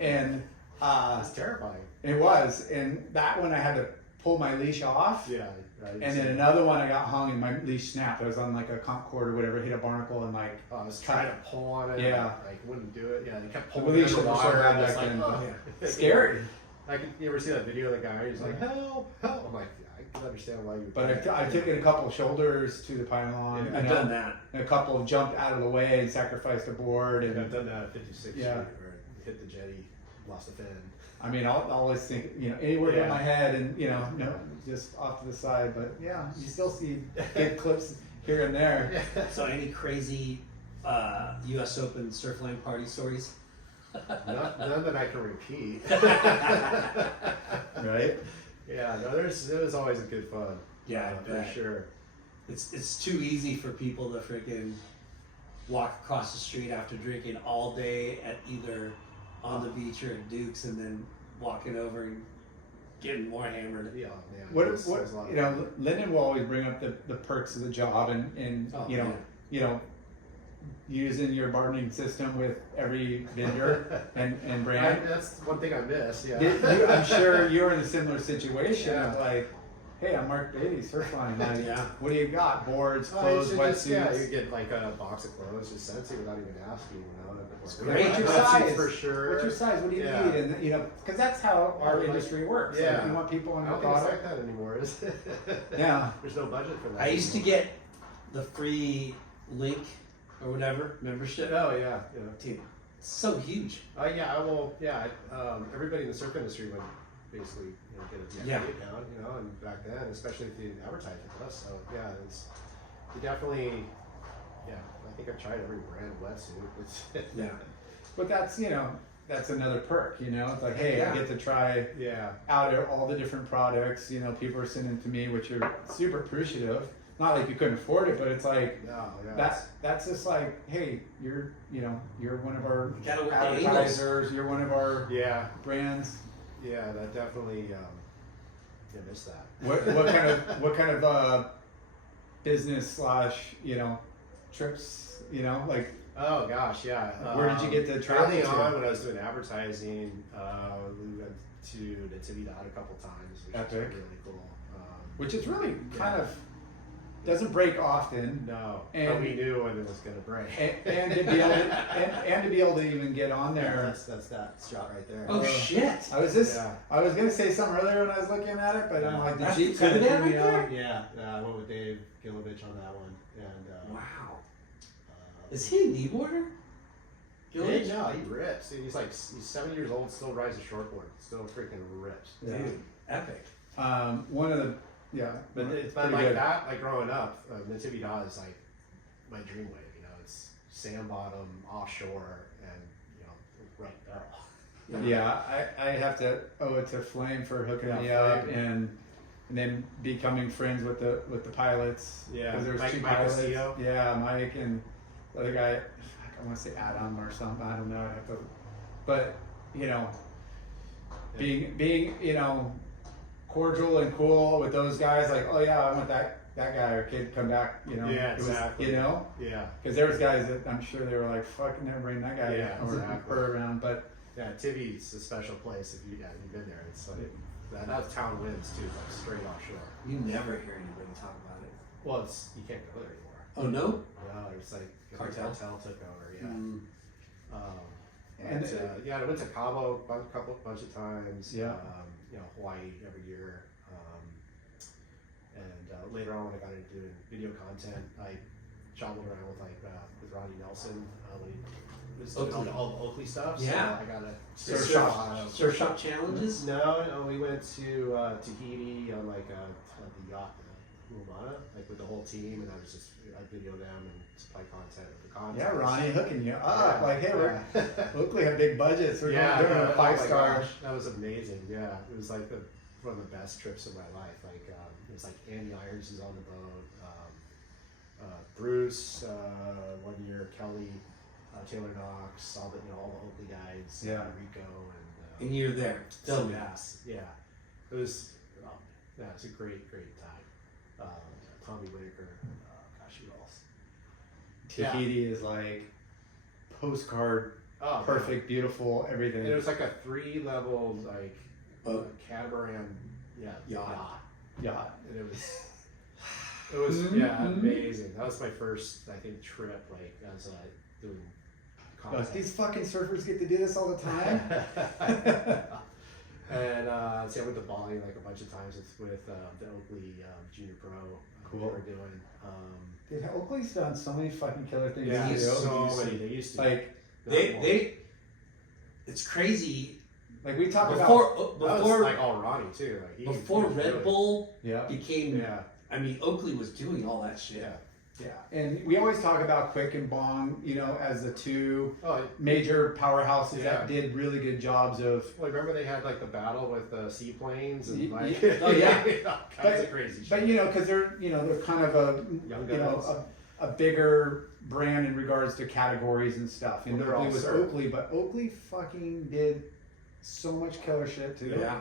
and it's terrifying. it was, and that one I had to pull my leash off. Yeah. Right. And then another one I got hung and my leash snapped. I was on like a comp cord or whatever, hit a barnacle and like I was trying to pull on it. Yeah. Like wouldn't do it. Yeah, they kept the pulling leash me was so underwater. hard and it's back like, then. oh. but Scary. You ever see that video of the guy who's like, help, help? I'm like, I can understand why you. But I took it a couple of shoulders to the pylon. Yeah, I've done that. And a couple jumped out of the way and sacrificed a board. I've And done that at 56 Yeah. Street where I hit the jetty, lost a fin. I mean, I'll always think, anywhere Yeah. but my head and, no, just off to the side. But yeah, you still see good clips here and there. So any crazy U.S. Open Surfline party stories? None that I can repeat. Right? Yeah, no, it was always a good fun. Yeah, I for bet. sure. It's too easy for people to freaking walk across the street after drinking all day at either on the beach or at Duke's, and then walking over and getting more hammered. Yeah, man. What, it was a lot of fun. Lyndon will always bring up the perks of the job and Oh, you know, using your bargaining system with every vendor and brand. That's one thing I miss. Yeah. I'm sure you're in a similar situation of Yeah. like, hey, I'm Marc Beaty, Surfline. Like, Yeah. what do you got? Boards, Oh, you clothes, should just, wetsuits. you get like a box of clothes, just send it without even asking. It's great. What's your Wetsuits size? for sure. What's your size? What do you Yeah. need? And because that's how our Like, industry works. Like, yeah. you want people on I the don't think it's product. like that anymore. Is it? Yeah. There's no budget for that. I used to anymore. get the free link or whatever membership. Oh yeah. Dude, it's so huge. Yeah. I will. Yeah. Everybody in the surf industry would basically get a VIP Yeah. account. And back then, especially if you advertise with us. So yeah, you definitely. Yeah. I think I've tried every brand of wetsuit. Yeah. But that's that's another perk. It's like, hey, Yeah. I get to try Yeah. out all the different products. People are sending to me, which are super appreciative. Not like you couldn't afford it, but it's like No. Yeah. that's just like, hey, you're one of our You gotta work the angles. advertisers. You're one of our Yeah. brands. Yeah. That definitely. Missed that. What kind of business / trips like Oh gosh, yeah. where did you get to travel Early to? on, when I was doing advertising, we went to Natividad a couple times, which was Epic. really cool. which is really kind of doesn't break often. No, but And- we knew when it was going to break. And to be able to, and to be able to even get on there. That's that shot right there. Oh shit! I was Yeah. gonna say something earlier when I was looking at it, but I'm like, That's did you good kind of at threw me right there? off? Yeah, I went with Dave Gilovich on that one, and Wow. Is he a kneeboarder? Dave, no, he rips. He's 7 years old, still rides a shortboard, still freaking rips. Yeah. Dude, epic. One of the But it's been pretty like good. that, like growing up, Natividad is like my dream wave, it's sand bottom, offshore, and, right barrel. Yeah, I have to owe it to Flame for hooking Yeah, me up Flame. and then becoming friends with the pilots. Yeah, 'Cause there was Mike- two Mike pilots. Castillo. Yeah, Mike and the other guy. I want to say Adam or something. I don't know. I have to, but being cordial and cool with those guys. Like, oh yeah, I want that guy or kid to come back. Yeah, It was, exactly. Yeah, Yeah. because there was guys that I'm sure they were like, fuck, never bring that guy Yeah, or exactly. her around. But Yeah, Tivvy's a special place. If you've been there, it's like that's town winds too, like straight offshore. You never hear anybody talk about it. Well, it's you can't go there anymore. Oh no? No, it's like Cartel took over. Yeah. And Yeah, I went to Cabo bunch of times. Yeah. Hawaii every year. And later on, when I got into doing video content, I traveled around with Ronnie Nelson when he was doing all the Oakley stuff. Yeah. So I got a Surf shop challenges? No, we went to Tahiti on like the yacht, Lumana, like with the whole team, and I videoed them and supply content with the content. yeah, Ronnie hooking you up. Yeah. Like, hey, we're Oakley have big budgets. We're Yeah, doing no, a oh my 5-star. gosh, that was amazing. Yeah, it was like one of the best trips of my life. Like it was like Andy Irons is on the boat, Bruce 1 year, Kelly, Taylor Knox, all the Oakley guys, Yeah. Rico And you're there. so Filming. yeah, it was it's a great time. Tommy Whitaker, gosh, who else? Tahiti is like postcard, Oh, perfect, beautiful, everything. And it was like a 3-level like Boat. catamaran, yacht. Yacht. And it was amazing. That was my first, I think, trip like as doing content. These fucking surfers get to do this all the time. And I went to Bali like a bunch of times with the Oakley Junior Pro. Cool. They were doing. Dude, Oakley's done so many fucking killer things. Yeah, too. so many. They used to Like It's crazy. Like we talk about. that was like all Ronnie too. Like he Before was Red really- Bull Yeah. became, Yeah. I mean, Oakley was doing all that shit. Yeah. Yeah. And we always talk about Quick and Bong, as the two Oh, major powerhouses Yeah. that did really good jobs of. well, remember they had like the battle with seaplanes and like Oh, yeah. all kinds of crazy But shit. because they're kind of a Young guns. a bigger brand in regards to categories and stuff. And Well, they're Oakley all was surf. Oakley, but Oakley fucking did so much killer shit too. Yeah.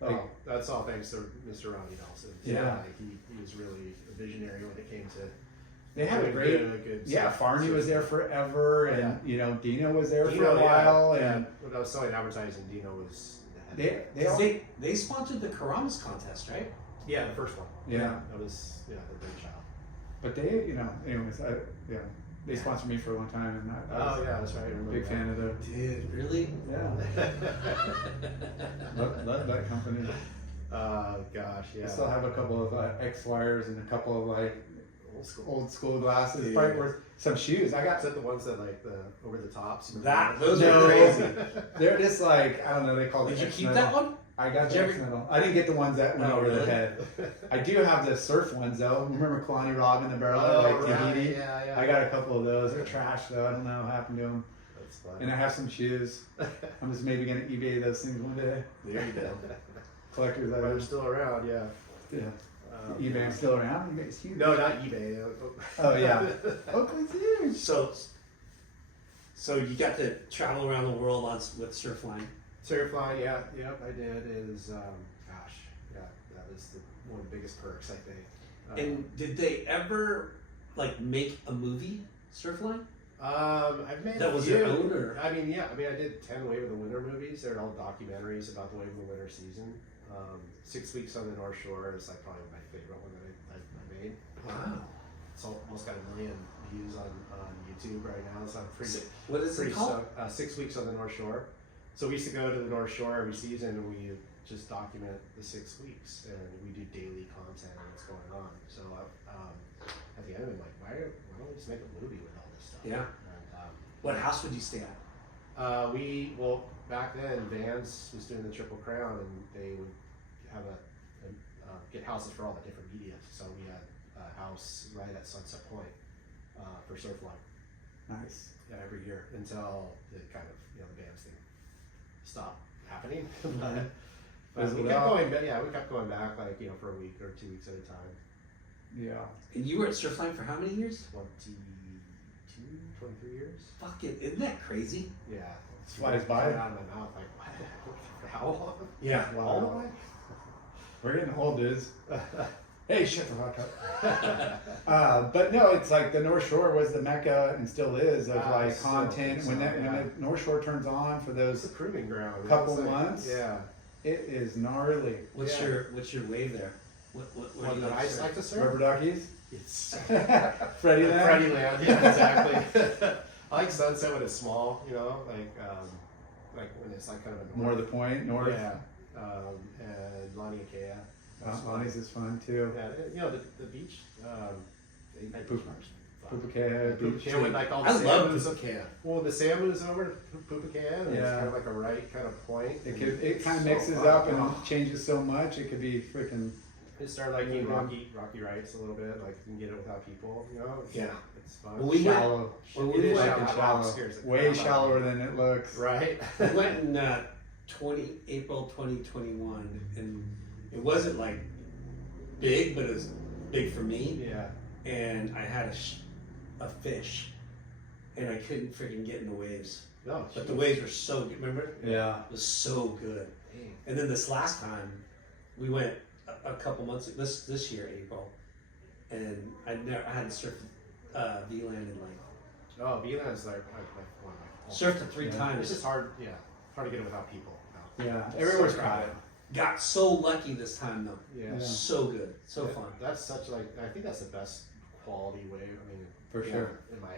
Like, Oh, that's all thanks to Mr. Ronnie Nelson. Yeah. Like, he was really a visionary when it came to. they had a doing great. good Yeah, stuff. Farney was there forever, and Dino was there for Dino, a while, yeah. and When I was selling advertising, Dino was. the head. they all, They sponsored the Karamas contest, right? Yeah, the first one. Yeah. That was the brainchild. but they anyways, they sponsored me for a long time, and I was Oh yeah, that's right. I remember a big that. fan of the Dude, really? love that company. Gosh, yeah. I still have a couple of X wires and a couple of like Old school. old school glasses. Yeah. Probably worth some shoes. I got Is that the ones that like the over the tops? Those No. are crazy. they're just like I don't know. They call it. Did you keep X-Metal. that one? I got Did the you ever- X-Metal. I didn't get the ones that went Oh, over the really? head. I do have the surf ones though. Remember Kalani Rob and the barrel like Tahiti? yeah. I got a couple of those. They're trash though. I don't know what happened to them. That's fun. And I have some shoes. I'm just maybe gonna eBay those things one day. There you go. Collectors They're items. still around, yeah. Yeah. eBay's still around. eBay's huge. No, not eBay. Oh yeah. Oakley's huge. So you got to travel around the world with Surfline. Surfline, yeah, yep, I did. Is that was one of the biggest perks, I think. And did they ever make a movie, Surfline? I've made That a was few. their own, or? I did 10 Wave of the Winter movies. They're all documentaries about the Wave of the Winter season. 6 Weeks on the North Shore is like probably my favorite one that I made. Wow. It's almost got 1 million views on YouTube right now, so I'm pretty. What is it pretty called? 6 Weeks on the North Shore. So we used to go to the North Shore every season, and we just document the 6 weeks, and we do daily content and what's going on. So at the end of it, I'm like, why don't we just make a movie with all this stuff? Yeah. And, What house would you stay at? back then Vans was doing the Triple Crown, and they would have get houses for all the different media. So we had a house right at Sunset Point for Surfline. Nice. Yeah, every year until the kind of the Vans thing stopped happening. But we Fizzled kept out. going back. Yeah, we kept going back for a week or 2 weeks at a time. Yeah. And you were at Surfline for how many years? 23 years. Fuck it, isn't that crazy? Yeah. Flies by. Coming out of my mouth like what? How long? Yeah. How old am We're getting old, dudes. Hey, shut the fuck up. But no, it's like the North Shore was the mecca and still is of like so content. so, When yeah. the North Shore turns on for It's those a proving ground. couple It's like- months, Yeah. it is gnarly. What's Yeah. your wave there? Where What do you that like I to surf? like to surf? Rubber duckies, It's Freddie Land. Freddie Land. Yeah, exactly. I like sunset when it's small. You know, like when it's like kind of a More the point, north. Yeah. And Lani Akea. Lonnie's is fun too. Yeah, you know the beach. Pupukea Beach. Pupukea with like all the I love sand moves. Pupukea. Well, the sand moves over to Pupukea, and it's Yeah. kind of like a right kind of point. It kind of So mixes fun. up and Oh. changes so much. It could be freaking. It started like being Yeah. rocky rights a little bit. Like you can get it without people. You know. Yeah. It's fun. Well, we went- Shallow. Well, It we is went- Like shallow. shallow. Scares the Way crap out of shallower me. than it looks. Right. We went in April 2021, and it wasn't like big, but it was big for me. Yeah. And I had a fish, and I couldn't freaking get in the waves. No. But the waves were so good. Remember? Yeah. It was so good. Dang. And then this last time, we went a couple months this year, April, and I hadn't surfed V-Land in like Oh, VLAN's like one of my. surfed it 3 Yeah. It's times. just hard. Yeah. Hard to get it without people. No. Yeah. It's Everywhere's so crowded. Got so lucky this time though. Yeah. Yeah. So good, so That- fun. That's such like I think that's the best quality wave. I mean, For yeah, sure. in my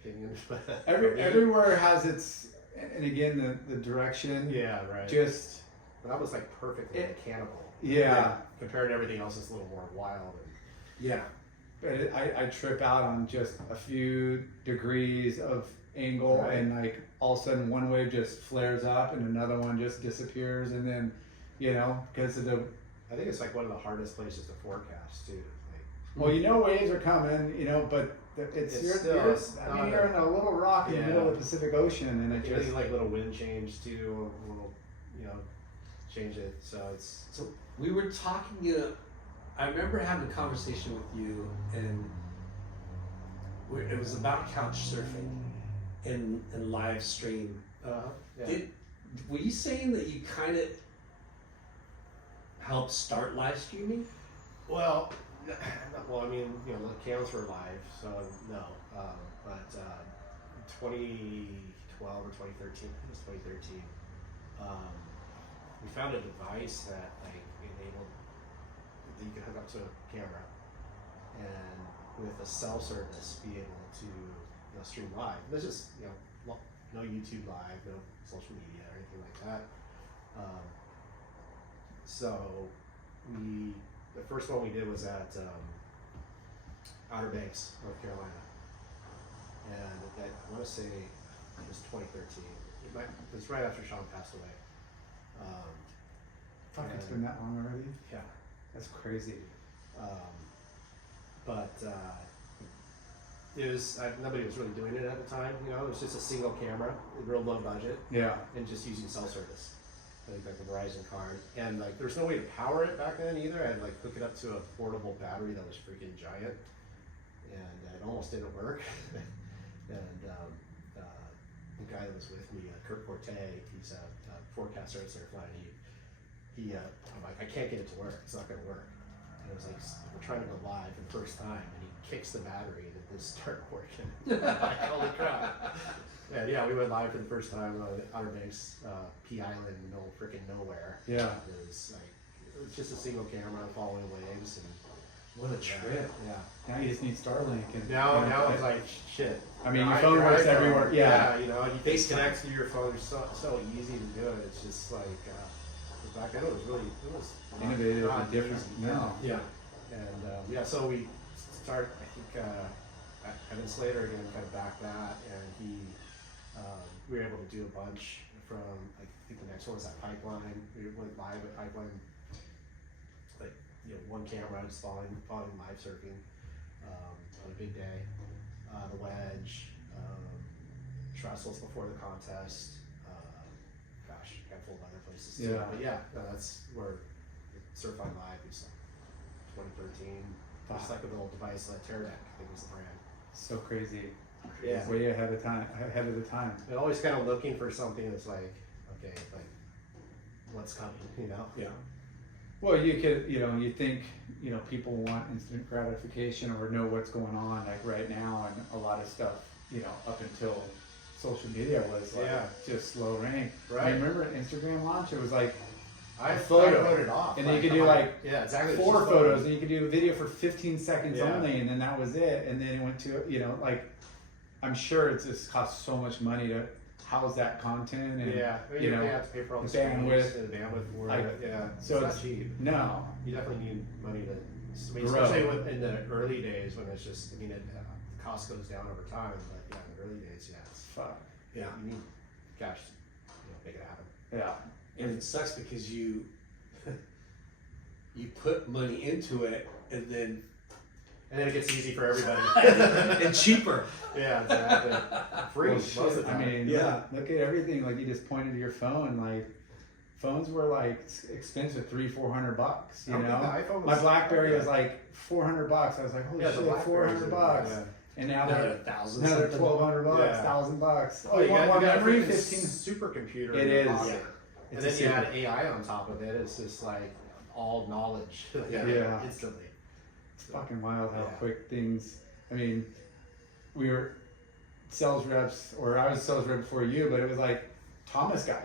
opinion. Everywhere has its, and again the direction. Yeah, right. Just But that was like perfectly mechanical. yeah. Compared to everything else, it's a little more wild. Yeah. But I trip out on just a few degrees of angle, Right. and like all of a sudden one wave just flares up and another one just disappears, and then because of the I think it's like one of the hardest places to forecast too. Like, well, waves are coming, but it's It's you're, still- you're, it's I mean not you're in a little rock in the Yeah. middle of the Pacific Ocean, and it like just anything like little wind change too will change it. So it's So we were talking. I remember having a conversation with you, and it was about couch surfing and live stream. yeah. Were you saying that you kind of helped start live streaming? Well, I mean, the cams were live, so no. But 2012 or 2013, I think it was 2013, we found a device that like enabled that you could hook up to a camera and with a cell service be able to stream live. There's just no YouTube live, no social media or anything like that. So the first one we did was at Outer Banks, North Carolina, and I want to say it was 2013. It was right after Sean passed away. fuck, it's been that long already. Yeah, That's crazy. but it was nobody was really doing it at the time. It was just a single camera, real low budget, Yeah. and just using cell service. Like the Verizon card, and like there's no way to power it back then either. I had like hook it up to a portable battery that was freaking giant, and it almost didn't work. And the guy that was with me, Kurt Corte, he's a forecaster at Surfline. I'm like, I can't get it to work. It's not gonna work. And it was like we're trying to go live for the first time, and he kicks the battery, and it just started working. I'm like, holy crap! And yeah, we went live for the first time on Outer Banks, P Island, freaking nowhere. Yeah. It was just a single camera following waves, and What a trip! yeah. Now you just need Starlink, and Now it's like shit. I mean, Now your phone your works iPhone, everywhere. Yeah. you FaceTime. face connects to your phone. It's so easy to do it. It's just like back then it was Innovative not and different. easy. No. Yeah. And so we start. I think Evan Slater again kind of backed that, and we were able to do a bunch from. I think the next one was at Pipeline. We went live at Pipeline. Like one camera just following live surfing on a big day. The Wedge, Trestles before the contest. Gosh, a handful of other places too. Yeah. But yeah, that's where Surfline Live is like 2013. Just like an old device like Teradek, I think was the brand. So crazy. Yeah. Way ahead of the time. And always kind of looking for something that's like, okay, like what's coming, Yeah. Well, you could, you think, people want instant gratification or know what's going on like right now, and a lot of stuff, up until social media was like just slow rain. Right. I remember Instagram launch, it was like I photo. wrote it off. and then you could do like exactly 4 photos, and you could do a video for 15 seconds Yeah. only, and then that was it. And then it went to, I'm sure it's just costs so much money to house that content, and you have to pay for all the bandwidth. space and bandwidth for Like, it. Yeah, so it's it's not cheap. no. You definitely need money to, Grow. especially in the early days when it's just, the cost goes down over time. But in the early days, it's Fuck. you need cash to make it happen. Yeah. And it sucks because you put money into it and then And then it gets easy for everybody. and cheaper. Yeah, exactly. Free Well, most of the shit, time. I mean, Yeah. look at everything. Like, you just pointed to your phone. Like, phones were like expensive, $300-400. You I don't know, think the iPhone my was- BlackBerry was like $400. I was like, holy Yeah, the shit, Blackberries $400. are- And now Now they're they're $1,000 now they're something. $1,200, Yeah. $1,000. Oh, you got more a memory, freaking 15. supercomputer. It in your is. pocket. Yeah. And It's then a you add super- AI on top of it. It's just like all knowledge. Yeah. Instantly. It's fucking wild how Yeah. quick things. I mean, we were sales reps, or I was sales rep before you, but it was like Thomas guy.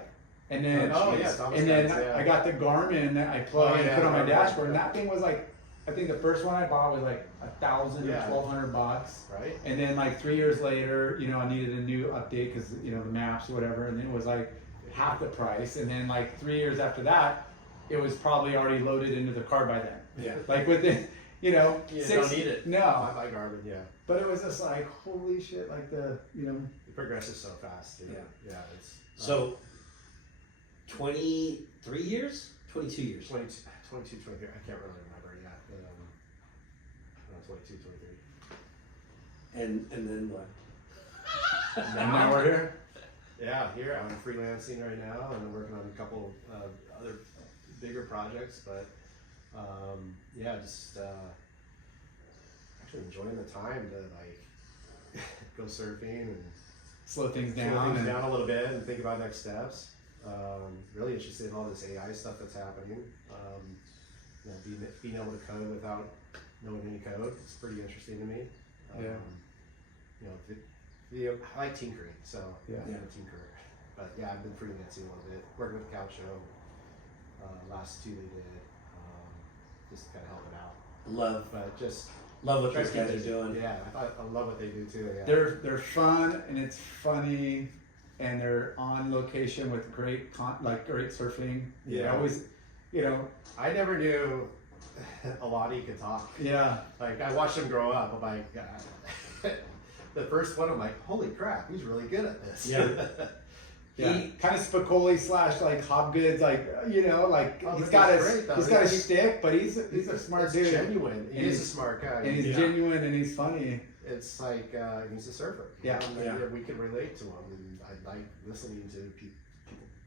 And then, Oh, yeah, Thomas and then guys, yeah. I got the Garmin that I plug Oh, and yeah, put on my Garmin, dashboard, and yeah. that thing was like, I think the first one I bought was like $1,000 Yeah. or $1,200. Right? And then like 3 years later, I needed a new update because the maps, whatever, and then it was like half the price. And then like 3 years after that, it was probably already loaded into the car by then. Yeah. Like within, You don't need it. No, I buy Garmin, yeah. but it was just like, holy shit, like It progresses so fast, dude. Yeah. Yeah, it's So 23 years? 22 years. 22, 23. I can't really remember yet. But, no, 22, 23. And then what? and now we're here. Yeah, here I'm freelancing right now, and I'm working on a couple of other bigger projects. But just actually enjoying the time to like go surfing and Slow things slow down. things and down a little bit and think about next steps. Really interested in all this AI stuff that's happening. Being able to code without knowing any code, it's pretty interesting to me. I like tinkering, so Yeah. I'm a tinkerer. But yeah, I've been freelancing a little bit, working with Couch Show. Last 2 they did, just to kind of help it out. But just Love what try these to keep guys are busy. doing. Yeah, I love what they do too. Yeah. they're fun, and it's funny, and they're on location with great great surfing. Yeah. Always, I never knew a lot of you could talk. yeah. Like I watched him grow up. I'm like, the first one, I'm like, holy crap, he's really good at this. Yeah. Yeah, kind of Spicoli / like Hobgoods, Oh, he's but got he's his great, though. he's got his He's- shtick, but he's a smart It's dude. genuine. He And is a he's- smart guy. And he's Yeah. genuine, and he's funny. It's like he's a surfer. Yeah. And we can relate to him, and I like listening to people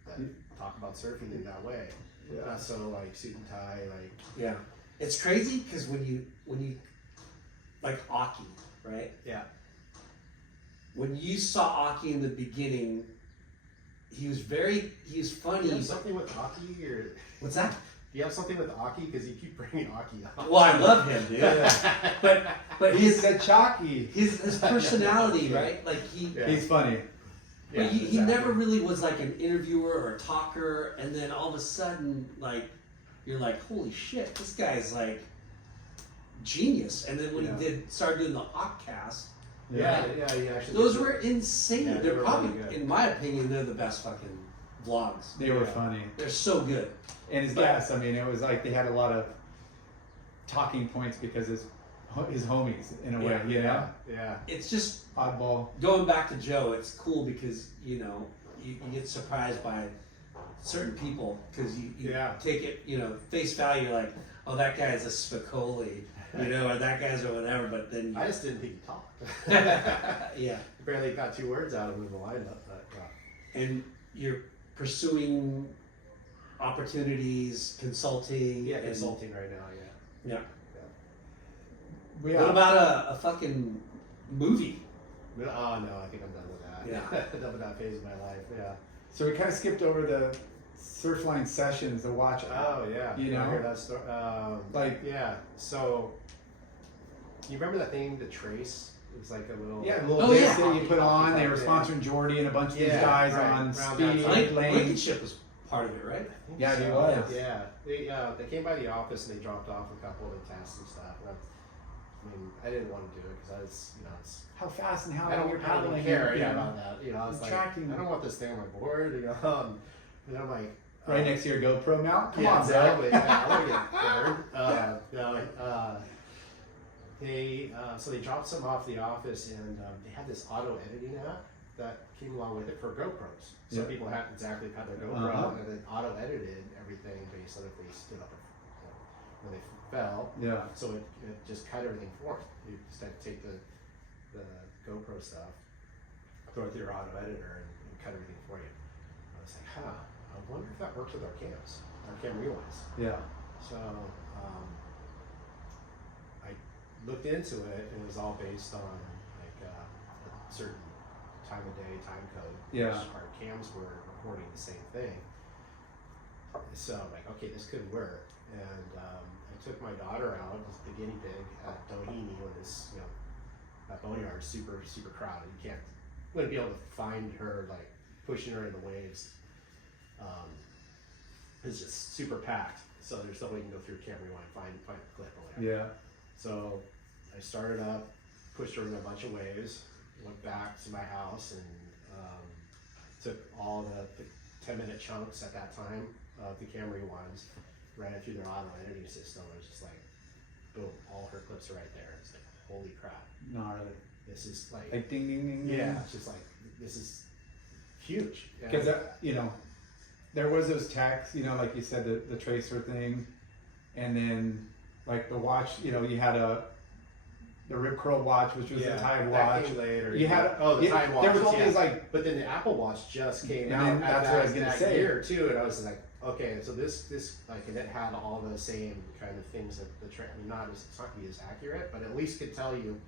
that talk about surfing in that way. Yeah. Not so like suit and tie, like Yeah. It's crazy because when you like Aki, right? yeah. When you saw Aki in the beginning, he was funny. Do you have something with Aki, or What's that? do you have something with Aki? Because you keep bringing Aki up. Well, I love him, dude. But He's his a chalky. his personality, right? Like Yeah. He's funny. but he exactly. never really was like an interviewer or a talker, and then all of a sudden, like, you're like, holy shit, this guy's like genius. And then when Yeah. he started doing the Hawkcast, Yeah, he actually. those were insane. Yeah, they they're were probably, really good. in my opinion, they're the best fucking vlogs. They were Yeah. funny. They're so good. And his guests, I mean, it was like they had a lot of talking points because his homies in a way, Yeah. It's just Oddball. going back to Joe. It's cool because you get surprised by certain people because you Yeah. take it face value. You're like, oh, that guy's a Spicoli, or that guy's or whatever. But then I just didn't think he talked. yeah, Barely got 2 words out of him in the lineup, but and you're pursuing opportunities, consulting. yeah, and- consulting right now. Yeah. We What about a fucking movie? Oh no, I think I'm done with that. Yeah. Done with that phase of my life. Yeah. So we kind of skipped over the Surfline Sessions, the watch app. Oh yeah, You I know? heard that story. Like- yeah. So you remember that thing, the Trace? It was like a little Yeah, the little Oh, disc yeah. that you put on. They were Yeah. sponsoring Jordy and a bunch of these Yeah, guys right, on around that speed time. I think lane. Blankenship was part of it, right? Yeah, he So, was. Yeah, they came by the office and they dropped off a couple of the tests and stuff. And I mean, I didn't want to do it because I was, How fast and how I long don't, you're I don't paddling. care you know, about that. I was like, tracking. I don't want this thing on my board. And I'm like, Right next to your GoPro mount. Come yeah, on, exactly. bro. Yeah, I want to get burned. So they dropped some off the office, and they had this auto editing app that came along with it for GoPros. So Yeah. people had had their GoPro Uh-huh. and then auto edited everything based on if they stood up or when they fell. Yeah. So it just cut everything for it. You just had to take the GoPro stuff, throw it through your auto editor, and cut everything for you. I was like, I wonder if that works with our cams, our cam rewinds. Yeah. So I looked into it, and it was all based on like a certain time of day, time code. Yeah. Which our cams were recording the same thing. So I'm like, okay, this could work. And I took my daughter out as the guinea pig at Doheny when this, that boneyard is super, super crowded. You wouldn't be able to find her, like pushing her in the waves. It's just super packed. So there's no way you can go through camera rewind, find the clip or whatever. Yeah. So I started up, pushed her in a bunch of waves, went back to my house, and took all the 10-minute chunks at that time of the camera rewinds, ran it through their auto editing system. It was just like, boom, all her clips are right there. It's like, holy crap, Gnarly. this is like, Like ding ding ding. ding. yeah, it's just like, this is huge. Because there was those techs, like you said, the tracer thing, and then like the watch, you had the Rip Curl watch, which was the Tide that watch. came later. You had the Tide watch. There was all these like, but then the Apple Watch just came And out. then that's what I was gonna that say. year too, and I was like, okay, so this like, and it had all the same kind of things that it's not gonna be as accurate, but at least could tell you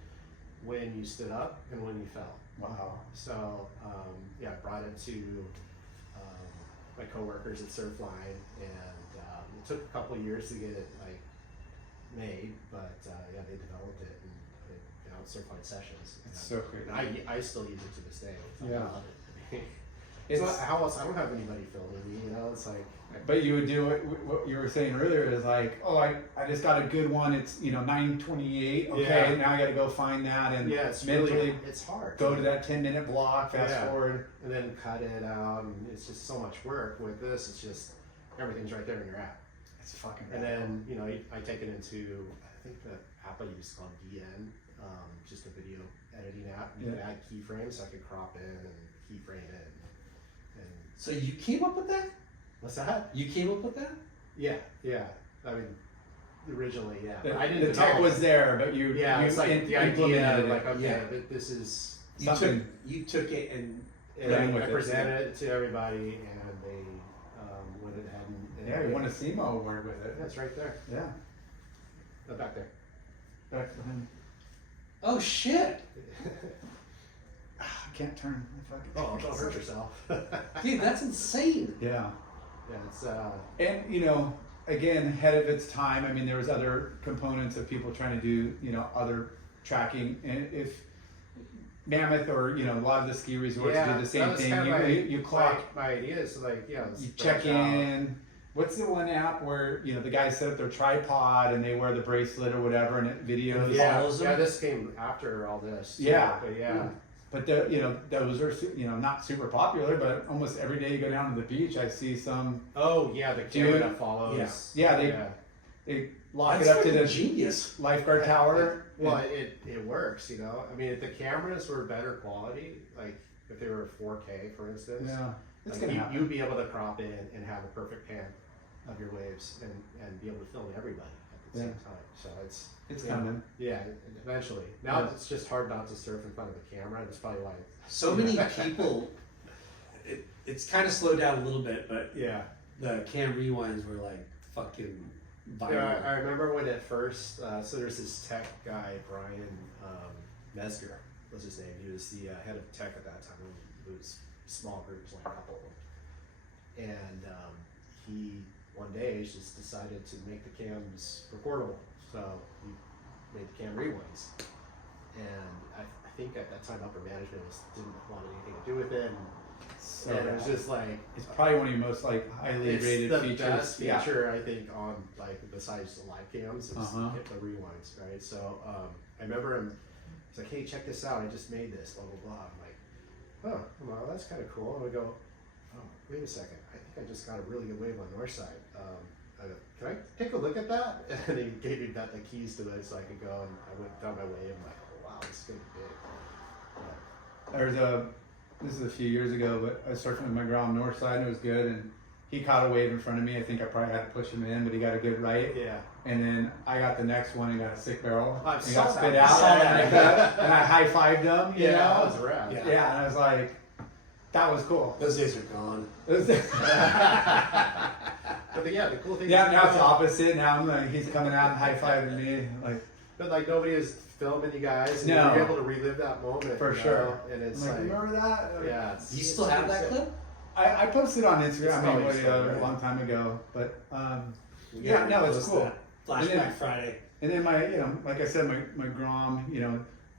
when you stood up and when you fell. wow. So I brought it to my coworkers at Surfline, and it took a couple of years to get it like made, but they developed it, and it's Surfline Sessions. It's so crazy. And I still use it to this day. I Yeah. love it. It's, So how else? I don't have anybody filming me. It's like. but you would do what you were saying earlier is like, oh, I just got a good one. It's 9:28. Okay, Yeah. now I got to go find that and Yeah, it's mentally really it's hard. go to that 10-minute block, fast Yeah. forward. And then cut it out, and it's just so much work. With this, it's just everything's right there in your app. It's fucking. And then I take it into, I think the app I use is called DN, just a video editing app. You can Yeah. add keyframes, so I can crop in and keyframe it. And So you came up with that? what's that? You came up with that? Yeah. I mean, originally, yeah. The, But I didn't the tech develop was it. there, but you Yeah, you it's like the idea, implemented it. like okay, Yeah. this is. Something. You took it and And Ran with I it. presented it to everybody, and they went ahead and Yeah, you won a SEMA award with it. Yeah, it's right there, Yeah, back there. back to him. oh shit, I can't turn. Oh, don't hurt yourself. dude, that's insane. Yeah. Yeah, it's And again, ahead of its time. I mean, there was other components of people trying to do other tracking, and if Mammoth or a lot of the ski resorts do the that same was thing. kinda You clock, my idea is like let's you branch check out. in. What's the one app where the guys set up their tripod and they wear the bracelet or whatever, and it videos? Yeah, follows them? yeah, this came after all this. too, Yeah. but yeah. But those are not super popular, but almost every day you go down to the beach, I see some. Oh yeah, the camera Dude. that follows. Yeah, they lock That's it up to fucking the genius. lifeguard tower. Well, it works, I mean, if the cameras were better quality, like if they were 4K, for instance, Yeah, it's like gonna happen. you'd be able to crop in and have a perfect pan of your waves and be able to film everybody at the same time. So It's yeah. coming. Yeah, eventually. Now Yeah. it's just hard not to surf in front of the camera. That's probably why. So many people. It's kind of slowed down a little bit, but Yeah. the cam rewinds were like fucking viral. Yeah, I remember when it first. So there's this tech guy, Brian Mesger was his name. He was the head of tech at that time. It was small groups, like a couple of them. And he one day just decided to make the cams recordable. So he made the cam rewinds, and I think at that time upper management didn't want anything to do with it. So And it was just like it's probably one of your most like highly it's rated the features. best feature I think on like besides the live cams is hit the rewinds, right? So I remember him. He's like, "Hey, check this out! I just made this." Blah blah blah. I'm like, "Oh, well, that's kind of cool." And we go, "Oh, wait a second! I think I just got a really good wave on north side. I go, can I take a look at that?" And he gave me back the keys to it so I could go, and I went down my way. I'm like, "Oh wow, this is gonna be big." There's this is a few years ago, but I was surfing with my girl on north side and it was good, and he caught a wave in front of me. I think I probably had to push him in, but he got a good right. Yeah. And then I got the next one and got a sick barrel. I and saw got that. spit I out. saw that. And I high-fived him, you Yeah, know? that was rad. Yeah, and I was like, that was cool. Those days are gone. But the cool thing. Yeah, is now it's the opposite. Now I'm like, he's coming out and high-fiving me. Like, But like nobody is filming you guys, and No. you're able to relive that moment For you sure. know? And it's I'm like, like, remember that? yeah. You still have that clip? I posted on It's Instagram probably maybe still a there. long time ago, but You yeah, gotta no, it's post cool. that. Flashback Friday. And then my, like I said, my Grom,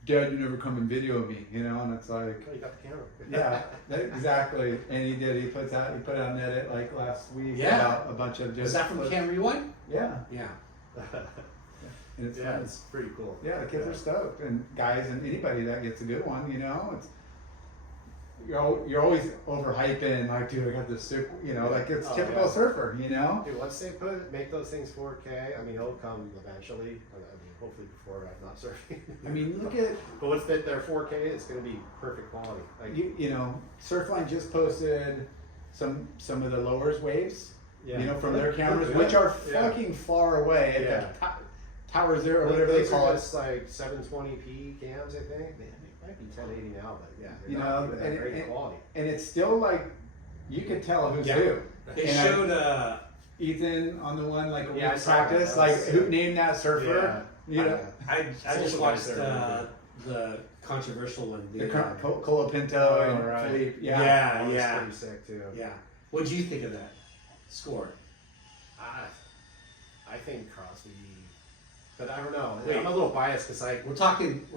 Dad, you never come and video me, and it's like, Oh, you got the camera. yeah, exactly. And he did. He put out an edit like last week Yeah. about a bunch of just. Was that from Cam Rewind? Yeah, Yeah. and it's Yeah, fun. it's pretty cool. Yeah, the kids are stoked, and guys, and anybody that gets a good one, it's. You're always overhyping, like, dude, I got this super, like it's Oh, typical yeah. surfer, Dude, once they make those things 4K, I mean, it'll come eventually. I mean, hopefully before I'm not surfing. I mean, look at But once they're 4K, it's going to be perfect quality. Like, Surfline just posted some of the lowers waves, yeah. from their cameras, Good. which are Yeah. fucking far away at Yeah. the Tower Zero or whatever they Those call are it. just like 720p cams, I think. They might be 1080 now, but yeah, they're You not know, even that and- great and- quality. And it's still like, you could tell who's Yeah. who. They And I- showed Ethan on the one, like a Yeah, I week saw that. practice, That like was who sick. named that surfer? I just Social watched guys are the controversial one. The The, Colapinto and right. Philippe. Yeah. That was yeah. pretty sick too. yeah. What'd you think of that score? I think Crosby, but I don't know. Wait. I'm a little biased because We're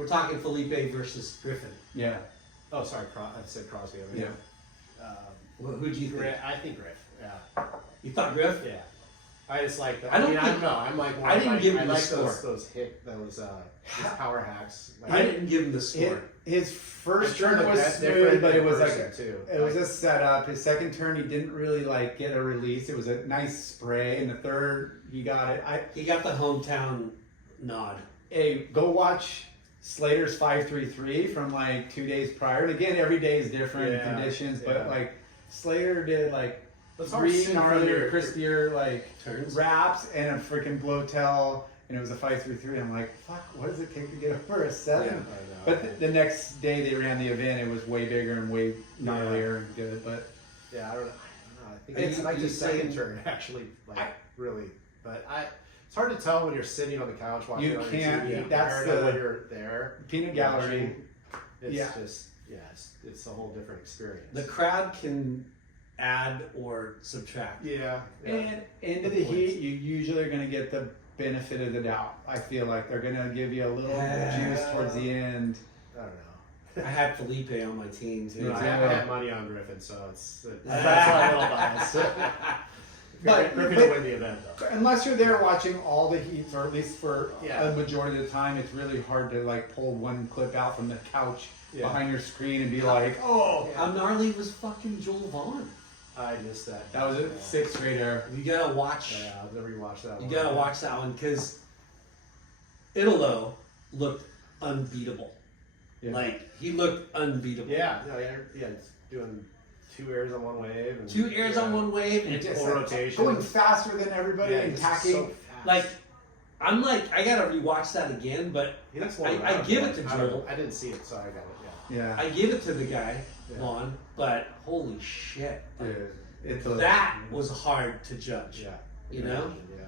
talking Felipe versus Griffin. Yeah. Oh, sorry, I said Crosby. I mean, Who'd you think? Griff. I think Griff. Yeah. You thought Griff? Yeah. I just like that. I don't I think- don't know. I'm like, I didn't give him I the like score. those power hacks. Like, I didn't give him the score. His first I'm sure turn the was best smooth, different but it in was like person, too. it was a setup. His second turn, he didn't really like get a release. It was a nice spray, and the third, he got it. He got the hometown nod. Hey, go watch Slater's 533 from like 2 days prior. And again, every day is different Yeah, conditions, yeah. but like Slater did like It's hard to three see from gnarlier, your- crispier like Turns. wraps and a freaking blowtail, and it was a 533. I'm like, fuck, what does it take to get over a 7? Yeah. I know. But the next day they ran the event, it was way bigger and way gnarlier and good. But Yeah, I don't know. I think And it's you- like you the second say- turn actually, like really. But it's hard to tell when you're sitting on the couch watching. You it on can't- TV that's compared to the- when you're there. Peanut Gallery, watching. It's Yeah. just it's a whole different experience. The crowd can add or subtract. yeah. and into the Good points. heat, you usually are going to get the benefit of the doubt. I feel like they're going to give you a little Yeah. juice towards the end. I don't know. I had Felipe on my team too. Me I too. had money on Griffin, so that's why I'm a little biased. But- Griffin to win the event though. Unless you're there watching all the heats, or at least for Yeah. a majority of the time, it's really hard to like pull one clip out from the couch Yeah. behind your screen and be like, oh, How gnarly was fucking Joel Vaughn? I missed that. that was a sixth grader. You gotta watch. Yeah, I've never rewatched that You one. gotta watch that one because Italo looked unbeatable. Yeah. Like he looked unbeatable. Yeah, it's doing 2 airs on one wave. And, 2 airs on one wave and Just, full rotation. going faster than everybody Yeah, and just tacking. so fast. like I'm like I gotta rewatch that again, but He looks more I around, give but it to I don't Joel. know. I didn't see it, so I got it. Yeah, I give it to the guy Yeah. Vaughn. But holy shit, dude, it's a, that was hard to judge. Yeah. You know? Yeah.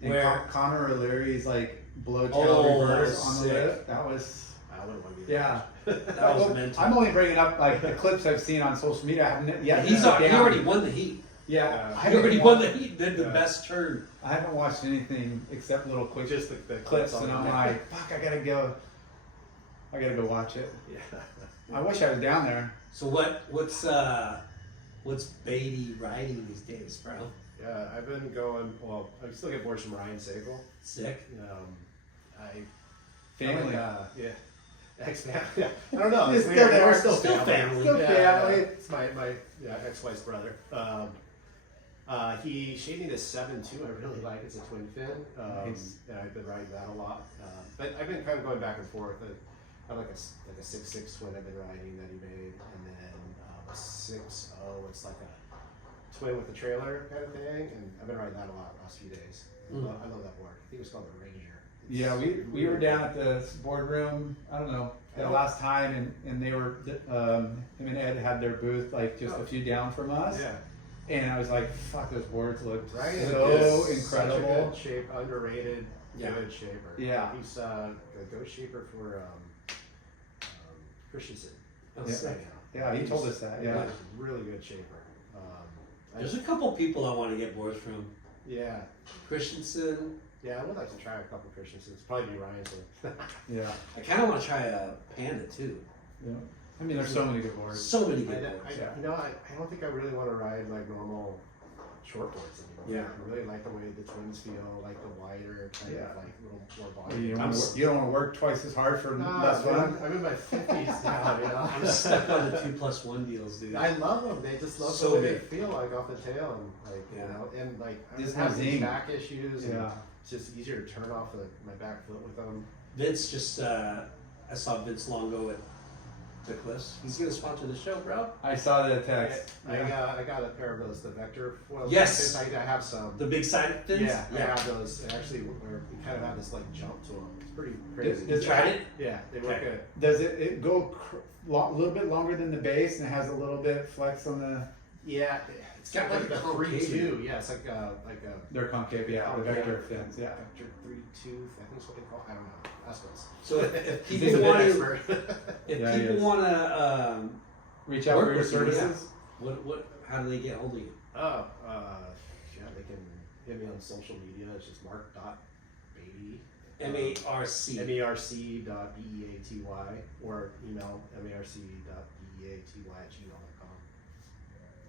and where- Connor O'Leary's like blowtail Oh, that reverse was on the sick. lip. That was. I wouldn't want to be there. Yeah. That was Well, mental. I'm only bringing up like the clips I've seen on social media. I haven't yet. He down. already won the heat. Yeah, I He already haven't won watched, he did the best turn. I haven't watched anything except little quick Just the clips, on and I'm the- like, fuck, I gotta go watch it. Yeah. I wish I was down there. So what's Beaty riding these days, bro? Yeah, I've been going. Well, I still get boards from Ryan Sable. Sick. Family. Yeah. Ex-family. Yeah. I don't know. It's It's still weird. there. We're Still family. family. Still family. It's my ex-wife's brother. He shaped me this 7.2. I really like it. It's a twin fin. Nice. And I've been riding that a lot. But I've been kind of going back and forth. I have like a 6.6 twin I've been riding that he made, and then a 6.0. It's like a twin with a trailer kind of thing, and I've been riding that a lot the last few days. I love that board. I think it was called the Ranger. Yeah, we were down at the boardroom, I don't know, the last time, and they were, him and Ed had their booth like just a few down from us. Yeah. And I was like, fuck, those boards looked Ryan so is such a incredible. good shape, underrated, Yeah. good shaper. Yeah. He's a ghost shaper for Christensen. Oh, Yeah. sick. Yeah, he told us that, yeah. He's a really good shaper. There's a couple people I want to get boards from. Yeah. Christensen. Yeah, I would like to try a couple Christensens. Probably be Ryan's one. Yeah. I kind of want to try a Panda too. Yeah. I mean, there's so many good boards. So many I, good I, boards. I don't think I really want to ride like normal short boards anymore. Yeah. I really like the way the twins feel, like the wider, kind Yeah. of like little more You volume. don't want to work twice as hard for less fun. I'm in my 50s now, you know. I'm stuck on the 2+1 deals, dude. I love them. They just love So the way good. they feel like off the tail, and like Yeah. you know, and like I Just just have zing. these back issues. And Yeah. it's just easier to turn off my back foot with them. Vince just, I saw Vince Longo at the Cliffs. He's going to sponsor the show, bro. I saw the text. I got a pair of those, the Vector foils. Yes. I have some. The big side fins? Yeah, I have those. Actually, we kind of have this like jump to them. It's pretty crazy. Does- You tried it? Yeah, they work Okay. good. Does it go a little bit longer than the base and it has a little bit flex on the, Yeah, It's got like the a 3.2. concave. Yeah, it's like a they're concave, yeah, the vector fins, yeah. Vector 3.2. I think is what they call. I don't know. Ask us. So if He's people a want bit to, expert. if Yeah, he people is. want to Reach out work for your with you, services. how do they get hold of you? Oh, yeah, they can hit me on social media. It's just marc.beaty. MARC. merc.beaty or email marc.beaty@gmail.com.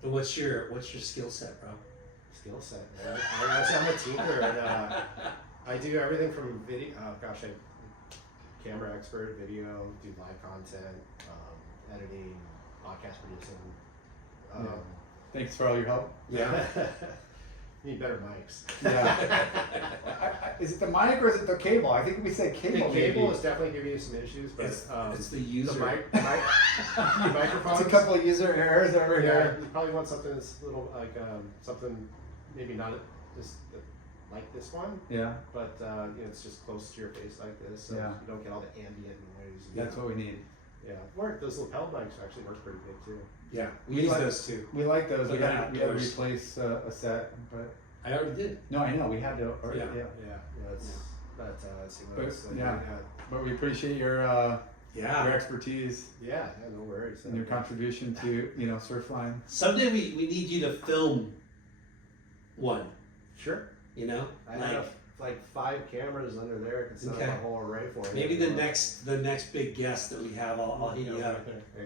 And what's your skill set, bro? Skill set. Man. I'm a tinker, and I do everything from video. Camera expert, video, do live content, editing, podcast producing. Thanks for all your help. Yeah. Need better mics. Yeah. Is it the mic or is it the cable? I think we said The cable. cable maybe. is definitely giving you some issues, but It's the user. the microphones. It's a couple of user errors over Yeah, here. you probably want something that's a little like something maybe not just like this one, Yeah, but it's just close to your face like this, so Yeah. you don't get all the ambient noise. that's what we need. Yeah, those lapel mics actually work pretty good too. Yeah, we We use like- those too. We like those. We Like had to outdoors. replace a set, but I already did. no, I know we had to. Or, Yeah. yeah. Let's see what But, else. yeah. But we appreciate your Yeah. expertise yeah, no worries. and your contribution to Surfline. Someday we need you to film one. Sure. You know, I have like 5 cameras under there. I can set up Okay. a whole array for you. maybe the next big guest that we have, I'll hit you up.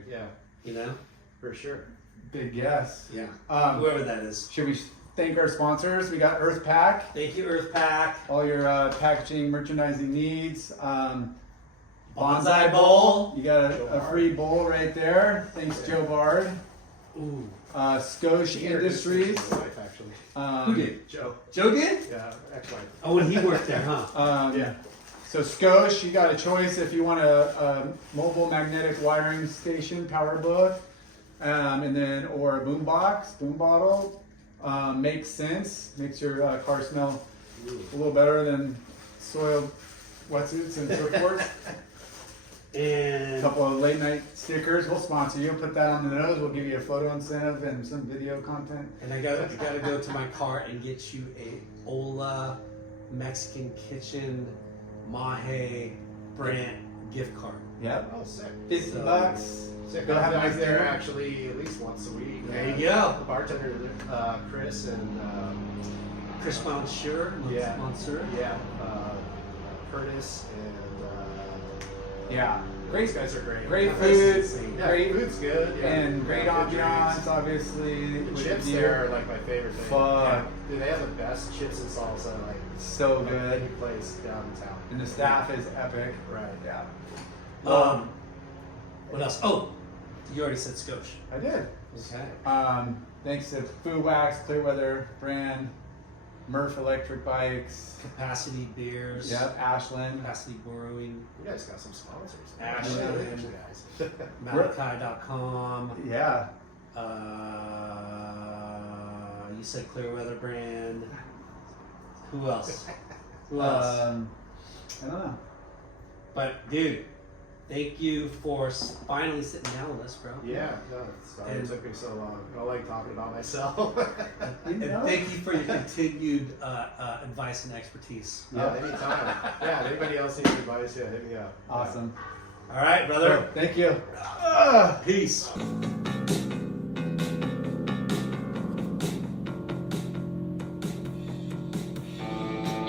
Yeah, You know, for sure. Big yes. yeah. Whoever that is. Should we thank our sponsors? We got Earth Pack. Thank you, Earth Pack. All your packaging, merchandising needs. Bonsai Bowl. You got Joe a Bard. free bowl right there. Thanks, Joe Bard. Ooh. Skosh Industries. My wife, actually. Who did? Joe. Joe did? Yeah, ex-wife. Oh, when he worked there, huh? Yeah. So Skosh, you got a choice if you want a mobile magnetic wiring station, power book, and then or a boom box, boom bottle. Makes sense. Makes your car smell a little better than soiled wetsuits and surfboards. A And couple of late night stickers. We'll sponsor you. Put that on the nose. We'll give you a photo incentive and some video content. I gotta go to my car and get you a Ola Mexican Kitchen Mahe brand gift card. Yep. Oh, sick. $50. Sick. Go have a I'm nice there dinner. actually at least once a week. There you go. The bartender, Chris and Chris Monsieur. Yeah. Monsieur. yeah, Curtis and Yeah. these guys are great. Great Yeah, food, Yeah, great food's good. Yeah. and great Yeah, good ambiance, drinks. obviously. The with chips the there beer. are like my favorite thing. Fuck. Yeah. Dude, they have the best chips and salsa like So like good. any place downtown. And the staff is epic. Right. Yeah. What else? Oh, you already said Scotch. I did. Okay. Thanks to Foo Wax, Clearweather brand, Murph Electric Bikes, Capacity Beers. yep, Ashland. Capacity Brewing. You guys got some sponsors. Ashland. guys. Malachi.com. Yeah. You said Clearweather brand. Who else? Who else? I don't know. But dude, thank you for finally sitting down with us, bro. Yeah, no, sorry it took me so long. I don't like talking about myself. And thank you for your continued advice and expertise. Yeah, anytime. Yeah, if anybody else needs advice, yeah, hit me up. Awesome. All right, brother. Thank you. Peace.